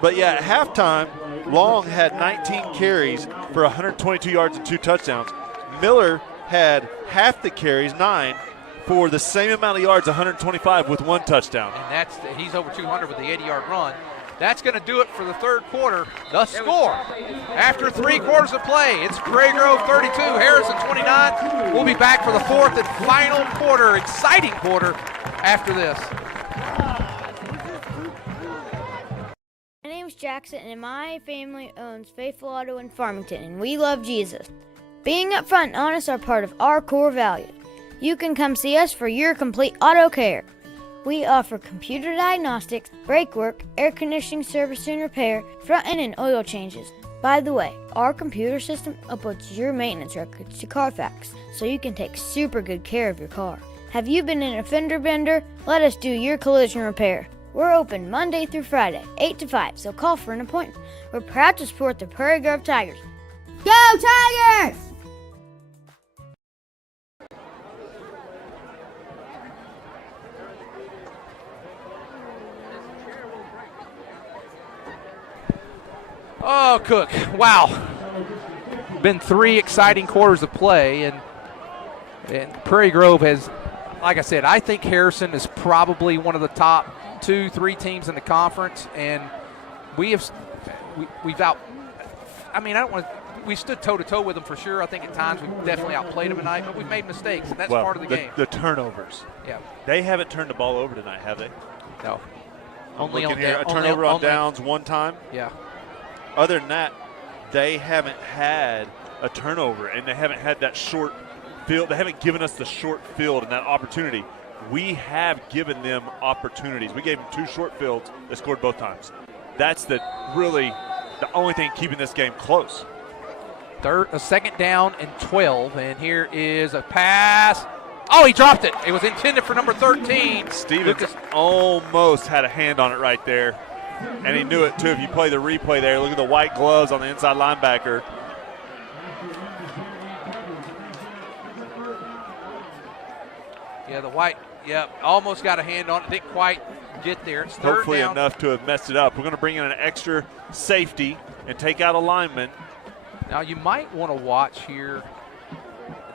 But, yeah, at halftime, Long had 19 carries for 122 yards and 2 touchdowns. Miller had half the carries, 9, for the same amount of yards, 125 with 1 touchdown. And he's over 200 with the 80-yard run. That's going to do it for the third quarter. The score, after 3 quarters of play, it's Prairie Grove 32, Harrison 29. We'll be back for the fourth and final quarter, exciting quarter, after this. My name's Jackson, and my family owns Faithful Auto in Farmington, and we love Jesus. Being upfront and honest are part of our core values. You can come see us for your complete auto care. We offer computer diagnostics, brake work, air conditioning service and repair, front end and oil changes. By the way, our computer system uploads your maintenance records to Carfax, so you can take super good care of your car. Have you been in a fender bender? Let us do your collision repair. We're open Monday through Friday, 8 to 5, so call for an appointment. We're proud to support the Prairie Grove Tigers. Go Tigers! Oh, Cook, wow. Been 3 exciting quarters of play, and Prairie Grove has, like I said, I think Harrison is probably one of the top 2-3 teams in the conference, and we stood toe-to-toe with them for sure. I think at times we've definitely outplayed them tonight, but we've made mistakes, and that's part of the game. The turnovers. Yeah. They haven't turned the ball over tonight, have they? No. Only on a turnover on downs one time. Yeah. Other than that, they haven't had a turnover, and they haven't had that short field. They haven't given us the short field and that opportunity. We have given them opportunities. We gave them 2 short fields. They scored both times. That's really the only thing keeping this game close. A second down and 12, and here is a pass. Oh, he dropped it. It was intended for number 13. Stevens almost had a hand on it right there. And he knew it, too. If you play the replay there, look at the white gloves on the inside linebacker. Yeah, the white, almost got a hand on it. Didn't quite get there. It's third Hopefully down. Enough to have messed it up. We're going to bring in an extra safety and take out a lineman. Now, you might want to watch here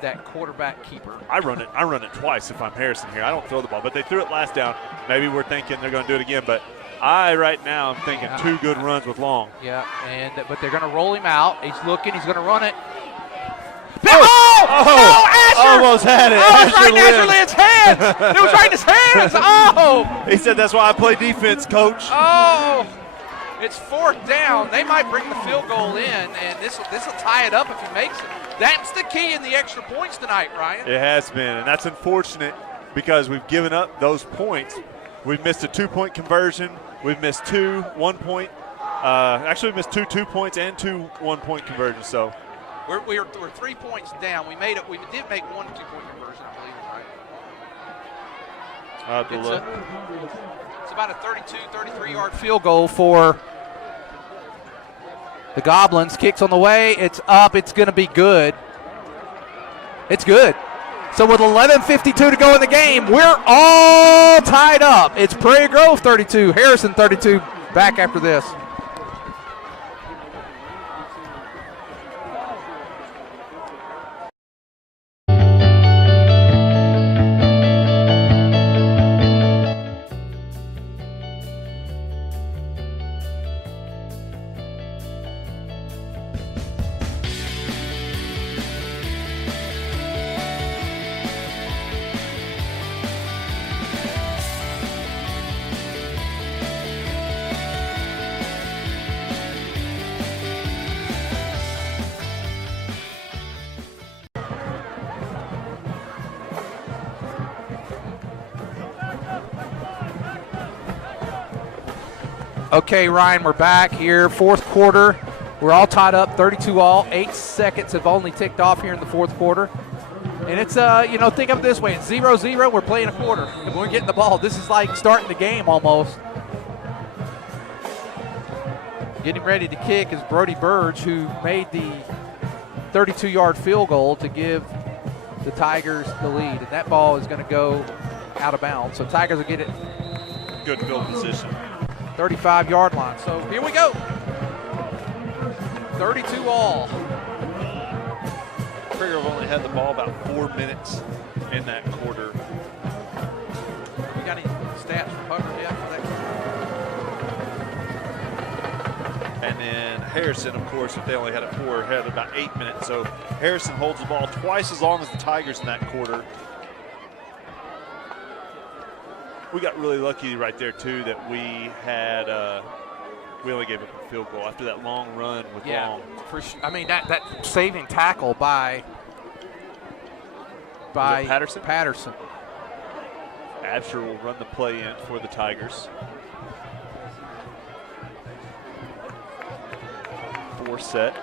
that quarterback keeper. I run it twice if I'm Harrison here. I don't throw the ball, but they threw it last down. Maybe we're thinking they're going to do it again, but right now I'm thinking 2 good runs with Long. Yeah, but they're going to roll him out. He's looking. He's going to run it. Asher! Almost had it. Oh, it was right in Asher Lynn's hands. It was right in his hands. Oh! He said that's why I play defense, Coach. Oh! It's 4th down. They might bring the field goal in, and this will tie it up if he makes it. That's the key in the extra points tonight, Ryan. It has been, and that's unfortunate because we've given up those points. We've missed a 2-point conversion. We've missed 2 1-point. Actually, we missed 2 2-points and 2 1-point conversions. So we're 3 points down. We made it. We did make 1 2-point conversion, I believe, right? It's about a 32, 33-yard field goal for the Goblins. Kicks on the way. It's up. It's going to be good. It's good. So with 11:52 to go in the game, we're all tied up. It's Prairie Grove 32, Harrison 32. Back after this. Okay, Ryan, we're back here. Fourth quarter. We're all tied up, 32 all. 8 seconds have only ticked off here in the fourth quarter. And it's, think of it this way. It's 0-0. We're playing a quarter, and we're getting the ball. This is like starting the game almost. Getting ready to kick is Brody Burge, who made the 32-yard field goal to give the Tigers the lead. And that ball is going to go out of bounds. So Tigers will get it. Good field position. 35-yard line. So here we go. 32 all. Prairie have only had the ball about 4 minutes in that quarter. You got any stats from Hubbard yet for that? And then Harrison, of course, if they only had it 4, had about 8 minutes. So Harrison holds the ball twice as long as the Tigers in that quarter. We got really lucky right there, too, that we had we only gave up a field goal after that long run with Long. For sure. I mean, that saving tackle by Patterson. Absher will run the play in for the Tigers. 4 set.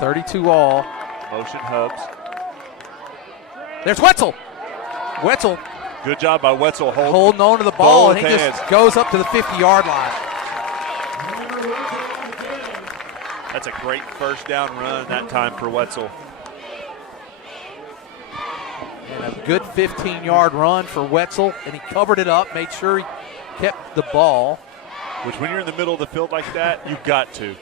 32 all. Motion Hubs. There's Wetzel. Wetzel. Good job by Wetzel holding on to the ball, and he just goes up to the 50-yard line. That's a great first down run that time for Wetzel. And a good 15-yard run for Wetzel, and he covered it up, made sure he kept the ball. Which when you're in the middle of the field like that, you've got to.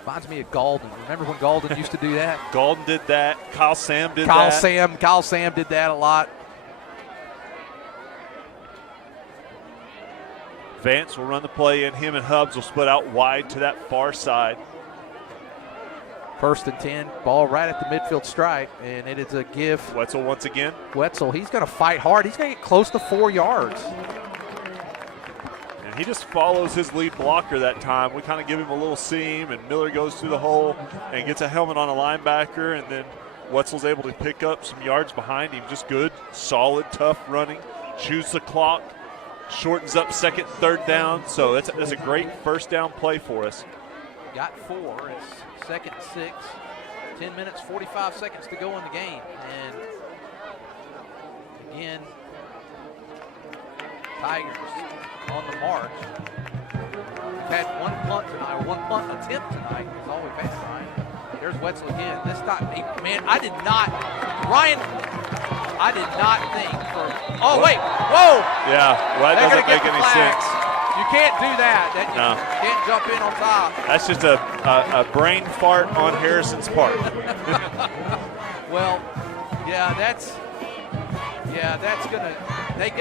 Reminds me of Galden. Remember when Galden used to do that? Galden did that. Kyle Sam did Kyle that. Sam did that a lot. Vance will run the play in. Him and Hubs will split out wide to that far side. 1st and 10, ball right at the midfield stripe, and it is a give. Wetzel once again. Wetzel, he's going to fight hard. He's going to get close to 4 yards. And he just follows his lead blocker that time. We kind of give him a little seam, and Miller goes through the hole and gets a helmet on a linebacker, and then Wetzel's able to pick up some yards behind him. Just good, solid, tough running. Chews the clock. Shortens up 2nd, 3rd down. So that's a great first down play for us. Got 4. It's 2nd and 6. 10 minutes, 45 seconds to go in the game. And again, Tigers on the march. We've had one punt tonight, or one punt attempt tonight. That's all we've had tonight. There's Wetzel again. This time, I did not think for. Oh, wait. Whoa. Yeah, well, that doesn't make any sense. You can't do that. You can't jump in on top. That's just a brain fart on Harrison's part. Well, that's going to.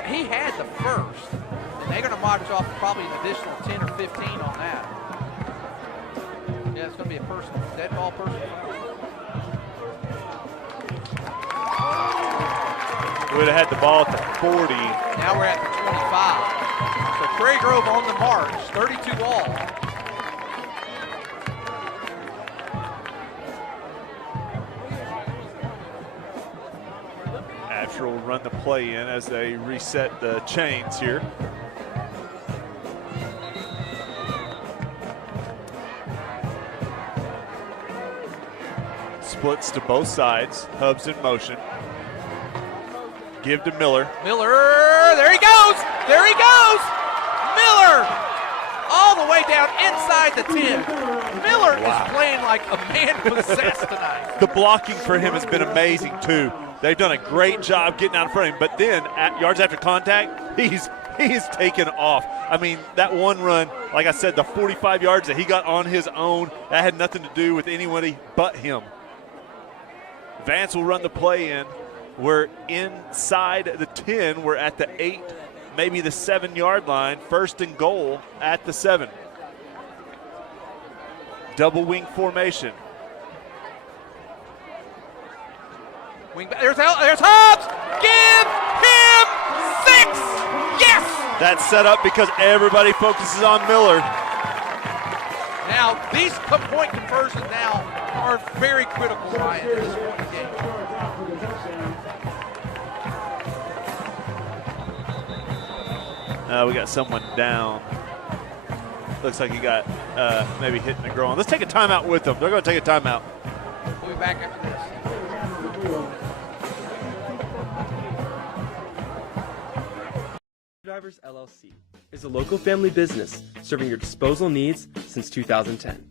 He had the first, and they're going to march off probably an additional 10 or 15 on that. Yeah, it's going to be a personal, dead ball personal. We would have had the ball at the 40. Now we're at the 25. So Prairie Grove on the march, 32 all. Absher will run the play in as they reset the chains here. Splits to both sides. Hubs in motion. Give to Miller. Miller, there he goes. There he goes. Miller, all the way down inside the 10. Miller is playing like a man possessed tonight. The blocking for him has been amazing too. They've done a great job getting out in front of him, but then at yards after contact, he's taken off. I mean, that one run, like I said, the 45 yards that he got on his own, that had nothing to do with anybody but him. Vance will run the play in. We're inside the 10. We're at the 8, maybe the 7-yard line. 1st and goal at the 7. Double wing formation. There's Hobbs. Give him 6. Yes. That's set up because everybody focuses on Miller. Now, these point conversions now are very critical, Ryan, in this point of the game. We got someone down. Looks like he got maybe hit in the groin. Let's take a timeout with them. They're going to take a timeout. We'll be back after this. Drivers LLC is a local family business serving your disposal needs since 2010.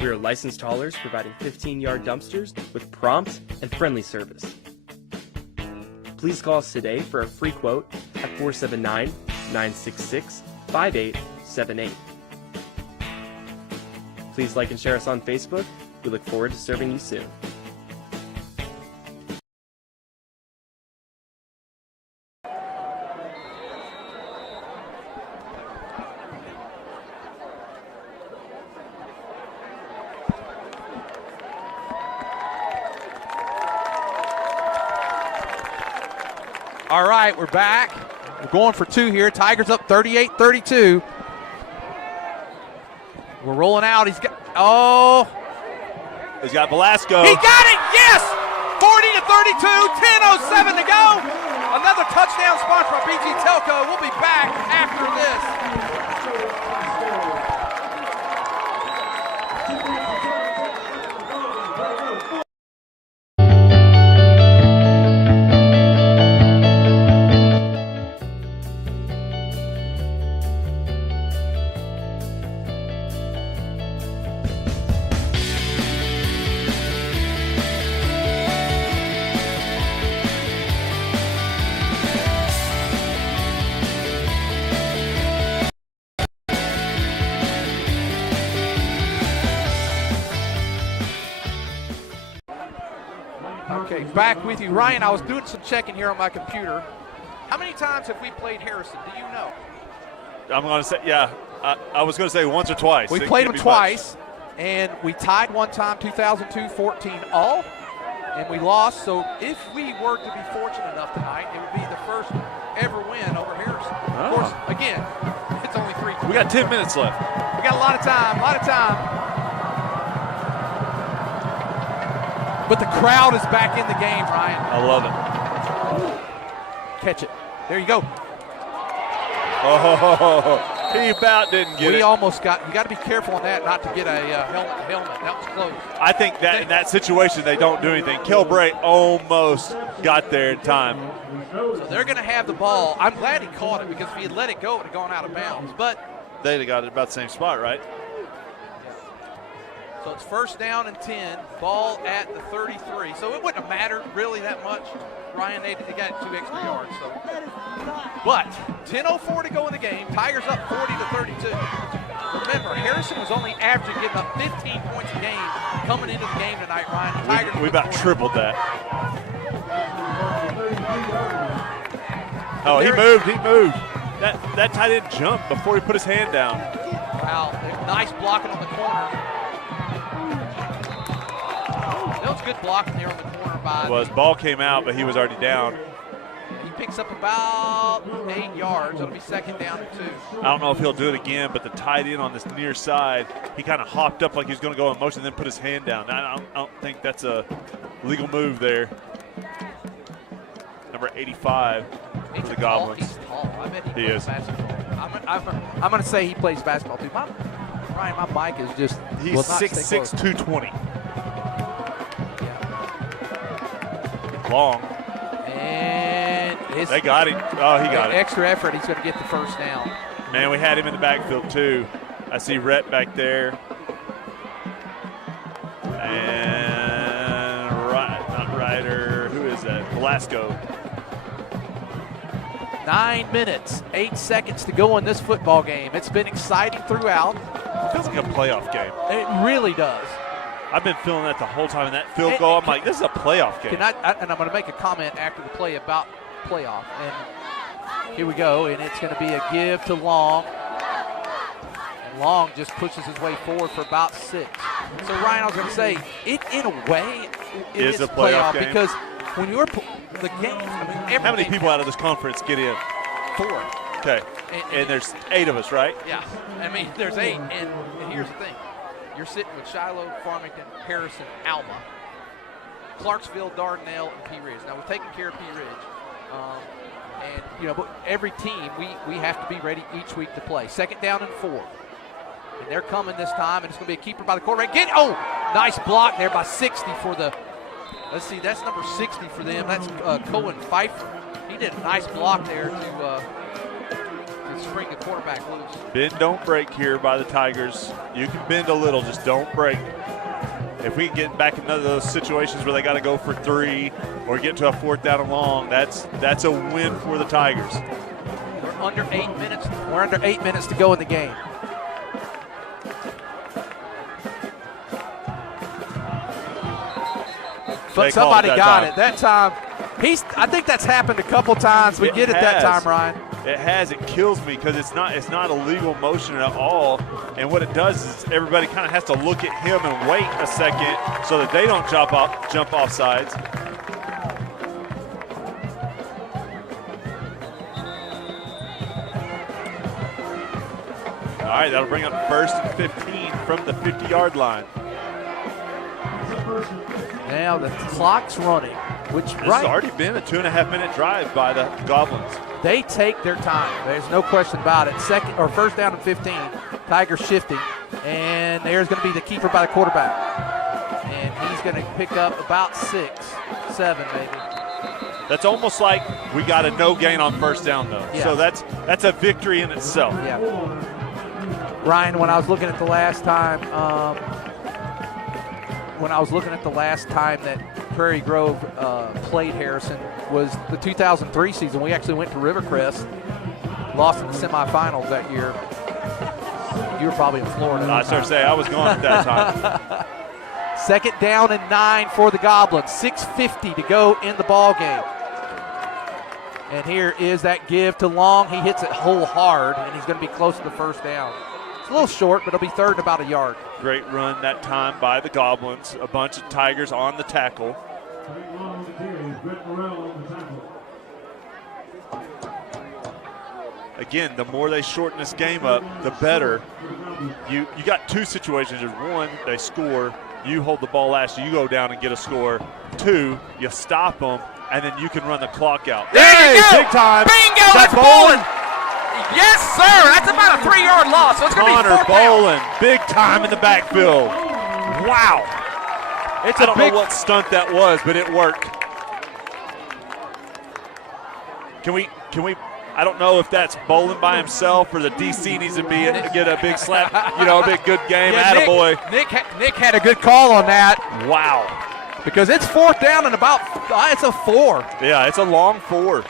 We are licensed haulers providing 15-yard dumpsters with prompt and friendly service. Please call us today for a free quote at 479-966-5878. Please like and share us on Facebook. We look forward to serving you soon. All right, we're back. We're going for two here. Tigers up 38-32. We're rolling out. He's got Velasco. He got it, yes! 40-32, 10:07 to go. Another touchdown sponsored by BG Telco. We'll be back after this. Okay, back with you. Ryan, I was doing some checking here on my computer. How many times have we played Harrison? Do you know? I'm going to say, yeah. I was going to say once or twice. We played them twice, and we tied one time, 2002-14 all, and we lost. So if we were to be fortunate enough tonight, it would be the first ever win over Harrison. Of course, again, it's only 3. We got 10 minutes left. We got a lot of time, But the crowd is back in the game, Ryan. I love it. Catch it. There you go. Oh, he about didn't get it. We almost got, you got to be careful on that not to get a helmet. That was close. I think that in that situation, they don't do anything. Kilbray almost got there in time. So they're going to have the ball. I'm glad he caught it because if he had let it go, it would have gone out of bounds. But they'd have got it about the same spot, right? So it's first down and 10, ball at the 33. So it wouldn't have mattered really that much. Ryan, they got 2 extra yards. So. But 10:04 to go in the game. Tigers up 40-32. Remember, Harrison was only averaging getting up 15 points a game coming into the game tonight, Ryan. The Tigers we about tripled that. Oh, he moved. That tight end jumped before he put his hand down. Wow, nice blocking on the corner. That was good blocking there on the corner by. It was. Ball came out, but he was already down. He picks up about 8 yards. It'll be second down and 2. I don't know if he'll do it again, but the tight end on this near side, he kind of hopped up like he was going to go in motion, then put his hand down. I don't think that's a legal move there. Number 85 for the Goblins. He's tall. I bet he plays basketball. I'm going to say he plays basketball too. Ryan, my mic is just. He's 6'6", 220. Long. And they got him. Oh, he got it. Extra effort. He's going to get the first down. Man, we had him in the backfield too. I see Rhett back there. And not Ryder. Who is that? Velasco. 9 minutes, 8 seconds to go in this football game. It's been exciting throughout. It feels like a playoff game. It really does. I've been feeling that the whole time in that field goal. I'm like, this is a playoff game. And I'm going to make a comment after the play about playoff. And here we go, and it's going to be a give to Long. And Long just pushes his way forward for about 6. So, Ryan, I was going to say, in a way, it is a playoff game. Because when you're the game, how many people out of this conference get in? 4. Okay. And there's 8 of us, right? Yeah. I mean, there's 8. And here's the thing. You're sitting with Shiloh, Farmington, Harrison, Alma, Clarksville, Dardanelle, and Pea Ridge. Now, we've taken care of Pea Ridge. And, but every team, we have to be ready each week to play. 2nd down and 4. And they're coming this time, and it's going to be a keeper by the quarterback. Nice block there by 60 for the, let's see, that's number 60 for them. That's Cohen Pfeiffer. He did a nice block there to spring the quarterback loose. Bend, don't break here by the Tigers. You can bend a little, just don't break. If we can get back into those situations where they got to go for 3 or get to a 4th down and long, that's a win for the Tigers. We're under 8 minutes. We're under 8 minutes to go in the game. But somebody got it that time. I think that's happened a couple times. We get it that time, Ryan. It has. It kills me because it's not a legal motion at all. And what it does is everybody kind of has to look at him and wait a second so that they don't jump off sides. All right, that'll bring up 1st and 15 from the 50-yard line. Now the clock's running, This has already been a 2.5-minute drive by the Goblins. They take their time. There's no question about it. 1st down and 15. Tigers shifting, and there's going to be the keeper by the quarterback, and he's going to pick up about 6, 7 maybe. That's almost like we got a no gain on 1st down though. Yeah. So that's a victory in itself. Yeah. Ryan, when I was looking at the last time. That Prairie Grove played Harrison was the 2003 season. We actually went to Rivercrest, lost in the semifinals that year. You were probably in Florida. I started to say I was gone at that time. 2nd down and 9 for the Goblins. 6:50 to go in the ball game. And here is that give to Long. He hits it whole hard, and he's going to be close to the 1st down. It's a little short, but it'll be 3rd and about a yard. Great run that time by the Goblins. A bunch of Tigers on the tackle. Again, the more they shorten this game up, the better. You got 2 situations. There's 1, they score. You hold the ball last, you go down and get a score. 2, you stop them, and then you can run the clock out. There you go. Big time. Bingo, that's bowling. Yes, sir. That's about a 3-yard loss. So it's going to be 4th bowling. Big time in the backfield. Wow. I don't know what stunt that was, but it worked. Can we? I don't know if that's bowling by himself or the DC needs to get a big slap. A big good game. Attaboy. Nick had a good call on that. Wow. Because it's 4th down and it's a 4. Yeah, it's a long 4.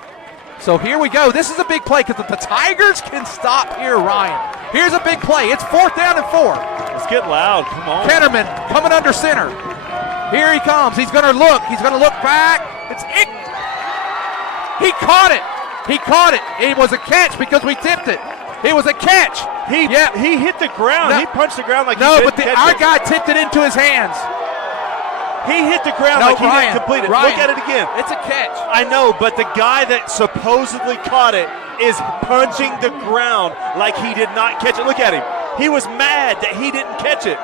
So here we go. This is a big play because if the Tigers can stop here, Ryan. Here's a big play. It's 4th down and 4. Let's get loud. Come on. Ketterman coming under center. Here he comes. He's going to look. He's going to look back. He caught it. It was a catch because we tipped it. It was a catch. He hit the ground. No, he punched the ground like no, he but our guy tipped it into his hands. He hit the ground like he didn't complete it. Ryan, look at it again. It's a catch. I know, but the guy that supposedly caught it is punching the ground like he did not catch it. Look at him. He was mad that he didn't catch it.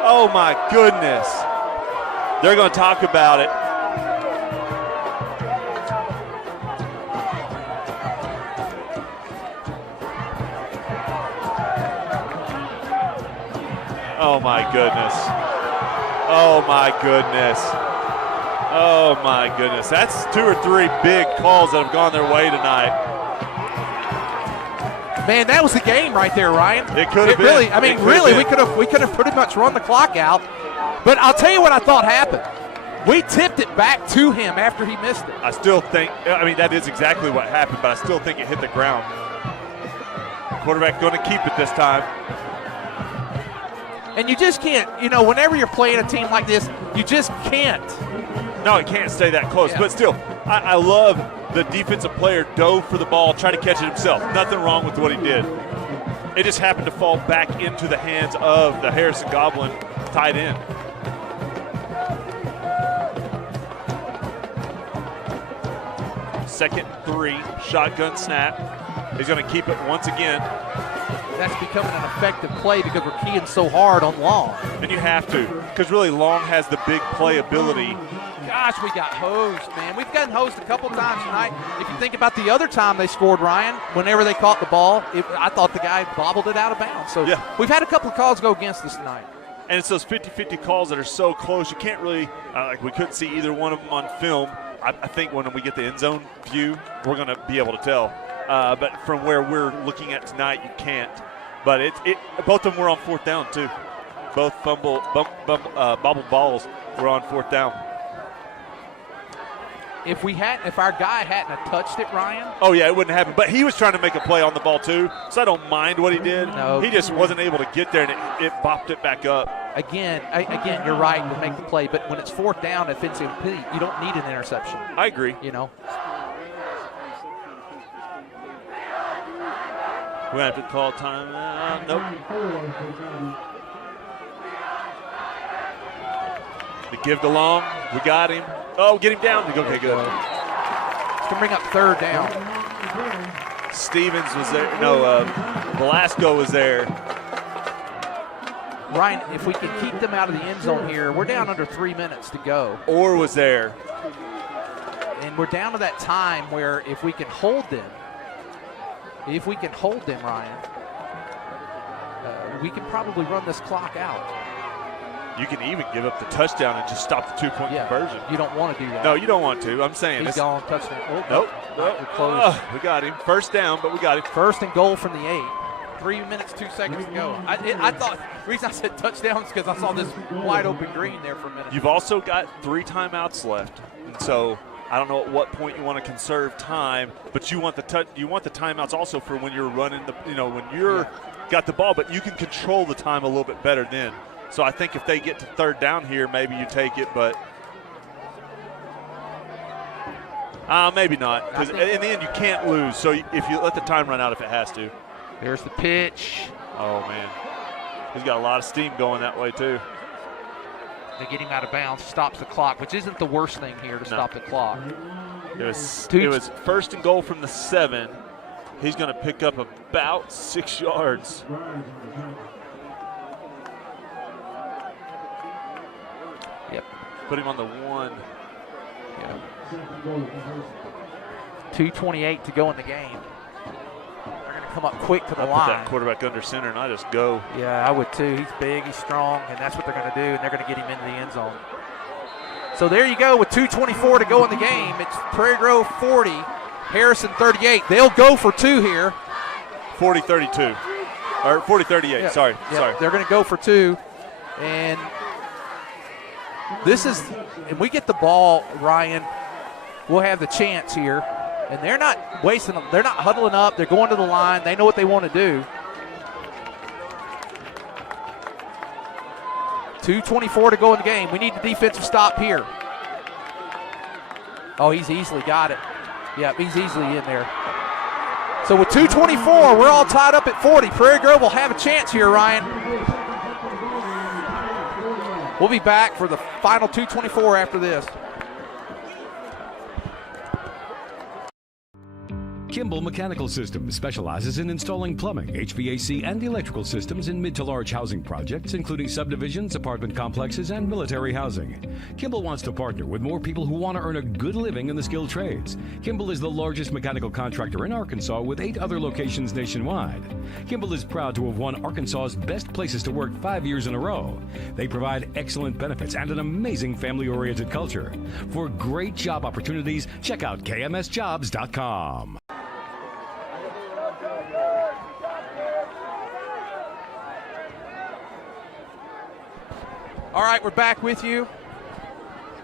Oh, my goodness. They're going to talk about it. Oh, my goodness. Oh, my goodness. Oh, my goodness. That's 2 or 3 big calls that have gone their way tonight. Man, that was the game right there, Ryan. It could have been. Really, I mean, really, we could have pretty much run the clock out. But I'll tell you what I thought happened. We tipped it back to him after he missed it. I still think, that is exactly what happened, but I still think it hit the ground. Quarterback going to keep it this time. And you just can't, whenever you're playing a team like this, you just can't. No, it can't stay that close. Yeah. But still, I love the defensive player dove for the ball, tried to catch it himself. Nothing wrong with what he did. It just happened to fall back into the hands of the Harrison Goblin tight end. Second 3, shotgun snap. He's going to keep it once again. That's becoming an effective play because we're keying so hard on Long. And you have to, because really Long has the big play ability Gosh, we got hosed, man. We've gotten hosed a couple times tonight. If you think about the other time they scored, Ryan, whenever they caught the ball, I thought the guy bobbled it out of bounds. So we've had a couple of calls go against us tonight. And it's those 50-50 calls that are so close. You can't really, we couldn't see either one of them on film. I think when we get the end zone view, we're going to be able to tell. But from where we're looking at tonight, you can't. But both of them were on fourth down, too. Both bobbled balls were on fourth down. If our guy hadn't have touched it, Ryan. Oh yeah, it wouldn't happen. But he was trying to make a play on the ball too, so I don't mind what he did. No. He just wasn't able to get there, and it bopped it back up. Again, you're right to make the play, but when it's fourth down, if it's incomplete, you don't need an interception. I agree. You know. We're gonna have to call timeout. Nope. The give to Long. We got him. Oh, get him down. Okay, good. It's going to bring up third down. Stevens was there. No, Velasco was there. Ryan, if we can keep them out of the end zone here, we're down under 3 minutes to go. Orr was there. And we're down to that time where if we can hold them, Ryan, we can probably run this clock out. You can even give up the touchdown and just stop the two-point conversion. You don't want to do that. No, you don't want to. I'm saying. He's gone, touchdown. Nope. We're close. We got him. First down, but we got him. First and goal from the 8. 3 minutes, 2 seconds to go. I thought the reason I said touchdowns because I saw this wide open green there for a minute. You've also got 3 timeouts left, and so I don't know at what point you want to conserve time, but you want the timeouts also for when you're running when you're got the ball, but you can control the time a little bit better then. So I think if they get to third down here, maybe you take it, but maybe not. Because in the end, you can't lose. So if you let the time run out if it has to. There's the pitch. Oh, man. He's got a lot of steam going that way, too. They get him out of bounds, stops the clock, which isn't the worst thing here to stop the clock. It was first and goal from the 7. He's going to pick up about 6 yards. Yep. Put him on the 1. Yep. 2:28 to go in the game. They're going to come up quick to the line. Put that quarterback under center and I just go. Yeah, I would too. He's big, he's strong, and that's what they're going to do, and they're going to get him into the end zone. So there you go with 2:24 to go in the game. It's Prairie Grove 40, Harrison 38. They'll go for 2 here. 40-32. Or 40-38, yeah. sorry. They're going to go for 2. And and we get the ball, Ryan, we'll have the chance here. And they're not wasting them. They're not huddling up. They're going to the line. They know what they want to do. 2:24 to go in the game. We need the defensive stop here. Oh, he's easily got it. Yeah, he's easily in there. So with 2:24, we're all tied up at 40. Prairie Grove will have a chance here, Ryan. We'll be back for the final 2:24 after this. Kimball Mechanical Systems specializes in installing plumbing, HVAC, and electrical systems in mid to large housing projects, including subdivisions, apartment complexes, and military housing. Kimball wants to partner with more people who want to earn a good living in the skilled trades. Kimball is the largest mechanical contractor in Arkansas with 8 other locations nationwide. Kimball is proud to have won Arkansas's Best Places to Work 5 years in a row. They provide excellent benefits and an amazing family-oriented culture. For great job opportunities, check out kmsjobs.com. All right, we're back with you.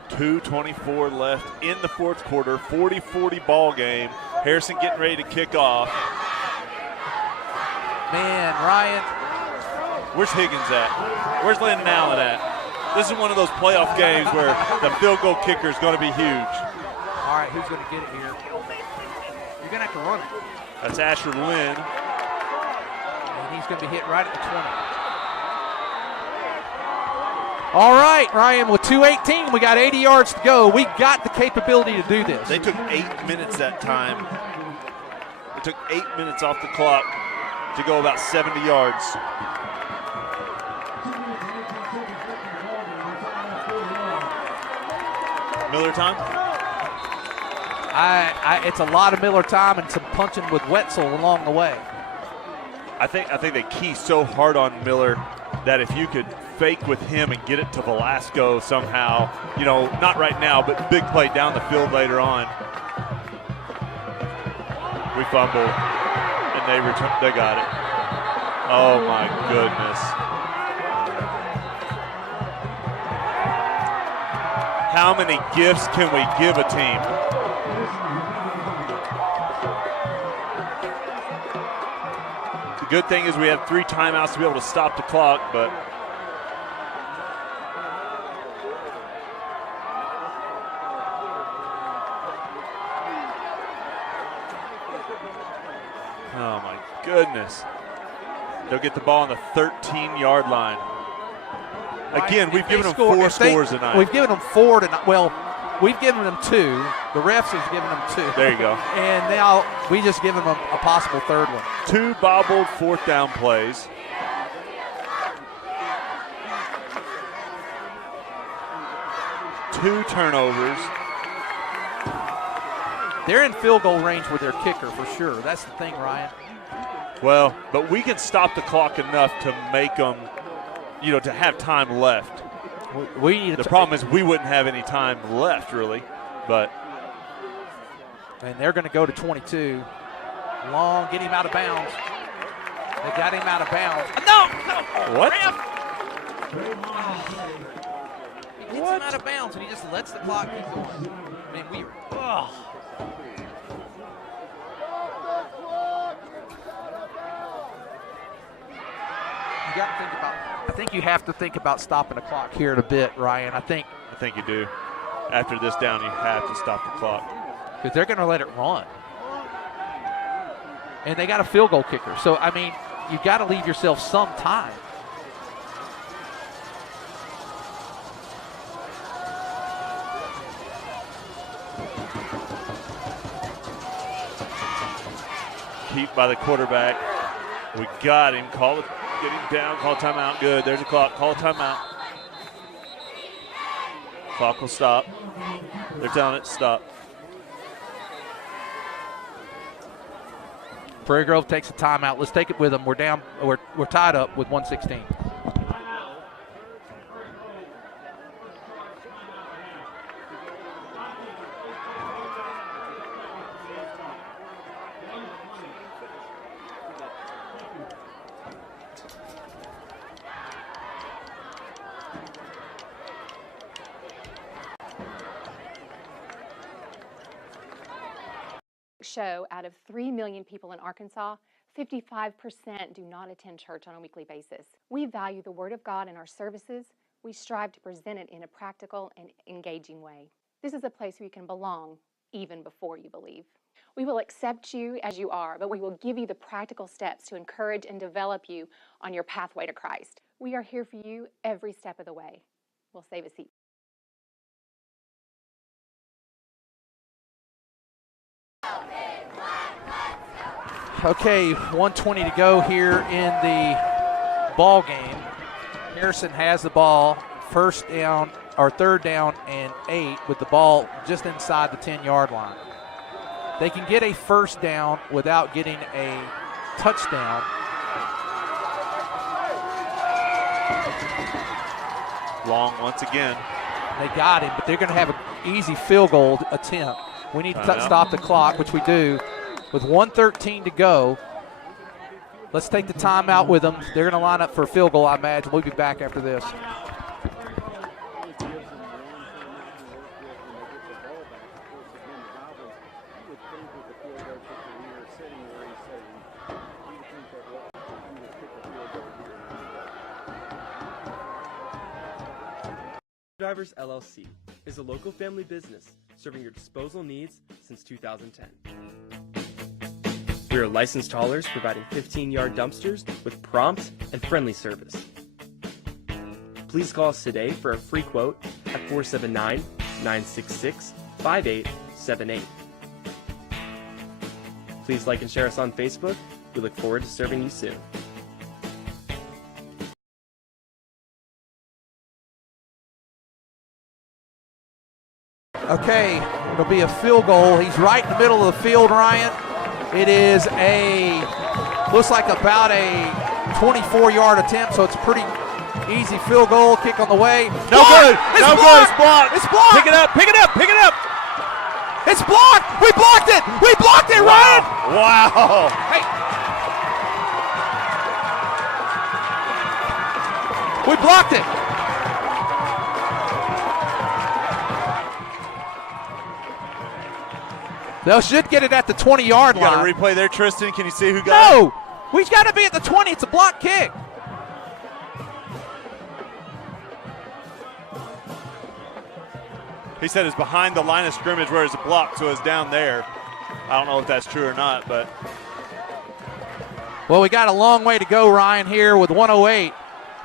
2:24 left in the fourth quarter, 40-40 ball game. Harrison getting ready to kick off. Man, Ryan. Where's Higgins at? Where's Landon Allen at? This is one of those playoff games where the field goal kicker is going to be huge. All right, who's going to get it here? You're going to have to run it. That's Asher Lynn. And he's going to be hit right at the 20. All right, Ryan, with 2:18, we got 80 yards to go. We got the capability to do this. They took 8 minutes that time. It took 8 minutes off the clock to go about 70 yards. Miller time? It's a lot of Miller time and some punching with Wetzel along the way. I think they key so hard on Miller that if you could fake with him and get it to Velasco somehow, not right now, but big play down the field later on. We fumbled, and they got it. Oh my goodness. How many gifts can we give a team? The good thing is we have 3 timeouts to be able to stop the clock, but oh my goodness. They'll get the ball on the 13-yard line. Again, we've given them 4 scores tonight. We've given them 4 tonight. Well, we've given them 2. The refs has given them 2. There you go. And now we just given them a possible 3rd one. 2 bobbled 4th down plays. Two turnovers. They're in field goal range with their kicker for sure. That's the thing, Ryan. Well, but we can stop the clock enough to make them, to have time left. The problem is we wouldn't have any time left, really. But and they're going to go to 22. Long, get him out of bounds. They got him out of bounds. No. What? He gets him out of bounds, and he just lets the clock keep going. I mean, we. You got to think about. I think you have to think about stopping the clock here in a bit, Ryan. I think you do. After this down, you have to stop the clock because they're going to let it run, and they got a field goal kicker. So I mean, you got to leave yourself some time. Keep by the quarterback. We got him. Get him down. Call timeout. Good. There's a clock. Call a timeout. Clock will stop. They're telling it to stop. Prairie Grove takes a timeout. Let's take it with them. We're down. We're tied up with 1:16. Show out of 3 million people in Arkansas, 55% do not attend church on a weekly basis. We value the Word of God in our services. We strive to present it in a practical and engaging way. This is a place where you can belong even before you believe. We will accept you as you are, but we will give you the practical steps to encourage and develop you on your pathway to Christ. We are here for you every step of the way. We'll save a seat. Okay, 1:20 to go here in the ball game. Harrison has the ball, 3rd down and 8 with the ball just inside the 10-yard line. They can get a 1st down without getting a touchdown. Long once again. They got him, but they're going to have an easy field goal attempt. We need to stop the clock, which we do. With 1:13 to go, let's take the timeout with them. They're going to line up for a field goal, I imagine. We'll be back after this. Drivers LLC is a local family business serving your disposal needs since 2010. We are licensed haulers providing 15-yard dumpsters with prompt and friendly service. Please call us today for a free quote at 479-966-5878. Please like and share us on Facebook. We look forward to serving you soon. Okay, it'll be a field goal. He's right in the middle of the field, Ryan. It is looks like about a 24-yard attempt, so it's a pretty easy field goal. Kick on the way. No good. It's No blocked. good. It's blocked. It's blocked. Pick it up. Pick it up. Pick it up. It's blocked. We blocked it. We blocked it, Ryan. Wow. Hey. We blocked it. They should get it at the 20-yard You line. got a replay there, Tristan. Can you see who got it? No, we've got to be at the 20. It's a block kick. He said it's behind the line of scrimmage where it's blocked, so it's down there. I don't know if that's true or not, but. Well, we got a long way to go, Ryan, here with 1:08.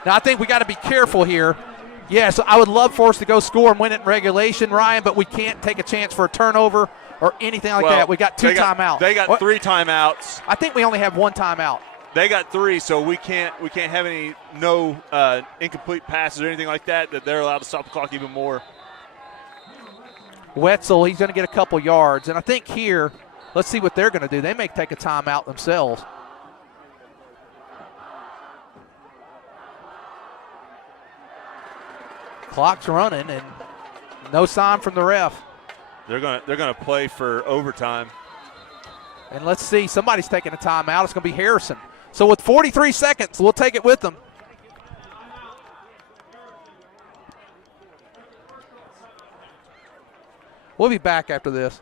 Now, I think we got to be careful here. Yes, I would love for us to go score and win it in regulation, Ryan, but we can't take a chance for a turnover or anything like that. We got two timeouts. They got 3 timeouts. I think we only have 1 timeout. They got 3, so we can't have any incomplete passes or anything like that they're allowed to stop the clock even more. Wetzel, he's going to get a couple yards. And I think here, let's see what they're going to do. They may take a timeout themselves. Clock's running and no sign from the ref. They're gonna play for overtime. And let's see, somebody's taking a timeout. It's going to be Harrison. So with 43 seconds, we'll take it with them. We'll be back after this.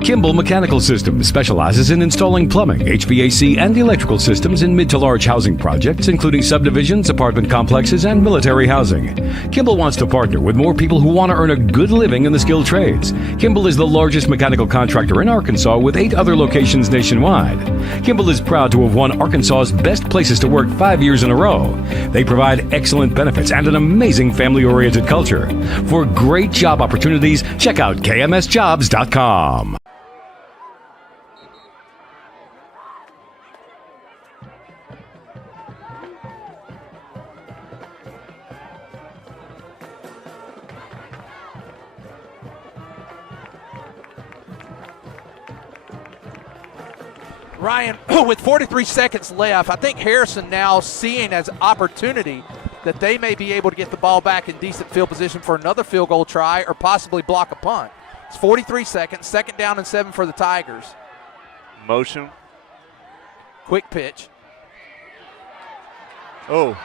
Kimball Mechanical Systems specializes in installing plumbing, HVAC, and electrical systems in mid to large housing projects, including subdivisions, apartment complexes, and military housing. Kimball wants to partner with more people who want to earn a good living in the skilled trades. Kimball is the largest mechanical contractor in Arkansas with 8 other locations nationwide. Kimball is proud to have won Arkansas's Best Places to Work 5 years in a row. They provide excellent benefits and an amazing family-oriented culture. For great job opportunities, check out kmsjobs.com. Ryan, with 43 seconds left, I think Harrison now seeing as opportunity that they may be able to get the ball back in decent field position for another field goal try or possibly block a punt. It's 43 seconds, 2nd down and 7 for the Tigers. Motion. Quick pitch. Oh.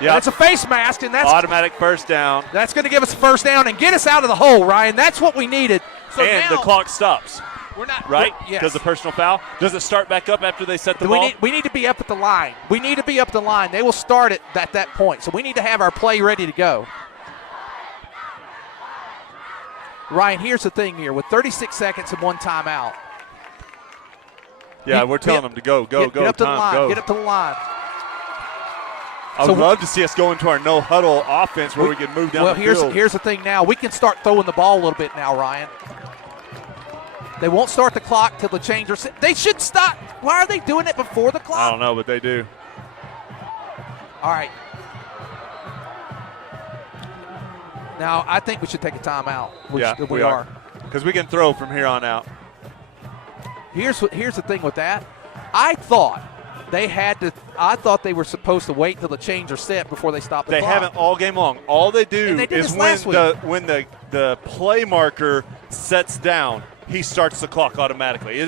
Yeah. It's a face mask, and that's automatic first down. That's going to give us a first down and get us out of the hole, Ryan. That's what we needed. So and now, the clock stops. We're not right yes. because of personal foul. Does it start back up after they set the ball? We need to be up at the line. We need to be up the line. They will start it at that point. So we need to have our play ready to go. Ryan, here's the thing here. With 36 seconds and 1 timeout. Yeah, we're telling them to go. Get up to the line. Go. Get up to the line. I would love to see us go into our no-huddle offense where we can move down the field. Well, here's the thing now. We can start throwing the ball a little bit now, Ryan. They won't start the clock till the changer. They should stop. Why are they doing it before the clock? I don't know, but they do. All right. Now, I think we should take a timeout. We are. Because we can throw from here on out. Here's the thing with that. I thought they were supposed to wait till the changer set before they stop the clock. They haven't all game long. All they do is when the play marker sets down, he starts the clock automatically.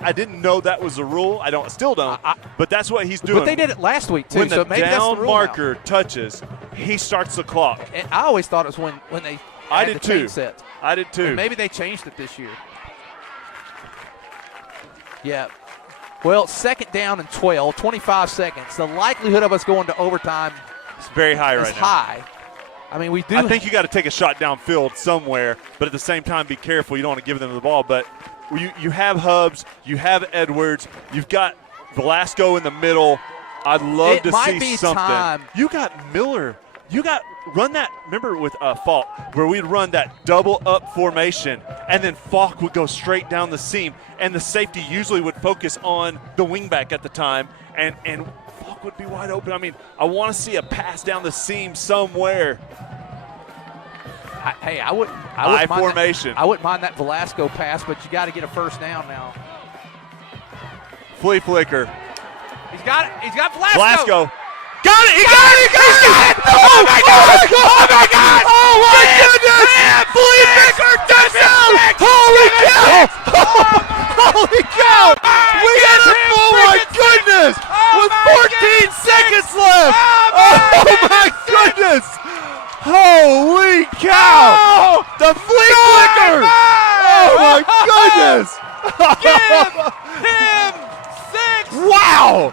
I didn't know that was a rule. Still don't. But that's what he's doing. But they did it last week too. When so the maybe that's the down rule marker touches, he starts the clock. And I always thought it was when they. I did too. Sets. I did too. And maybe they changed it this year. Yeah. Well, 2nd down and 12, 25 seconds. The likelihood of us going to overtime is very high right now. High. I mean, we do. I think you got to take a shot downfield somewhere, but at the same time, be careful. You don't want to give them the ball. But you have Hubbs, you have Edwards, you've got Velasco in the middle. I'd love to see something. Time. You got Miller. run that, remember with Falk, where we'd run that double up formation, and then Falk would go straight down the seam, and the safety usually would focus on the wingback at the time, and Falk would be wide open. I mean, I want to see a pass down the seam somewhere. I wouldn't formation. I wouldn't mind that Velasco pass, but you got to get a first down now. Flea flicker. He's got it. He's got Velasco. Got it! He got it! Oh my God! Oh my God! Oh my goodness! Flea flicker touchdown! Holy cow! Holy cow! We got it! Oh my goodness! With 14 seconds left! Oh my goodness! Holy cow! The flea flicker! Oh my goodness! Give him 6! Wow!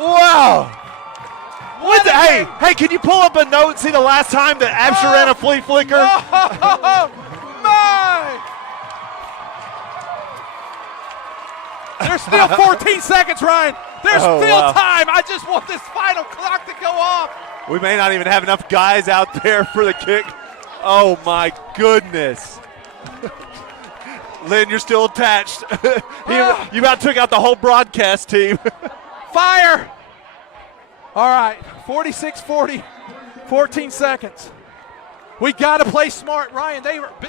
Wow! Hey, can you pull up a note and see the last time that Absher ran a flea flicker? Oh, my! There's still 14 seconds, Ryan. There's still time. I just want this final clock to go off. We may not even have enough guys out there for the kick. Oh, my goodness. Lynn, you're still attached. You about took out the whole broadcast team. Fire! All right, 46-40, 14 seconds. We got to play smart, Ryan.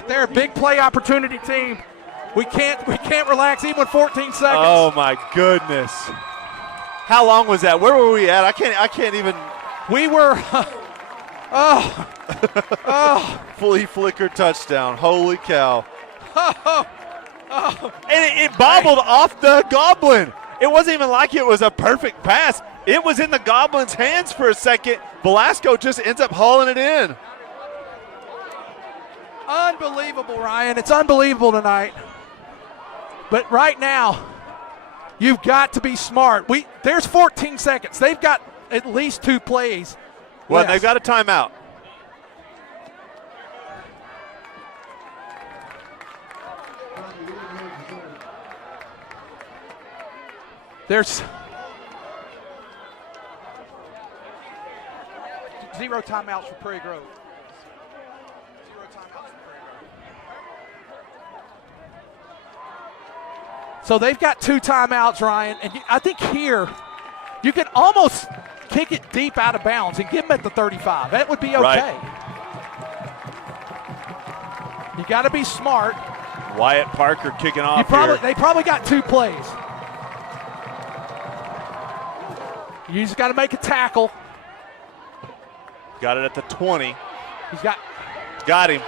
They're a big play opportunity team. We can't relax even with 14 seconds. Oh my goodness! How long was that? Where were we at? I can't even. We were. Flea flicker touchdown! Holy cow! And it bobbled off the Goblin. It wasn't even like it was a perfect pass. It was in the Goblin's hands for a second. Velasco just ends up hauling it in. Unbelievable, Ryan. It's unbelievable tonight. But right now, you've got to be smart. There's 14 seconds. They've got at least 2 plays. Well, they've got a timeout. There's 0 timeouts for Prairie Grove. 0 timeouts for Prairie Grove. So they've got 2 timeouts, Ryan, and I think here you can almost kick it deep out of bounds and give them at the 35. That would be okay. Right. You got to be smart. Wyatt Parker kicking off here. They They probably got 2 plays. You just got to make a tackle. Got it at the 20. Got him.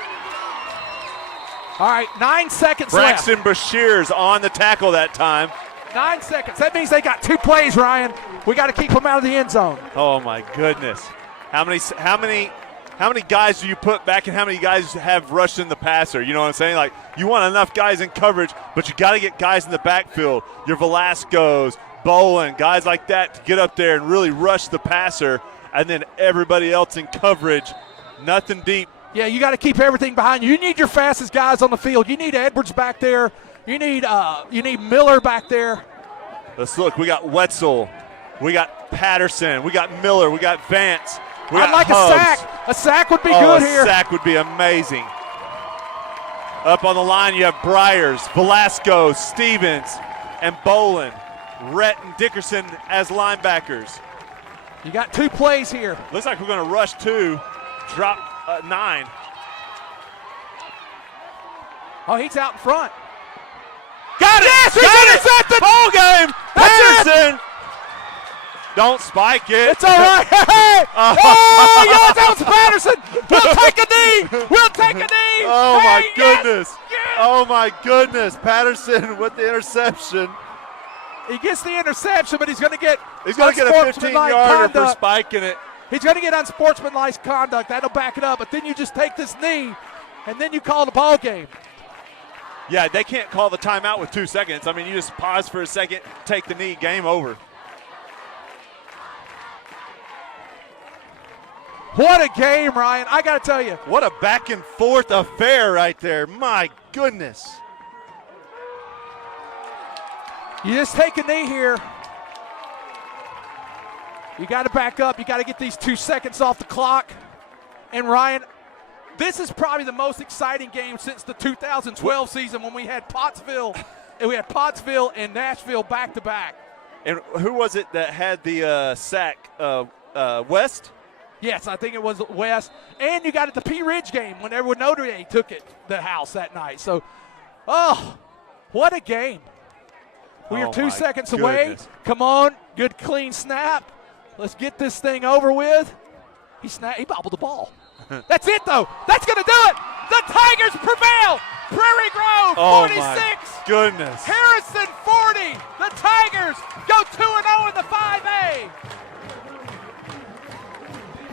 All right, 9 seconds Braxton left. Bashir's on the tackle that time. 9 seconds. That means they got 2 plays, Ryan. We got to keep them out of the end zone. Oh my goodness! How many guys do you put back, and how many guys have rushed in the passer? You know what I'm saying? Like, you want enough guys in coverage, but you got to get guys in the backfield. Your Velasco's, Bolin, guys like that to get up there and really rush the passer, and then everybody else in coverage, nothing deep. Yeah, you got to keep everything behind you. You need your fastest guys on the field. You need Edwards back there. You need Miller back there. Let's look. We got Wetzel. We got Patterson. We got Miller. We got Vance. I'd like a sack. A sack would be good here. A sack would be amazing. Up on the line, you have Bryers, Velasco, Stevens, and Bolin. Rhett and Dickerson as linebackers. You got 2 plays here. Looks like we're going to rush 2, drop 9. Oh, he's out in front. Got it! Yes, got it! Ball game! Patterson! Don't spike it. It's all right. Oh, yes, that was Patterson. We'll take a knee. We'll take a knee. Oh, my yes, goodness. yes. Oh, my goodness. Patterson with the interception. He gets the interception, but he's going to get a 15-yarder for spiking it. He's going to get unsportsmanlike conduct. That'll back it up. But then you just take this knee, and then you call the ball game. Yeah, they can't call the timeout with 2 seconds. I mean, you just pause for a second, take the knee, game over. What a game, Ryan. I got to tell you. What a back-and-forth affair right there. My goodness. You just take a knee here. You got to back up. You got to get these 2 seconds off the clock. And Ryan, this is probably the most exciting game since the 2012 season when we had Pottsville and Nashville back to back. And who was it that had the sack? West? Yes, I think it was West. And you got it the P. Ridge game whenever Notre Dame took it the house that night. So, what a game. We are 2 seconds away. Come on, good clean snap. Let's get this thing over with. He bobbled the ball. That's it, though. That's going to do it. The Tigers prevail. Prairie Grove, 46. My goodness. Harrison, 40. The Tigers go 2-0 in the 5A.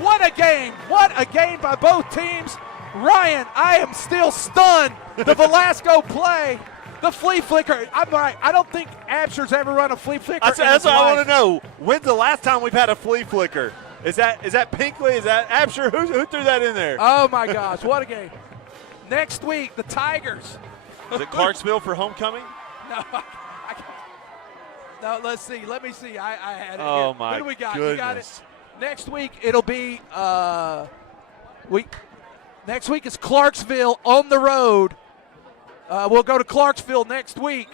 What a game. What a game by both teams. Ryan, I am still stunned. The Velasco play, the flea flicker. I'm right. I don't think Absher's ever run a flea flicker. That's what I want to know. When's the last time we've had a flea flicker? Is that Pinkley? Is that Absher? Who threw that in there? Oh, my gosh. What a game. Next week, the Tigers. Is it Clarksville for homecoming? No, no, let's see. Let me see. I had it Oh, here. my Who do we got? goodness. You got it. Next week, it'll be next week is Clarksville on the road. We'll go to Clarksville next week.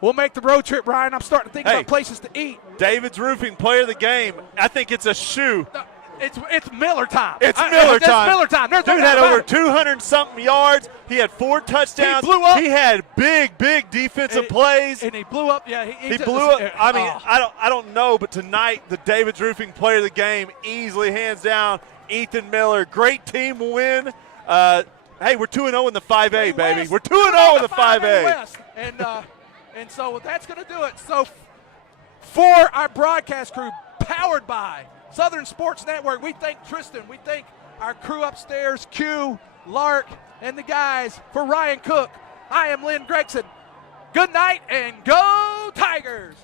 We'll make the road trip, Brian. I'm starting to think about places to eat. David's Roofing, player of the game. I think it's a shoe. No, it's Miller time. It's Miller time. Miller time. Dude had over 200-something yards. He had 4 touchdowns. He blew up. He had big defensive plays. And he blew up. Yeah, he blew up. I mean, I don't know, but tonight the David's Roofing player of the game, easily hands down, Ethan Miller. Great team win. Hey, we're 2-0 in the 5A, baby. We're 2-0 in the 5A. West. And so that's going to do it. So for our broadcast crew, powered by Southern Sports Network, we thank Tristan. We thank our crew upstairs, Q, Lark, and the guys. For Ryan Cook, I am Lynn Gregson. Good night and go Tigers!